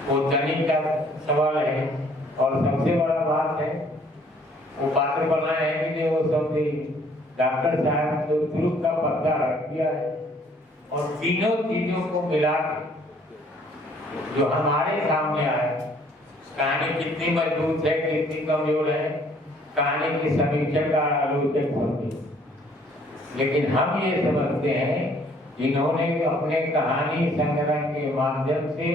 वो तनिक का सवाल है। और सबसे बड़ा बात है वो पात्र बनाए हैं कि वो सब डॉक्टर साहब जो तुरुप का पत्ता रख दिया है और तीनों चीजों को मिला के जो हमारे सामने आए, कहानी कितनी मजबूत है, कितनी कमजोर है, कहानी की समीक्षा का आलोचक होती, लेकिन हम ये समझते हैं इन्होंने अपने कहानी संग्रह के माध्यम से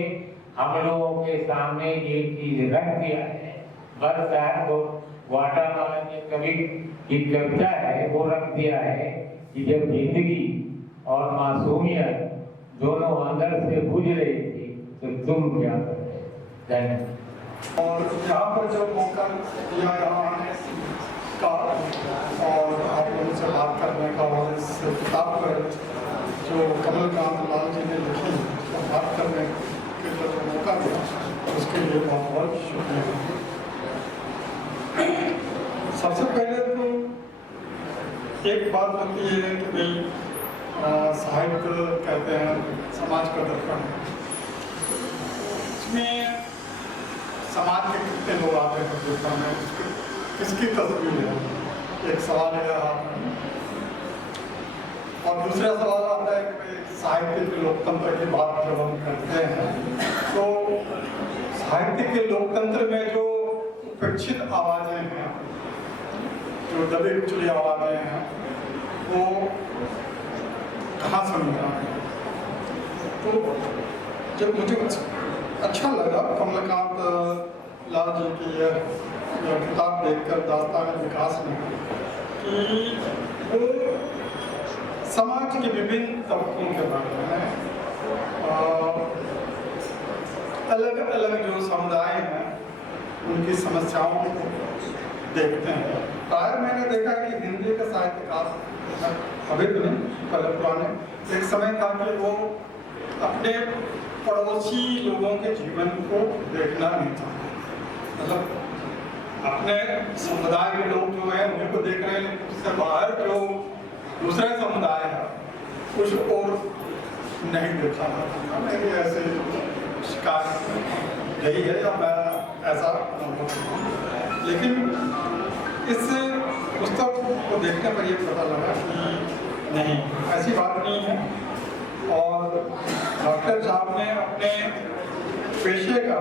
हम लोगों के सामने ये चीज रख दिया है। बस साहब को वाटामाला में कवि की कविता है, वो रख दिया है कि जब जिंदगी और मासूमियत दोनों अंदर से बुझ रही थी तो तुम क्या कर रहे। धन्यवाद। और यहाँ पर जब मौका दिया यहाँ आने का और आप लोगों से बात करने का और इस किताब पर जो कमलकांत लाल जी ने लिखी तो बात करने के लिए जो मौका दिया उसके लिए बहुत बहुत शुक्रिया। सबसे पहले तो एक बात होती है कि भाई साहित्य कहते हैं समाज का दर्पण है, इसमें समाज के कितने लोग आते हैं देखने में, किसकी तस्वीर है, एक सवाल है। और दूसरा सवाल आता है कि साहित्य के लोकतंत्र की बात जब हम करते हैं तो साहित्य के लोकतंत्र में जो उपेक्षित आवाजें हैं, जो दबी कुचली आवाजें हैं, वो कहाँ से मिल रहा है। तो जब मुझे अच्छा लगा कमलकांत लाल जी की यह किताब देखकर दास्तान विकास में कि वो समाज के विभिन्न तबकों के बारे में अलग अलग जो समुदाय हैं उनकी समस्याओं को देखते हैं। प्राय मैंने देखा कि हिंदी का साहित्यकार अभी तो नहीं, पहले पुराने एक समय था कि वो अपने पड़ोसी लोगों के जीवन को देखना नहीं चाहते, मतलब अपने समुदाय के लोग जो हैं उन्हीं को देख रहे हैं, उससे बाहर जो दूसरे समुदाय है कुछ और नहीं देखा था। मेरी ऐसे शिकायत यही है, या मैं ऐसा अनुभव हुआ। लेकिन इस पुस्तक को देखने पर ये पता लगा कि नहीं, ऐसी बात नहीं है। और डॉक्टर साहब ने अपने पेशे का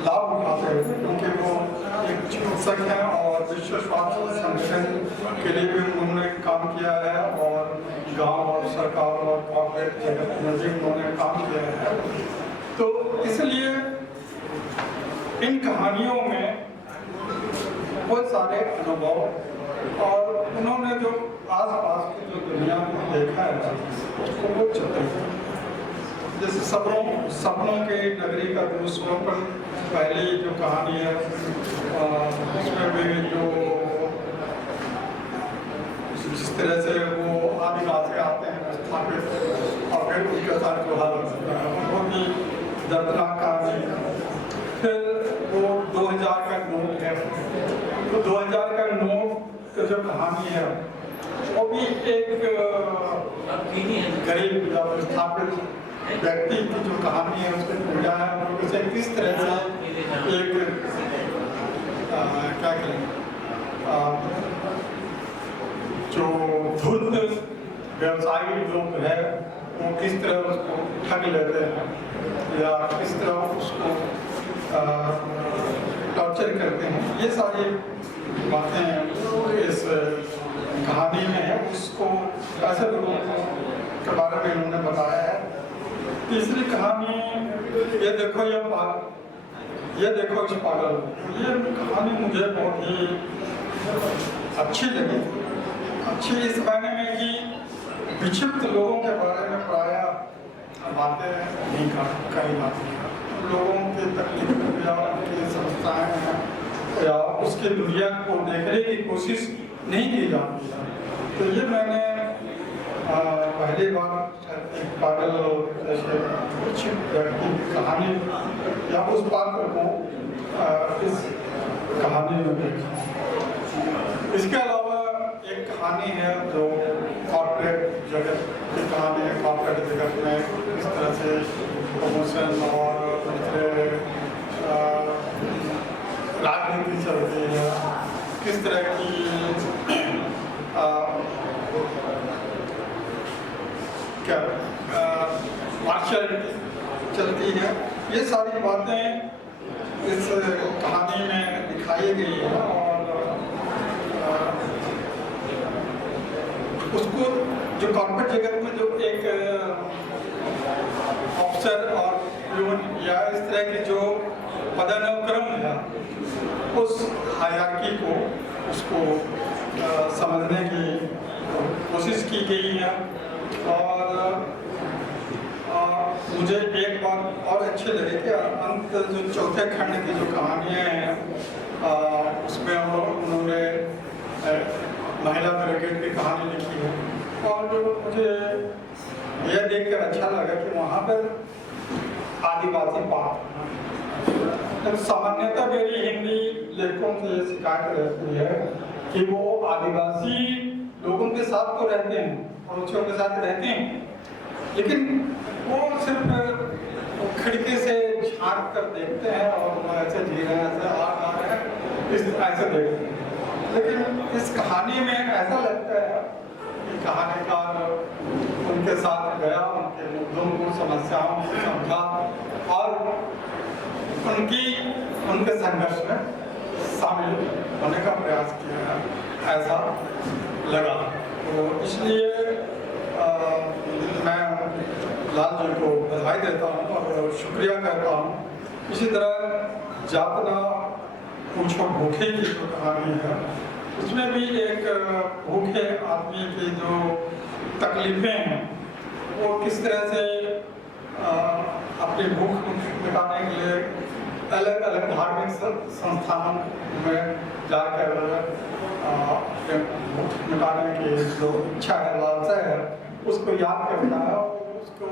लाभ उठाते हुए, क्योंकि वो एक चिकित्सक हैं और विश्व स्वास्थ्य संगठन के लिए भी उन्होंने काम किया है और गांव और सरकार और कॉर्पोरेट जगत में भी उन्होंने काम किया है, तो इसलिए इन कहानियों में बहुत सारे अनुभव और उन्होंने जो आसपास की जो दुनिया को देखा है उसको वो चित्रित, जैसे सपनों के नगरी का दूसरों पहली जो कहानी है उसमें भी जो जिस तरह से वो आदिवासी आते हैं स्थापित और फिर उनके साथ जो हालत होता है वो भी दर्दनाक कहानी है। फिर वो 2000 का नोट है, तो 2000 का नोट की जो कहानी है वो भी एक गरीब या विस्थापित व्यक्ति की जो कहानी है उसमें पूजा है और उसे किस तरह से एक क्या करें जो धुर्त व्यवसायी लोग है वो किस तरह उसको ठग लेते हैं या किस तरह उसको टॉर्चर करते हैं, ये सारी बातें इस कहानी में है। उसको ऐसे लोगों के बारे में उन्होंने बताया है। तीसरी कहानी ये देखो इस पागल, ये कहानी मुझे बहुत ही अच्छी लगी। अच्छी इस मायने में कि विक्षिप्त लोगों के बारे में प्रायः बातें नहीं कही जाती हैं, लोगों के तकलीफ या उनकी समस्याएं हैं या उसके दुनिया को देखने की कोशिश नहीं की जाती है। तो ये मैंने पहली बार एक पागल जैसे कुछ व्यक्ति की कहानी या उस पात्र को इस कहानी में देखा। इसके अलावा एक कहानी है जो कॉर्पोरेट जगत की कहानी है। कॉर्पोरेट जगत में इस तरह से प्रमोशन और दूसरे राजनीति चलती है, किस तरह की क्या पार्शियलिटी चलती है, ये सारी बातें इस कहानी में दिखाई गई है। और उसको जो कॉर्पोरेट जगत में जो एक अफसर और या इस तरह की जो पदानुक्रम है उस हायरार्की को उसको समझने की कोशिश की गई है। और मुझे एक बात और अच्छी लगी कि अंत जो चौथे खंड की जो कहानियाँ हैं उसमें उन्होंने महिला ब्रिगेड की कहानी लिखी है। और जो मुझे यह देखकर अच्छा लगा कि वहाँ पर आदिवासी पात्र, सामान्यतः मेरी हिंदी लेखकों से ये शिकायत रहती है कि वो आदिवासी लोगों के साथ तो रहते हैं, पड़ोसियों के साथ रहते हैं, लेकिन वो सिर्फ खिड़की से झांक कर देखते हैं और ऐसे जी रहे हैं, ऐसे आ रहे हैं, ऐसे देखते हैं। लेकिन इस कहानी में ऐसा लगता है कि कहानीकार उनके साथ गया, उनके मुद्दों को, समस्याओं को समझा और उनके संघर्ष में शामिल होने का प्रयास किया है, ऐसा लगा। तो इसलिए मैं लाल जी को बधाई देता हूँ और शुक्रिया करता हूँ। इसी तरह जातना पूछो भूखे की जो कहानी है उसमें भी एक भूखे आदमी की जो तकलीफें हैं वो किस तरह से अपनी भूख मिटाने के लिए अलग अलग धार्मिक संस्थानों में जाकर भूख मिटाने की जो इच्छा है, लालसा है, उसको याद करता है। उसको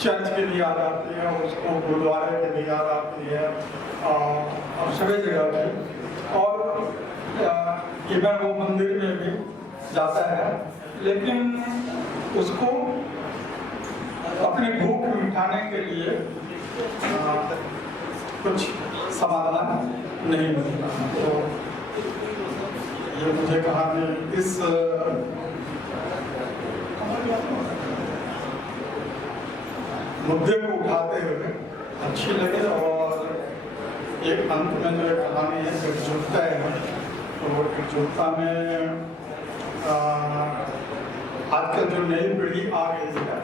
चर्च के लिए याद आती है, उसको गुरुद्वारे के लिए याद आती है और सभी जगह की। और इवन वो मंदिर में भी जाता है, लेकिन उसको अपनी भूख मिटाने के लिए कुछ समाधान नहीं मिलता। तो ये मुझे कहानी इस मुद्दे को उठाते हुए अच्छी लगी। और एक अंत में जो कहानी है एकजुटता है, तो एकजुटता में आजकल जो नई पीढ़ी आ गई है,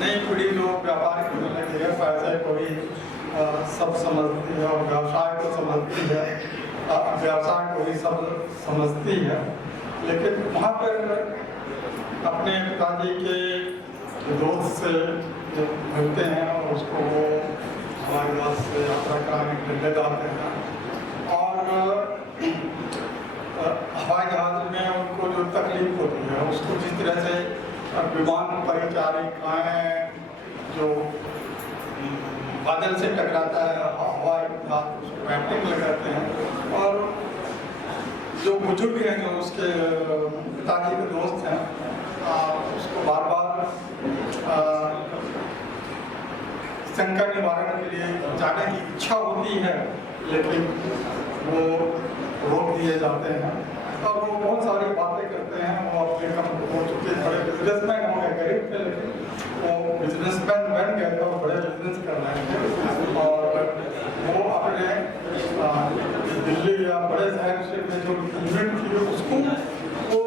नई पीढ़ी जो व्यापार करने लगी है, पैसे को ही सब समझती है और व्यवसाय को समझती है, व्यवसाय को ही सब समझती है। लेकिन वहाँ पर अपने पिताजी के दोस्त से जो मिलते हैं और उसको वो हमारे पास से यात्रा कराने के लिए ले जाते हैं, और हवाई जहाज में उनको जो तकलीफ होती है उसको जिस तरह से विमान परिचारिकाएँ जो बादल से टकराता है हवाई जहाज उसको बैटिंग लगाते हैं, और जो बुजुर्ग हैं जो उसके पिताजी के दोस्त हैं उसको बार बार संकट निवारण के लिए जाने की इच्छा होती है, लेकिन वो रोक दिए जाते हैं। और वो बहुत सारी बातें करते हैं। वो अपने कम हो चुके बड़े बिजनेसमैन हो गए, गरीब थे लेकिन वो बिजनेसमैन बन गए थे और बड़े बिजनेस कर रहे थे। और वो अपने दिल्ली या बड़े शहर से में जो यूनिट थी उसको वो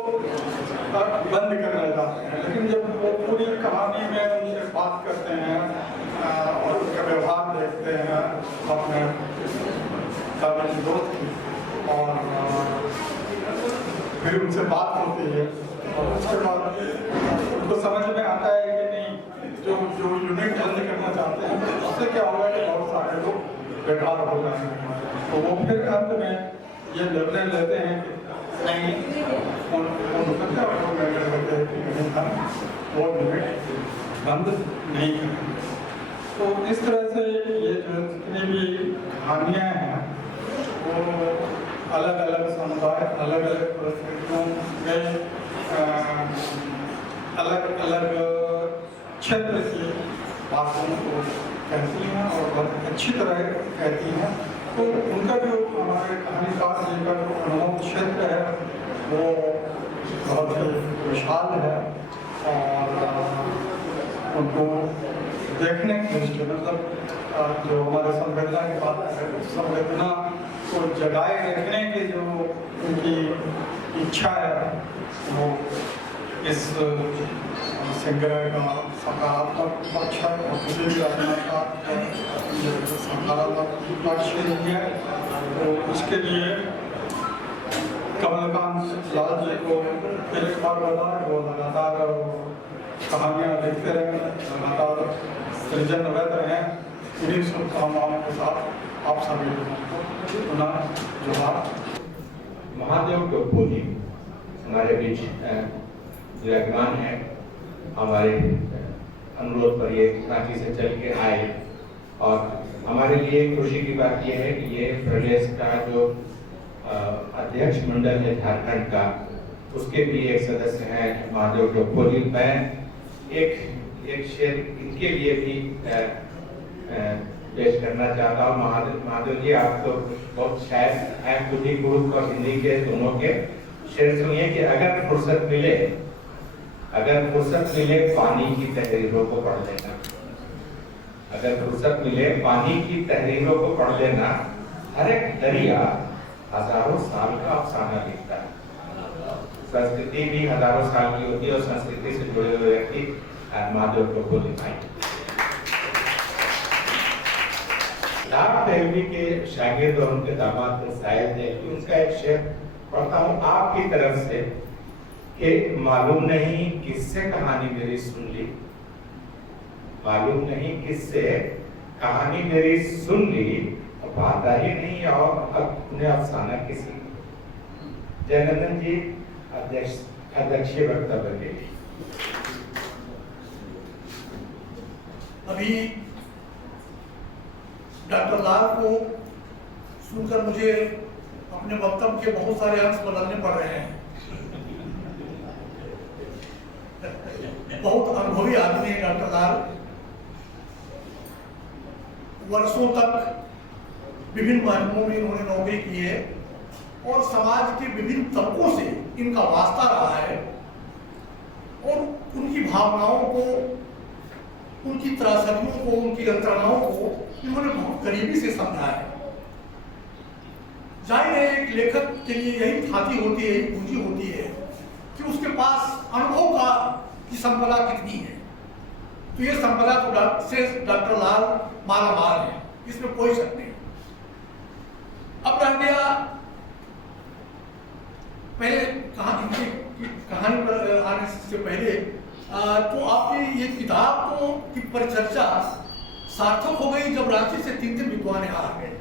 बंद करने जाते हैं। लेकिन जब वो पूरी कहानी में उनसे बात करते हैं और उनका व्यवहार देखते हैं अपने दोस्त की, और फिर उनसे बात होती है और उसके बाद उनको समझ में आता है कि नहीं, जो जो यूनिट बंद करना चाहते हैं उससे क्या होगा कि बहुत सारे लोग बेकार हो जाएंगे। तो वो फिर अंत में ये निर्णय लेते हैं कि नहीं, वो यूनिट बंद नहीं करें। तो इस तरह से ये जो जितनी भी कहानियाँ हैं वो अलग अलग समुदाय, अलग अलग परिस्थितियों में अलग अलग क्षेत्र की बातों को कहती हैं और बहुत अच्छी तरह कहती हैं। तो उनका जो हमारे कहानीकार जी का जो अनुभव क्षेत्र है वो बहुत ही विशाल है, और उनको देखने की दृष्टि मतलब जो हमारे संवेदना की बात है, संवेदना को जगाए रखने की जो उनकी इच्छा है वो इस संग्रह का सकारात्मक पक्ष है। और किसी भी रचना का सकारात्मक पक्ष नहीं है, तो उसके लिए कमलकांत लाल जी को फिर एक बार बता वो लगातार कहानियाँ लिखते रहें, लगातार सृजनरत रहें। इन्हीं शुभकामनाओं के साथ आप सभी लोगों को पुनः जोहार। महादेव टोप्पो जी हमारे बीच विराजमान है। हमारे अनुरोध पर ये रांची से चल के आए, और हमारे लिए खुशी की बात यह है कि ये प्रदेश का जो अध्यक्ष मंडल है झारखंड का, उसके भी एक सदस्य हैं महादेव टोप्पो जी। मैं एक शेर इनके लिए भी पेश करना चाहता हूँ। महादेव जी, आप तो बहुत शायद हैं खुद ही उर्दू और हिंदी के दोनों के। शेर सुनिए कि अगर फुर्सत मिले पानी की तहरीरों को पढ़ लेना, अगर फुर्सत मिले पानी की तहरीरों को पढ़ लेना, हर एक दरिया हजारों साल का अफसाना लिखता है। संस्कृति भी हजारों साल की होती है और संस्कृति से जुड़े हुए व्यक्ति महादेव टोप्पो लिखाएंगे। आप देवी के शागिर्द और उनके दामाद को शायद है कि उनका एक शेर पढ़ता हूँ आपकी तरफ से कि मालूम नहीं किससे कहानी मेरी सुन ली, मालूम नहीं किससे कहानी मेरी सुन ली, बात ही नहीं और अब उन्हें अफसाना किसी। जयनंदन जी अध्यक्षीय वक्तव्य के लिए। अभी डॉक्टर लाल को सुनकर मुझे अपने वक्तव्य के बहुत सारे अंश बदलने पड़ रहे हैं। बहुत अनुभवी आदमी है डॉक्टर लाल। वर्षों तक विभिन्न महकमों में इन्होंने नौकरी की है और समाज के विभिन्न तबकों से इनका वास्ता रहा है और उनकी भावनाओं को, उनकी त्रासदियों को, उनकी यंत्रणाओं को इन्होंने बहुत करीबी से समझा है। जाहिर है एक लेखक के लिए यही ख्याति होती है, यही पूंजी होती है कि उसके पास अनुभव की संपदा कितनी है। तो ये संपदा तो डॉक्टर लाल मालामाल है, इसमें कोई शक नहीं। अब रह गया पहले कहानी पर आने से पहले तो आपकी ये किताब को की परिचर्चा सार्थक हो गई जब रांची से 3 विद्वान यहाँ आ गए।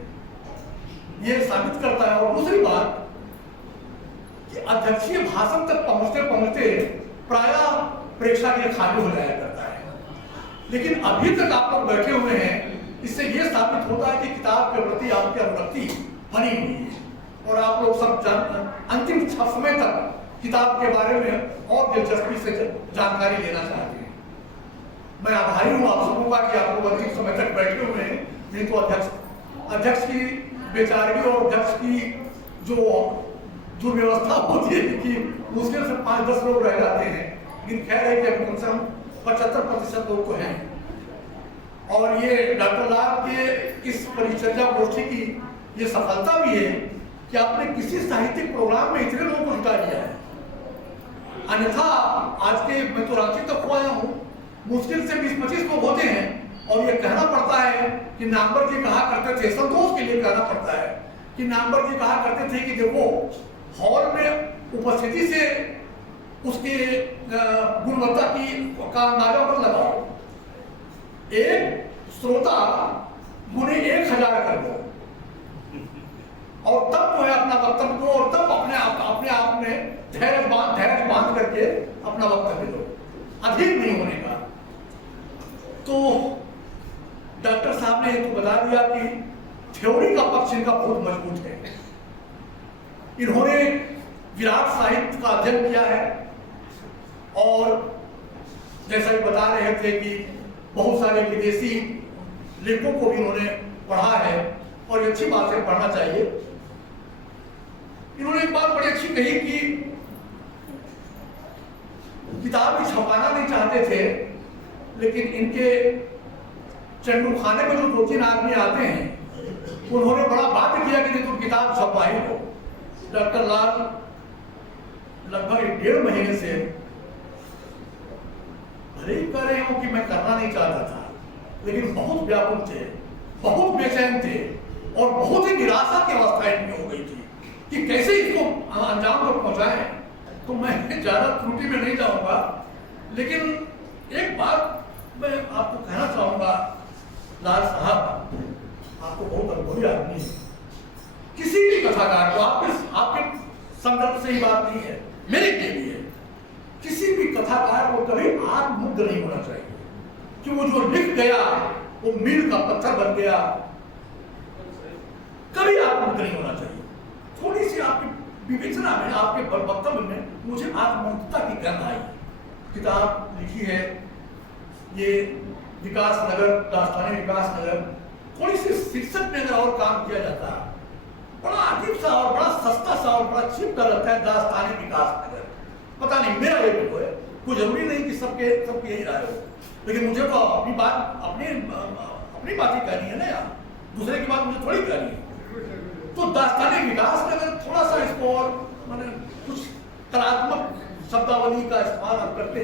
ये साबित करता है। और दूसरी बात कि अध्यक्षीय भाषण तक पहुंचते पहुंचते प्रायः प्रेक्षागृह खाली हो जाया करता है, लेकिन अभी तक आप लोग बैठे हुए हैं, इससे ये साबित होता है कि किताब के प्रति आपकी अनुरक्ति बनी हुई है और आप लोग सब अंतिम समय तक किताब के बारे में और दिलचस्पी से जानकारी लेना चाहते हैं। मैं आभारी हूँ आप सबों का कि आप लोग अंतिम समय तक बैठे हुए हैं, नहीं तो अध्यक्ष की बेचारगी और अध्यक्ष की जो व्यवस्था होती है कि मुश्किल से 5-10 लोग रह जाते हैं, लेकिन खैर है कि अभी कम से कम 75% लोग तो हैं। और ये डॉक्टर लाल के इस परिचर्या गोष्ठी की ये सफलता भी है कि आपने किसी साहित्यिक प्रोग्राम में इतने लोगों को जुटा लिया है। अन्यथा आज के मैं तो रांची तक आया हूँ, मुश्किल से 20-25 लोग होते हैं और ये कहना पड़ता है कि नामवर जी कहा करते थे, संतोष के लिए कहना पड़ता है कि नामवर जी कहा करते थे कि देखो हॉल में उपस्थिति से उसके गुणवत्ता का अंदाजा मत लगाओ, एक श्रोता गुने 1000 कर दो और तब जो है अपना वक्तव्य दो और तब अपने आप में धैर्य बांध करके अपना वक्तव्य दो, अधिक नहीं होने का। तो डॉक्टर साहब ने तो बता दिया कि थ्योरी का पक्ष इनका बहुत मजबूत है। इन्होंने विराट साहित्य का अध्ययन किया है और जैसा कि बता रहे थे कि बहुत सारे विदेशी लेखकों को भी इन्होंने पढ़ा है और ये अच्छी बात है, पढ़ना चाहिए। इन्होंने एक बात बड़ी अच्छी कही कि किताब भी छपवाना नहीं चाहते थे, लेकिन इनके चंडू खाने में जो 2-3 आदमी आते हैं उन्होंने बड़ा बात किया कि नहीं तो किताब छपवाई हो। डॉक्टर लाल लगभग 1.5 महीने से भले ही कह रहे हो कि मैं करना नहीं चाहता था, लेकिन बहुत व्याकुल थे, बहुत बेचैन थे और बहुत ही निराशा की अवस्था इनमें हो गई थी कि कैसे इसको अंजाम तक पहुंचाएं। तो मैं ज्यादा त्रुटि में नहीं जाऊंगा, लेकिन एक बात मैं आपको कहना चाहूंगा, लाल साहब आपको बहुत अनुभवी आदमी है। किसी भी कथाकार को आपके संदर्भ से ही बात नहीं है, मेरे लिए भी है, किसी भी कथाकार को कभी आत्ममुग्ध नहीं होना चाहिए कि वो जो लिख गया वो मील का पत्थर बन गया, कभी आत्ममुग्ध नहीं होना चाहिए। थोड़ी सी आपकी विवेचना में, आपके वक्तव्य में मुझे आत्ममुग्धता की गंध आई। किताब लिखी है ये विकास नगर, दास्ताने विकास नगर, थोड़ी सी शीर्षक में अगर और काम किया जाता है, बड़ा अजीब सा और बड़ा सस्ता सा और बड़ा चीप का लगता है दास्ताने विकास नगर। पता नहीं, मेरा ये भी है, कोई जरूरी नहीं कि सबके यही राय हो, लेकिन मुझे तो अपनी बात अपनी बात ही कहनी है ना यार, दूसरे की बात मुझे थोड़ी कहनी है। तो दास्ताने विकास नगर थोड़ा सा इसको और मैंने कुछ कलात्मक शब्दावली का इस्तेमाल करते